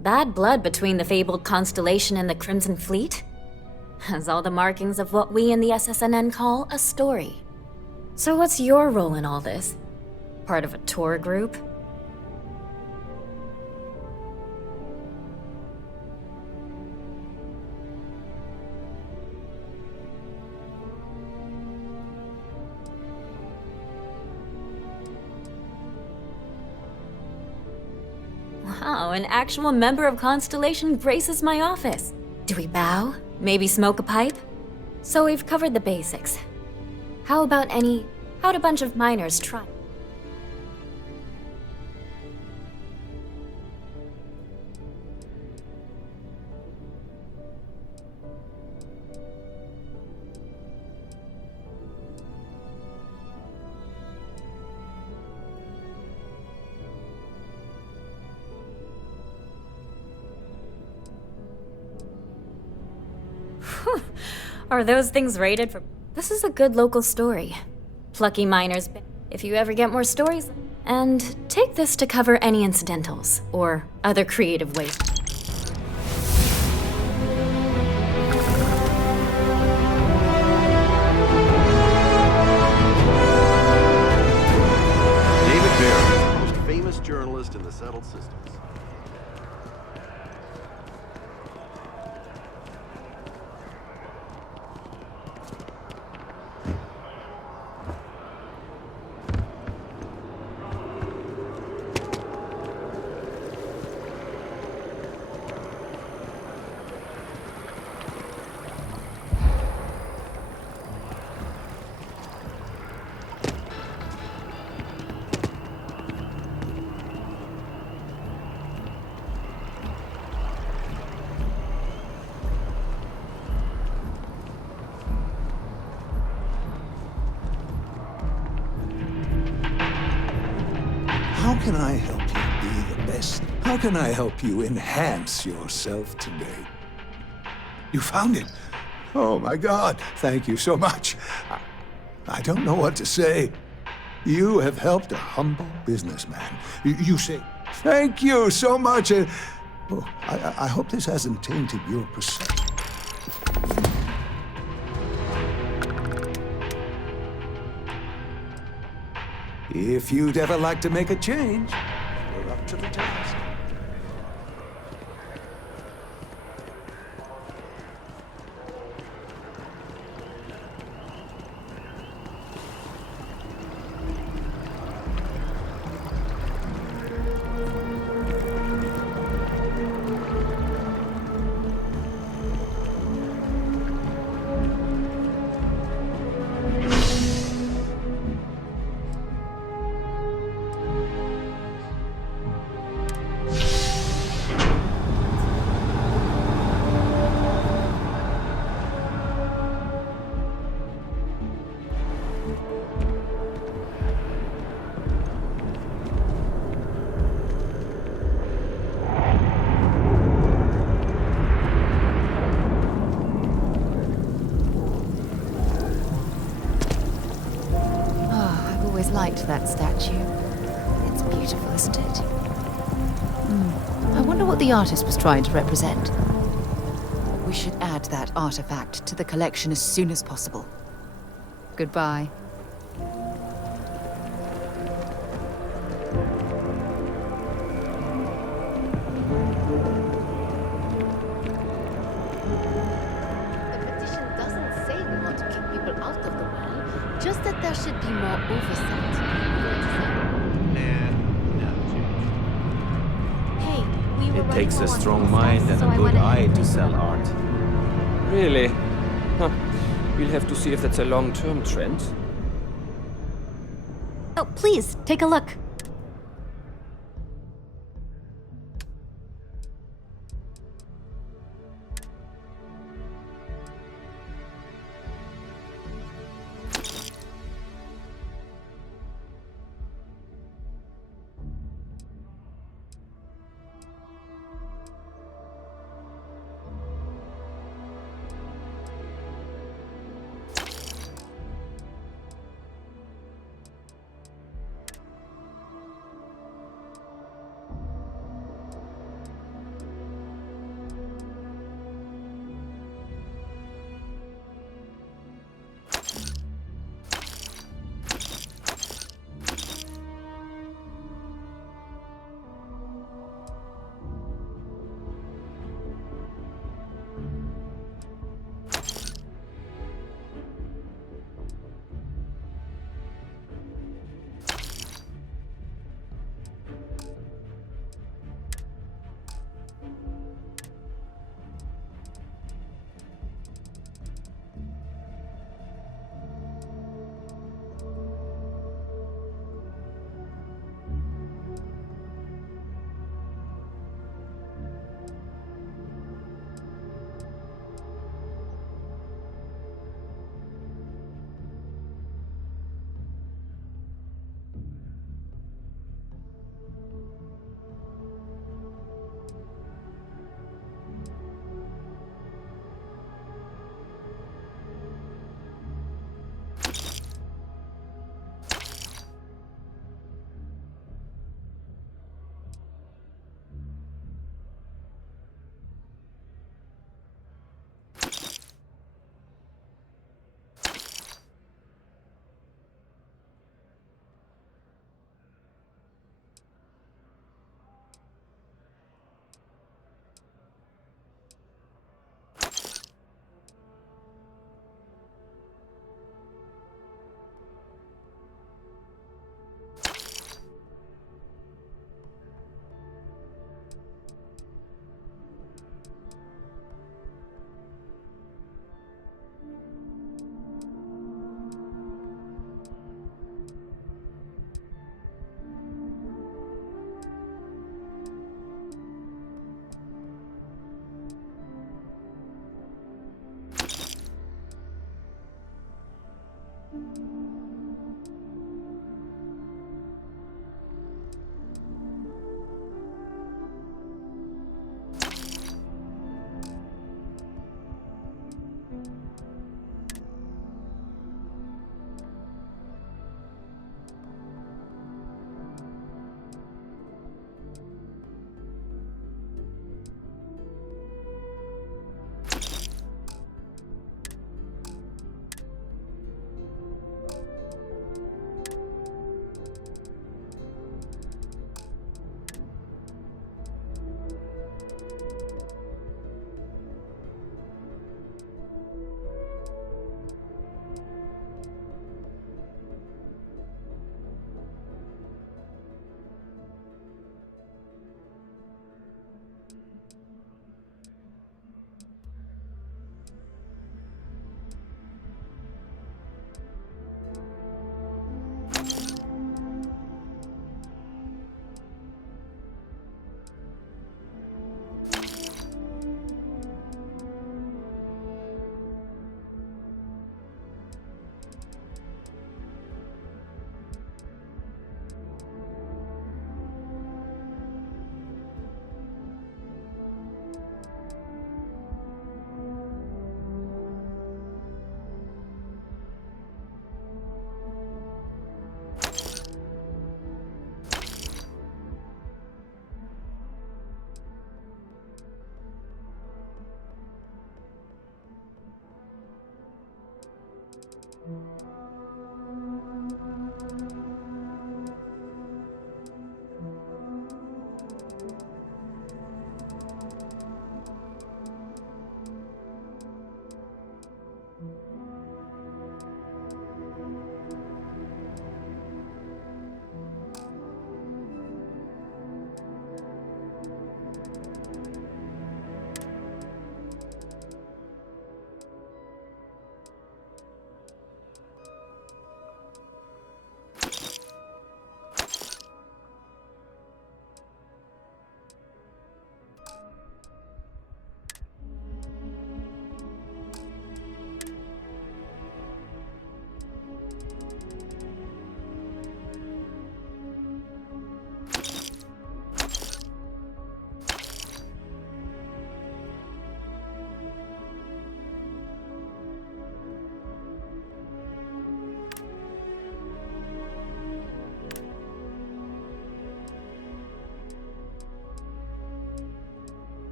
Bad blood between the fabled Constellation and the Crimson Fleet? Has all the markings of what we in the SSNN call a story. So what's your role in all this? Part of a tour group? Wow, an actual member of Constellation graces my office. Do we bow? Maybe smoke a pipe? So we've covered the basics. How'd a bunch of miners try? Are those things rated for... This is a good local story. Plucky miners, if you ever get more stories. And take this to cover any incidentals, or other creative ways. David Barron, most famous journalist in the settled systems. can I help you be the best? How can I help you enhance yourself today? You found it? Oh my God, thank you so much. I don't know what to say. You have helped a humble businessman. You say, thank you so much. I hope this hasn't tainted your perception. If you'd ever like to make a change, you're up to the task. Liked that statue. It's beautiful, isn't it? I wonder what the artist was trying to represent. We should add that artifact to the collection as soon as possible. Goodbye. The petition doesn't say we want to kick people out of the well, just that there should be more oversight. Hey, we were It takes a running low on strong resources, mind and so a I good went ahead eye and to picked sell them up. art. Really? Huh. We'll have to see if that's a long-term trend. Oh, please, take a look.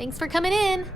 Thanks for coming in.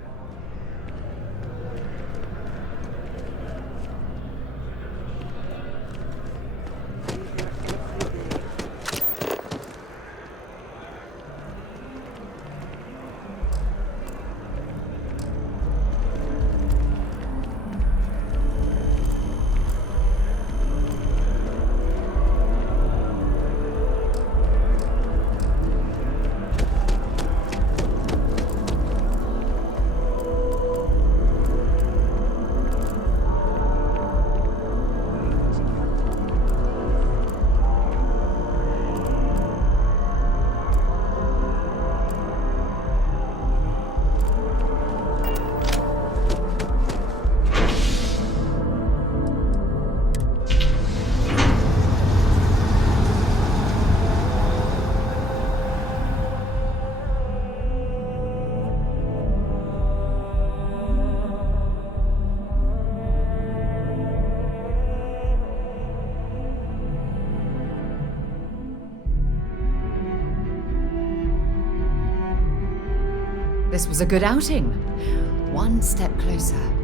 This was a good outing. One step closer